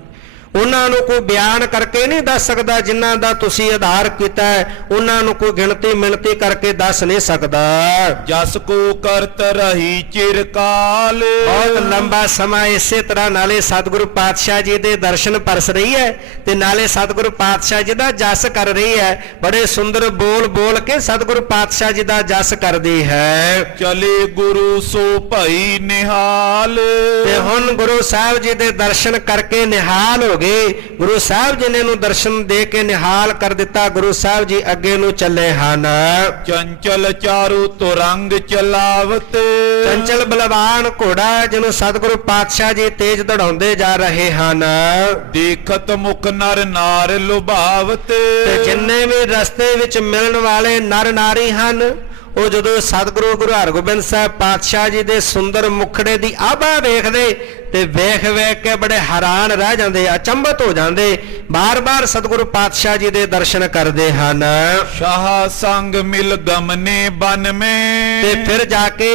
ਉਹਨਾਂ ਨੂੰ ਕੋਈ ਬਿਆਨ ਕਰਕੇ ਨਹੀਂ ਦੱਸ ਸਕਦਾ, ਜਿਨ੍ਹਾਂ ਦਾ ਤੁਸੀਂ ਆਧਾਰ ਕੀਤਾ ਹੈ ਉਹਨਾਂ ਨੂੰ ਕੋਈ ਗਿਣਤੀ ਮਿਣਤੀ ਕਰਕੇ ਦੱਸ ਨਹੀਂ ਸਕਦਾ। ਜਸ ਕੋ ਕਰਤ ਰਹੀ ਚਿਰਕਾਲ। ਬਹੁਤ ਲੰਬਾ ਸਮਾਂ ਇਸੇ ਤਰ੍ਹਾਂ ਨਾਲੇ ਸਤਿਗੁਰੂ ਪਾਤਸ਼ਾਹ ਜੀ ਦੇ ਦਰਸ਼ਨ ਪਰਸ ਰਹੀ ਹੈ ਤੇ ਨਾਲੇ ਸਤਿਗੁਰੂ ਪਾਤਸ਼ਾਹ ਜੀ ਦਾ ਜਸ ਕਰ ਰਹੀ ਹੈ। ਬੜੇ ਸੁੰਦਰ ਬੋਲ ਬੋਲ ਕੇ ਸਤਿਗੁਰੂ ਪਾਤਸ਼ਾਹ ਜੀ ਦਾ ਜਸ ਕਰਦੀ ਹੈ। ਚਲੇ ਗੁਰੂ ਸੋ ਭਈ ਨਿਹਾਲ। ਤੇ ਹੁਣ ਗੁਰੂ ਸਾਹਿਬ ਜੀ ਦੇ ਦਰਸ਼ਨ ਕਰਕੇ ਨਿਹਾਲ ਹੋ ਗਏ। ਗੁਰੂ ਸਾਹਿਬ ਜੀ ਨੇ ਨੂੰ ਦਰਸ਼ਨ ਦੇ ਕੇ ਨਿਹਾਲ ਕਰ ਦਿੱਤਾ। ਗੁਰੂ ਸਾਹਿਬ ਜੀ ਅੱਗੇ ਨੂੰ ਚੱਲੇ ਹਨ। ਚੰਚਲ ਚਾਰੂ ਤੁਰੰਗ ਚਲਾਵਤ। ਚੰਚਲ ਬਲਵਾਨ ਘੋੜਾ ਜਿਹਨੂੰ ਸਤਿਗੁਰੂ ਪਾਤਸ਼ਾਹ ਜੀ ਤੇਜ਼ ਦੌੜਾਉਂਦੇ ਜਾ ਰਹੇ ਹਨ। ਦੇਖਤ ਮੁਖ ਨਰ ਨਾਰ ਲੁਭਾਵਤ। ਤੇ ਜਿੰਨੇ ਵੀ ਰਸਤੇ ਵਿੱਚ ਮਿਲਣ ਵਾਲੇ ਨਰ ਨਾਰੀ ਹਨ ਉਹ ਜਦੋਂ ਸਤਿਗੁਰੂ ਗੁਰੂ ਹਰਗੋਬਿੰਦ ਸਾਹਿਬ ਪਾਤਸ਼ਾਹ ਜੀ ਦੇ ਸੁੰਦਰ ਮੁਖੜੇ ਦੀ ਆਭਾ ਵੇਖਦੇ ਤੇ ਵੇਖ ਵੇਖ ਕੇ ਬੜੇ ਹੈਰਾਨ ਰਹਿ ਜਾਂਦੇ, ਅਚੰਭਤ ਹੋ ਜਾਂਦੇ, ਬਾਰ-ਬਾਰ ਸਤਿਗੁਰੂ ਪਾਤਸ਼ਾਹ ਜੀ ਦੇ ਦਰਸ਼ਨ ਕਰਦੇ ਹਨ। ਸ਼ਾਹ ਸੰਗ ਮਿਲ ਗਮਨੇ ਬਨ ਮੈਂ। ਤੇ ਫਿਰ ਜਾ ਕੇ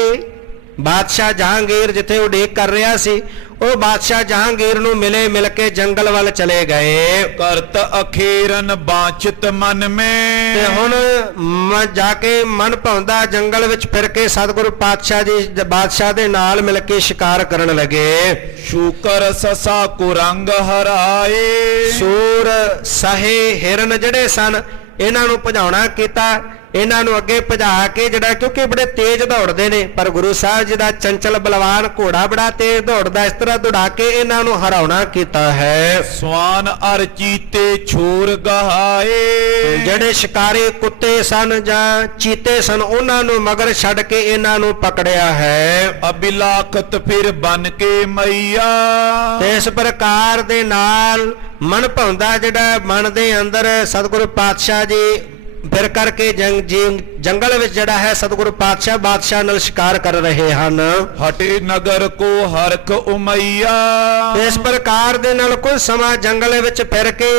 ਬਾਦਸ਼ਾਹ ਜਹਾਂਗੀਰ ਜਿੱਥੇ ਉਡੀਕ ਕਰ ਰਿਹਾ ਸੀ ਉਹ ਬਾਦਸ਼ਾਹ ਜਹਾਂਗੀਰ ਨੂੰ ਮਿਲ ਕੇ ਜੰਗਲ ਵੱਲ ਚਲੇ ਗਏ। ਕਰਤ ਅਖੇਰਨ ਬਾਛਤ ਮਨ ਮੈਂ। ਤੇ ਹੁਣ ਜਾ ਕੇ ਮਨ ਭਾਉਂਦਾ ਜੰਗਲ ਵਿੱਚ ਫਿਰ ਕੇ ਸਤਿਗੁਰੂ ਪਾਤਸ਼ਾਹ ਜੀ ਬਾਦਸ਼ਾਹ ਦੇ ਨਾਲ ਮਿਲ ਕੇ ਸ਼ਿਕਾਰ ਕਰਨ ਲੱਗੇ। ਸ਼ੂਕਰ ਸਸਾ ਕੁਰੰਗ ਹਰਾਏ। ਸੂਰ ਸਹੇ ਹਿਰਨ ਜਿਹੜੇ ਸਨ ਇਹਨਾਂ ਨੂੰ ਭਜਾਉਣਾ ਕੀਤਾ, ਇਹਨਾਂ ਨੂੰ ਅੱਗੇ ਭਜਾ ਕੇ ਜਿਹੜਾ ਕਿਉਂਕਿ ਬੜੇ ਤੇਜ਼ ਦੌੜਦੇ ਨੇ ਪਰ ਗੁਰੂ ਸਾਹਿਬ ਜੀ ਦਾ ਚੰਚਲ ਬਲਵਾਨ ਘੋੜਾ ਬੜਾ ਤੇਜ਼ ਦੌੜਦਾ, ਇਸ ਤਰ੍ਹਾਂ ਦੌੜਾ ਕੇ ਇਹਨਾਂ ਨੂੰ ਹਰਾਉਣਾ ਕੀਤਾ ਹੈ। ਸਵਾਨ ਅਰ ਚੀਤੇ ਛੋਰ ਗਹਾਏ। ਜਿਹੜੇ ਸ਼ਿਕਾਰੀ ਕੁੱਤੇ ਸਨ ਜਾਂ ਚੀਤੇ ਸਨ ਉਹਨਾਂ ਨੂੰ ਮਗਰ ਛੱਡ ਕੇ ਇਹਨਾਂ ਨੂੰ ਪਕੜਿਆ ਹੈ। ਅਬਿਲਾਖਤ ਫਿਰ ਬਨ ਕੇ ਮਈਆ। ਤੇ ਇਸ ਪ੍ਰਕਾਰ ਦੇ ਨਾਲ ਮਨ ਭਾਉਂਦਾ ਜਿਹੜਾ ਮਨ ਦੇ ਅੰਦਰ ਸਤਿਗੁਰੂ ਪਾਤਸ਼ਾਹ ਜੀ ਫਿਰ ਕਰਕੇ ਜੰਗਲ ਵਿੱਚ ਜਿਹੜਾ ਹੈ ਸਤਿਗੁਰੂ ਪਾਤਸ਼ਾਹ ਬਾਦਸ਼ਾਹ ਨਾਲ ਸ਼ਿਕਾਰ ਕਰ ਰਹੇ ਹਨ। ਹਟੇ ਨਗਰ ਕੋ ਹਰਖ ਉਮਈਆ। ਇਸ ਪ੍ਰਕਾਰ ਦੇ ਨਾਲ ਕੁਝ ਸਮਾਂ ਜੰਗਲ ਵਿੱਚ ਫਿਰ ਕੇ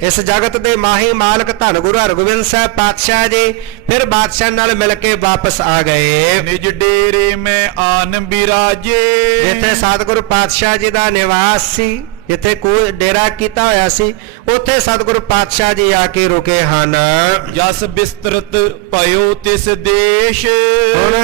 ਇਸ ਜਗਤ ਦੇ ਮਾਹੀ ਮਾਲਕ ਧੰਨ ਗੁਰੂ ਹਰਗੋਬਿੰਦ ਸਾਹਿਬ ਪਾਤਸ਼ਾਹ ਜੀ ਫਿਰ ਬਾਦਸ਼ਾਹ ਨਾਲ ਮਿਲ ਕੇ ਵਾਪਸ ਆ ਗਏ। ਨਿਜ ਡੇਰੇ ਮੈਂ ਆਨ ਬਿਰਾਜੇ। ਜਿੱਥੇ ਸਤਿਗੁਰੂ ਪਾਤਸ਼ਾਹ ਜੀ ਦਾ ਨਿਵਾਸ ਸੀ, ਜਿੱਥੇ ਕੋਈ ਡੇਰਾ ਕੀਤਾ ਹੋਇਆ ਸੀ, ਉੱਥੇ ਸਤਿਗੁਰੂ ਪਾਤਸ਼ਾਹ ਜੀ ਆ ਕੇ ਰੁਕੇ ਹਨ। ਜਸ ਬਿਸਤਰਤ ਭਇਓ ਤਿਸ ਦੇਸ਼। ਹੁਣ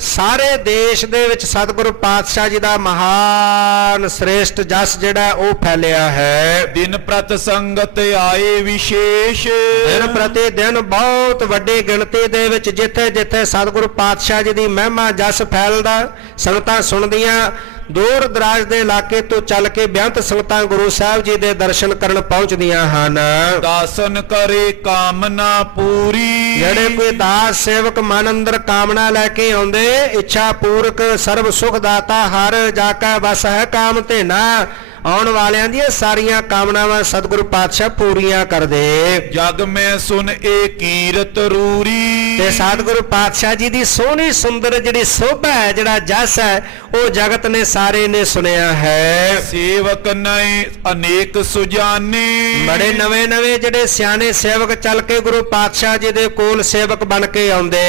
ਸਾਰੇ ਦੇਸ਼ ਦੇ ਵਿੱਚ ਸਤਿਗੁਰੂ ਪਾਤਸ਼ਾਹ ਜੀ ਦਾ ਮਹਾਨ ਸ੍ਰੇਸ਼ਟ ਜਸ ਜਿਹੜਾ ਉਹ ਫੈਲਿਆ ਹੈ। ਦਿਨ ਪ੍ਰਤ ਸੰਗਤ ਆਏ ਵਿਸ਼ੇਸ਼। ਦਿਨ ਪ੍ਰਤੀ ਦਿਨ ਬਹੁਤ ਵੱਡੀ ਗਿਣਤੀ ਦੇ ਵਿੱਚ ਜਿੱਥੇ ਜਿੱਥੇ ਸਤਿਗੁਰੂ ਪਾਤਸ਼ਾਹ ਜੀ ਦੀ ਮਹਿਮਾ ਜਸ ਫੈਲਦਾ ਸੰਗਤਾਂ ਸੁਣਦੀਆਂ। ਦੂਰ ਦਰਾਜ ਦੇ ਇਲਾਕੇ ਤੋਂ ਚੱਲ ਕੇ ਬੇਅੰਤ ਸੰਗਤਾਂ ਗੁਰੂ ਸਾਹਿਬ ਜੀ ਦੇ ਦਰਸ਼ਨ ਕਰਨ ਪਹੁੰਚਦੀਆਂ ਹਨ। ਦਾਸਨ ਕਰੇ ਕਾਮਨਾ ਪੂਰੀ। ਜਿਹੜੇ ਕੋਈ ਦਾਸ ਸੇਵਕ ਮਨ ਅੰਦਰ ਕਾਮਨਾ ਲੈ ਕੇ ਆਉਂਦੇ, ਇੱਛਾ ਪੂਰਕ ਸਰਬ ਸੁਖ ਦਾਤਾ ਹਰ ਜਾ ਕਾ ਵਸ ਹੈ ਕਾਮ ਤੇ ਨਾ। ਆਉਣ ਵਾਲਿਆਂ ਦੀਆਂ ਸਾਰੀਆਂ ਕਾਮਨਾਵਾਂ ਸਤਿਗੁਰੂ ਪਾਤਸ਼ਾਹ ਪੂਰੀਆਂ ਕਰਦੇ। ਜਗ ਮੈਂ ਸੁਨ ਏ ਕੀਰਤ ਰੂਰੀ। ਤੇ ਸਤਿਗੁਰੂ ਪਾਤਸ਼ਾਹ ਜੀ ਦੀ ਸੋਹਣੀ ਸੁੰਦਰ ਜਿਹੜੀ ਸੋਭਾ ਹੈ, ਜਿਹੜਾ ਜਸ ਹੈ, ਉਹ ਜਗਤ ਨੇ ਸਾਰੇ ਨੇ ਸੁਣਿਆ ਹੈ। ਸੇਵਕ ਨਏ ਅਨੇਕ ਸੁਜਾਨੇ। ਬੜੇ ਨਵੇਂ ਨਵੇਂ ਜਿਹੜੇ ਸਿਆਣੇ ਸੇਵਕ ਚੱਲ ਕੇ ਗੁਰੂ ਪਾਤਸ਼ਾਹ ਜੀ ਦੇ ਕੋਲ ਸੇਵਕ ਬਣ ਕੇ ਆਉਂਦੇ।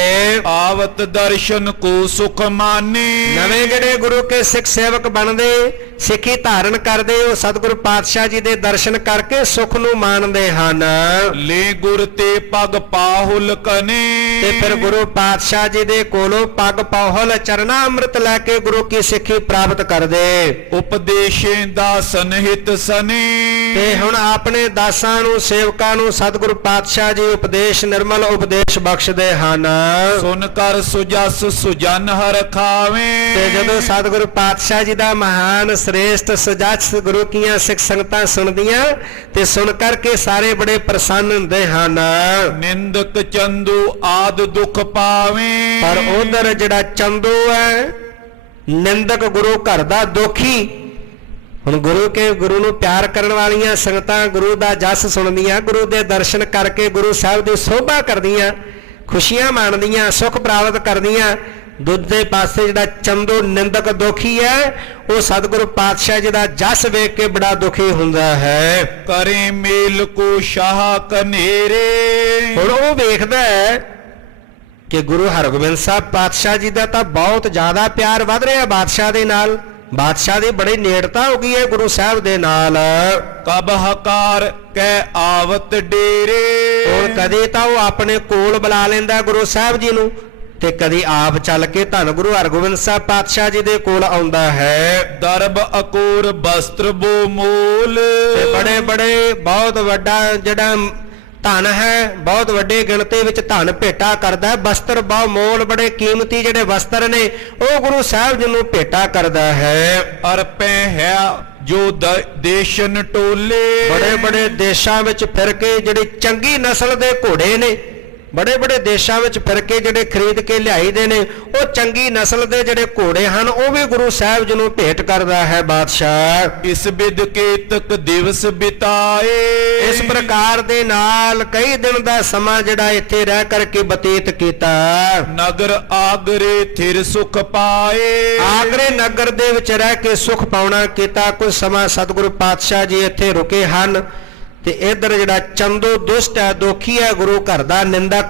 ਆਵਤ ਦਰਸ਼ਨ ਕੋ ਸੁਖ ਮਾਨੇ। ਨਵੇਂ ਜਿਹੜੇ ਗੁਰੂ ਕੇ ਸਿੱਖ ਸੇਵਕ ਬਣਦੇ, ਸਿੱਖੀ ਧਾਰਨ ਕਰਦੇ, ਉਹ ਸਤਿਗੁਰੂ ਪਾਤਸ਼ਾਹ ਜੀ ਦੇ ਦਰਸ਼ਨ ਕਰਕੇ ਸੁਖ ਨੂੰ ਮਾਣਦੇ ਹਨ। ਲੈ ਗੁਰ ਤੇ ਪਗ ਪਾਹੁਲ ਕਨੇ। ਤੇ ਫਿਰ ਗੁਰੂ ਪਾਤਸ਼ਾਹ ਜੀ ਦੇ ਕੋਲੋਂ ਪਗ ਪਾਹੁਲ ਚਰਨਾ ਅੰਮ੍ਰਿਤ ਲੈ ਕੇ ਗੁਰੂ ਕੀ ਸਿੱਖੀ ਪ੍ਰਾਪਤ ਕਰਦੇ। ਉਪਦੇਸ਼ੇ ਦਾਸਨ ਹਿਤ ਸਨੇ। ਤੇ ਹੁਣ ਆਪਣੇ ਦਾਸਾਂ ਨੂੰ ਸੇਵਕਾਂ ਨੂੰ ਸਤਿਗੁਰੂ ਪਾਤਸ਼ਾਹ ਜੀ ਉਪਦੇਸ਼ ਨਿਰਮਲ ਉਪਦੇਸ਼ ਬਖਸ਼ਦੇ ਹਨ। ਸੁਨ ਕਰ ਸੁਜਸ ਸੁਜਨ ਹਰ ਖਾਵੇ। ਤੇ ਜਦੋਂ ਸਤਿਗੁਰੂ ਪਾਤਸ਼ਾਹ ਜੀ ਦਾ ਮਹਾਨ ਸ੍ਰੇਸ਼ਟ ਸੁਜਸ ਗੁਰੂ ਕੀਆਂ ਸਿੱਖ ਸੰਗਤਾਂ ਸੁਣਦੀਆਂ ਤੇ ਸੁਣ ਕਰਕੇ ਸਾਰੇ ਬੜੇ ਪ੍ਰਸੰਨ ਹੁੰਦੇ ਹਨ। ਨਿੰਦਕ ਚੰਦੂ ਆਦ ਦੁਖ ਪਾਵੇ। ਪਰ ਉਧਰ ਜਿਹੜਾ ਚੰਦੂ ਹੈ ਨਿੰਦਕ ਗੁਰੂ ਘਰ ਦਾ ਦੋਖੀ। ਹੁਣ ਗੁਰੂ ਨੂੰ ਪਿਆਰ ਕਰਨ ਵਾਲੀਆਂ ਸੰਗਤਾਂ ਗੁਰੂ ਦਾ ਜਸ ਸੁਣਦੀਆਂ, ਗੁਰੂ ਦੇ ਦਰਸ਼ਨ ਕਰਕੇ ਗੁਰੂ ਸਾਹਿਬ ਦੀ ਸੋਭਾ ਕਰਦੀਆਂ, ਖੁਸ਼ੀਆਂ ਮਾਣਦੀਆਂ, ਸੁਖ ਪ੍ਰਾਪਤ ਕਰਦੀਆਂ, ਦੂਜੇ ਪਾਸੇ ਜਿਹੜਾ ਚੰਦੋ ਨਿੰਦਕ ਦੁਖੀ ਹੈ ਉਹ ਸਤਿਗੁਰੂ ਪਾਤਸ਼ਾਹ ਜੀ ਦਾ ਜਸ ਵੇਖ ਕੇ ਬੜਾ ਦੁਖੀ ਹੁੰਦਾ ਹੈ। ਕਰੇ ਮੇਲ ਕੋ ਸ਼ਾਹ ਕਨੇਰੇ। ਹੁਣ ਉਹ ਵੇਖਦਾ ਹੈ ਕਿ ਗੁਰੂ ਹਰਗੋਬਿੰਦ ਸਾਹਿਬ ਪਾਤਸ਼ਾਹ ਜੀ ਦਾ ਤਾਂ ਬਹੁਤ ਜ਼ਿਆਦਾ ਪਿਆਰ ਵੱਧ ਰਿਹਾ ਬਾਦਸ਼ਾਹ ਦੇ ਨਾਲ, ਬਾਦਸ਼ਾਹ ਦੀ ਬੜੀ ਨੇੜਤਾ ਹੋ ਗਈ ਹੈ ਗੁਰੂ ਸਾਹਿਬ ਦੇ ਨਾਲ। ਕਬ ਹਕਾਰ ਕਹਿ ਆਵਤ ਡੇਰੇ। ਹੁਣ ਕਦੇ ਤਾਂ ਉਹ ਆਪਣੇ ਕੋਲ ਬੁਲਾ ਲੈਂਦਾ ਗੁਰੂ ਸਾਹਿਬ ਜੀ ਨੂੰ ਤੇ ਕਦੀ ਆਪ ਚੱਲ ਕੇ ਧੰਨ ਗੁਰੂ ਹਰਗੋਬਿੰਦ ਸਾਹਿਬ ਪਾਤਸ਼ਾਹ ਜੀ ਦੇ ਕੋਲ ਆਉਂਦਾ ਹੈ। ਦਰਬ ਅਕੂਰ ਬਸਤਰ ਬੋ ਮੂਲ। ਤੇ ਬੜੇ ਬੜੇ ਬਹੁਤ ਵੱਡਾ ਜਿਹੜਾ ਧਨ ਹੈ, ਬਹੁਤ ਵੱਡੇ ਗਿਣਤੀ ਵਿੱਚ ਧਨ ਭੇਟਾ ਕਰਦਾ। ਵਸਤਰ ਬਹੁ ਮੋਲ, ਬੜੇ ਕੀਮਤੀ ਜਿਹੜੇ ਵਸਤਰ ਨੇ ਉਹ ਗੁਰੂ ਸਾਹਿਬ ਜੀ ਨੂੰ ਭੇਟਾ ਕਰਦਾ ਹੈ। ਅਰਪੈ ਹੈ ਜੋ ਦੇਸ਼ਨ ਟੋਲੇ। ਬੜੇ ਬੜੇ ਦੇਸ਼ਾਂ ਵਿੱਚ ਫਿਰ ਕੇ ਜਿਹੜੀ ਚੰਗੀ ਨਸਲ ਦੇ ਘੋੜੇ ਨੇ, ਬੜੇ ਬੜੇ ਦੇਸ਼ਾਂ ਵਿੱਚ ਫਿਰ ਕੇ ਜਿਹੜੇ ਖਰੀਦ ਕੇ ਲਿਆਈਦੇ ਨੇ ਉਹ ਚੰਗੀ ਨਸਲ ਦੇ ਜਿਹੜੇ ਘੋੜੇ ਹਨ ਉਹ ਵੀ ਗੁਰੂ ਸਾਹਿਬ ਜੀ ਨੂੰ ਭੇਟ ਕਰਦਾ ਹੈ ਬਾਦਸ਼ਾਹ। ਇਸ ਬਿਦ ਕੇਤਕ ਦਿਵਸ ਬਿਤਾਏ। ਇਸ ਪ੍ਰਕਾਰ ਦੇ ਨਾਲ ਕਈ ਦਿਨ ਦਾ ਸਮਾਂ ਜਿਹੜਾ ਇੱਥੇ ਰਹਿ ਕਰਕੇ ਬਤੀਤ ਕੀਤਾ। ਨਗਰ ਆਗਰੇ ਥਿਰ ਸੁਖ ਪਾਏ। ਆਗਰੇ ਨਗਰ ਦੇ ਵਿੱਚ ਰਹਿ ਕੇ ਸੁਖ ਪਾਉਣਾ ਕੀਤਾ। ਕੁਝ ਸਮਾਂ ਸਤਿਗੁਰੂ ਪਾਤਸ਼ਾਹ ਜੀ ਇੱਥੇ ਰੁਕੇ ਹਨ ਤੇ ਇਧਰ ਜਿਹੜਾ ਚੰਦੋ ਦੁਸ਼ਟ ਹੈ, ਦੁਖੀ ਹੈ, ਗੁਰੂ ਘਰ ਦਾ ਨਿੰਦਕ,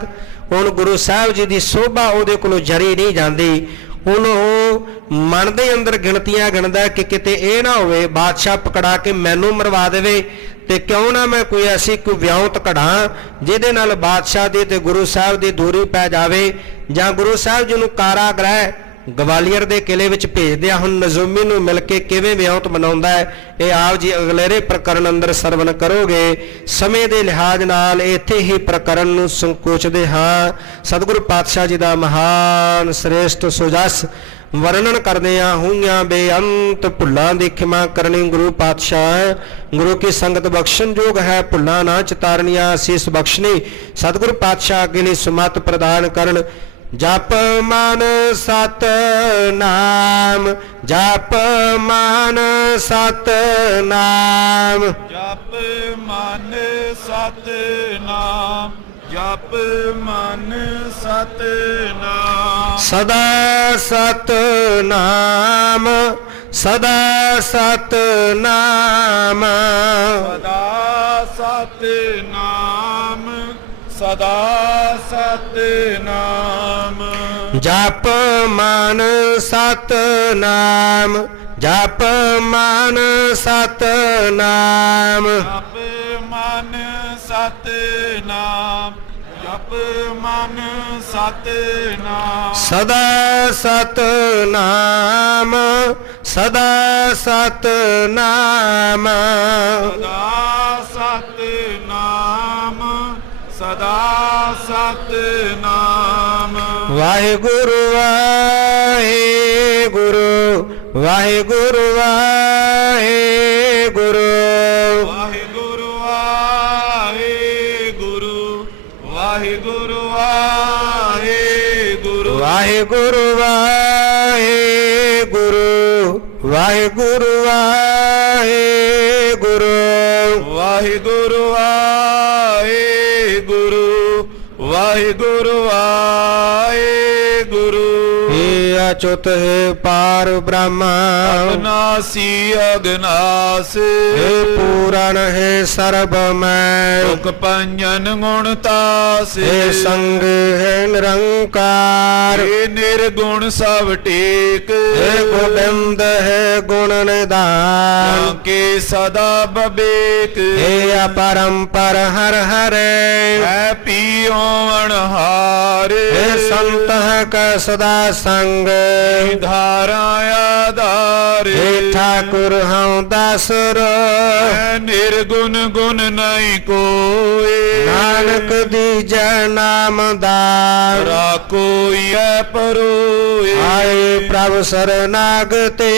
ਹੁਣ ਗੁਰੂ ਸਾਹਿਬ ਜੀ ਦੀ ਸੋਭਾ ਉਹਦੇ ਕੋਲੋਂ ਜਰੀ ਨਹੀਂ ਜਾਂਦੀ। ਹੁਣ ਉਹ ਮਨ ਦੇ ਅੰਦਰ ਗਿਣਤੀਆਂ ਗਿਣਦਾ ਕਿ ਕਿਤੇ ਇਹ ਨਾ ਹੋਵੇ ਬਾਦਸ਼ਾਹ ਪਕੜਾ ਕੇ ਮੈਨੂੰ ਮਰਵਾ ਦੇਵੇ ਤੇ ਕਿਉਂ ਨਾ ਮੈਂ ਕੋਈ ਐਸੀ ਕੋਈ ਵਿਉਂਤ ਕਢਾਂ ਜਿਹਦੇ ਨਾਲ ਬਾਦਸ਼ਾਹ ਦੀ ਤੇ ਗੁਰੂ ਸਾਹਿਬ ਦੀ ਦੂਰੀ ਪੈ ਜਾਵੇ, ਜਾਂ ਗੁਰੂ ਸਾਹਿਬ ਜੀ ਨੂੰ ਕਾਰਾਗ੍ਰਹਿ ਗਵਾਲੀਅਰ ਦੇ ਕਿਲੇ ਵਿੱਚ ਭੇਜਦਿਆਂ ਹੁਣ ਨਜ਼ੂਮੀ ਨੂੰ ਮਿਲ ਕੇ ਕਿਵੇਂ ਵਿਉਂਤ ਬਣਾਉਂਦਾ ਹੈ ਇਹ ਆਪ ਜੀ ਅਗਲੇਰੇ ਪ੍ਰਕਰਨ ਅੰਦਰ ਸਰਵਣ ਕਰੋਗੇ। ਸਮੇਂ ਦੇ ਲਿਹਾਜ਼ ਨਾਲ ਇੱਥੇ ਹੀ ਪ੍ਰਕਰਨ ਨੂੰ ਸੰਕੋਚਦੇ ਹਾਂ। ਸਤਿਗੁਰੂ ਪਾਤਸ਼ਾਹ ਜੀ ਦਾ ਮਹਾਨ ਸ੍ਰੇਸ਼ਟ ਸੁਜਸ ਵਰਣਨ ਕਰਦਿਆਂ ਹੋਈਆਂ ਬੇਅੰਤ ਭੁੱਲਾਂ ਦੀ ਖਿਮਾ ਕਰਨੀ ਗੁਰੂ ਪਾਤਸ਼ਾਹ। ਗੁਰੂ ਕੀ ਸੰਗਤ ਬਖਸ਼ਣ ਯੋਗ ਹੈ, ਭੁੱਲਾਂ ਨਾ ਚਿਤਾਰਨੀਆਂ ਅਸੀਸ ਬਖਸ਼ਣੀ। ਸਤਿਗੁਰੂ ਪਾਤਸ਼ਾਹ ਅੱਗੇ ਲਈ ਸੁਮਤ ਪ੍ਰਦਾਨ ਕਰਨ। ਜਪ ਮਨ ਸਤ ਨਾਮ, ਜਪ ਮਨ ਸਤ ਨਾਮ, ਜਪ ਮਨ ਸਤ ਨਾਮ, ਜਪ ਮਨ ਸਤ ਨਾਮ। ਸਦਾ ਸਤ ਨਾਮ, ਸਦਾ ਸਤ ਨਾਮ, ਸਦਾ ਸਤ ਨਾਮ, ਸਦਾ ਸਤ ਨਾਮ। ਜਪ ਮਨ ਸਤ ਨਾਮ, ਜਪ ਮਨ ਸਤ ਨਾਮ, ਜਪ ਮਨ ਸਤ ਨਾਮ, ਜਪ ਮਨ ਸਤ ਨਾਮ। ਸਦਾ ਸਤ ਨਾਮ, ਸਦਾ ਸਤ ਨਾਮ, ਸਦਾ ਸਤ ਨਾਮ, ਸਦਾ ਸਤ ਨਾਮ। ਵਾਹਿਗੁਰੂ ਵਾਹਿਗੁਰੂ, ਵਾਹਿਗੁਰੂ ਵਾਹਿਗੁਰੂ, ਵਾਹਿਗੁਰੂ ਵਾਹਿਗੁਰੂ, ਵਾਹਿਗੁਰੂ ਵਾਹਿਗੁਰੂ, ਵਾਹਿਗੁਰੂ ਵਾਹਿਗੁਰੂ, ਵਾਹਿਗੁਰੂ ਵਾਹਿਗੁਰੂ, ਵਾਹਿਗੁਰੂ ਵਾਹਿਗੁਰੂ, ਵਾਹਿਗੁਰੂ ਵਾਹਿਗੁਰੂ। ਹੇ ਅਚੁੱਤ ਹੈ ਪਾਰ ਬ੍ਰਹਮ, ਅਗਨਾਸੀ ਅਗਨਾਸ, ਹੇ ਪੂਰਨ ਹੈ ਸਰਬ ਮੈਂ, ਤੁਕ ਪੰਜਨ ਗੁਣ ਤਾਸ, ਹੇ ਸੰਗ ਹੈ ਨਿਰੰਕਾਰ, ਹੇ ਨਿਰਗੁਣ ਸਭ ਟੇਕ, ਹੇ ਗੋਬਿੰਦ ਹੈ ਗੁਣ ਨਿਧਾਨ, ਕੇ ਸਦਾ ਬਬੇਕ, ਹੇ ਅਪਰੰਪਰ ਹਰ ਹਰੇ, ਹੈ ਪੀਓ ਅਣਹਾਰ, ਹੇ ਸੰਤ ਹੈ ਕੈ ਸਦਾ ਸੰਗ, ਧਾਰਾ ਆਧਾਰ, ਹੇ ਠਾਕੁਰ ਹਉ ਦਾਸਰ, ਹੈ ਨਿਰਗੁਣ ਗੁਣ ਨਹੀਂ ਕੋਏ, ਨਾਨਕ ਦੀਜੈ ਨਾਮਦਾਰ, ਰਾਖੋਈ ਹੈ ਪਰੋਏ, ਆਏ ਪ੍ਰਭ ਸਰਨਾਗਤੇ,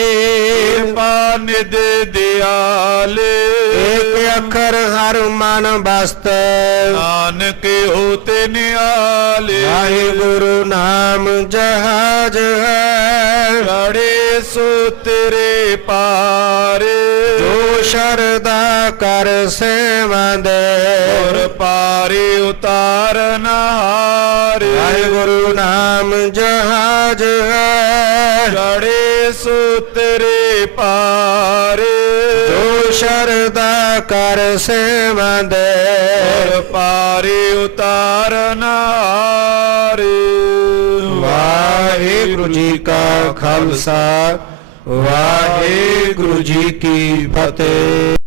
ਕਿਰਪਾ ਨਿਧ ਦਿਆਲ, ਏਕ ਅੱਖਰ ਹਰ ਮਨ ਬਸਤ, ਨਾਨਕ ਹੋਤੇ ਨਿਆਲ, ਵਾਹਿਗੁਰੂ ਨਾਮ ਜਹਾਜ ਹੈ, ਚੜੇ ਸੋ ਤੇਰੇ ਪਾਰ, ਜੋ ਸ਼ਰਦਾ ਕਰ ਸੇਵੰਦੇ, ਔਰ ਪਾਰੇ ਉਤਾਰਨ ਹਾਰ, ਵਾਹਿਗੁਰੂ ਨਾਮ ਜਹਾਜ ਹੈ ਚੜੇ ਸੁਤਰੇ ਪਾਰ ਜੋ ਸ਼ਰਦਾ ਕਰ ਸੇਵੰਦੇ ਔਰ ਪਾਰੇ ਉਤਾਰਨ ਹਾਰੇ। ਵਾਹਿਗੁਰੂ ਜੀ ਕਾ ਖਾਲਸਾ ਵਾਹਿਗੁਰੂ ਜੀ ਕੀ ਫਤਿਹ।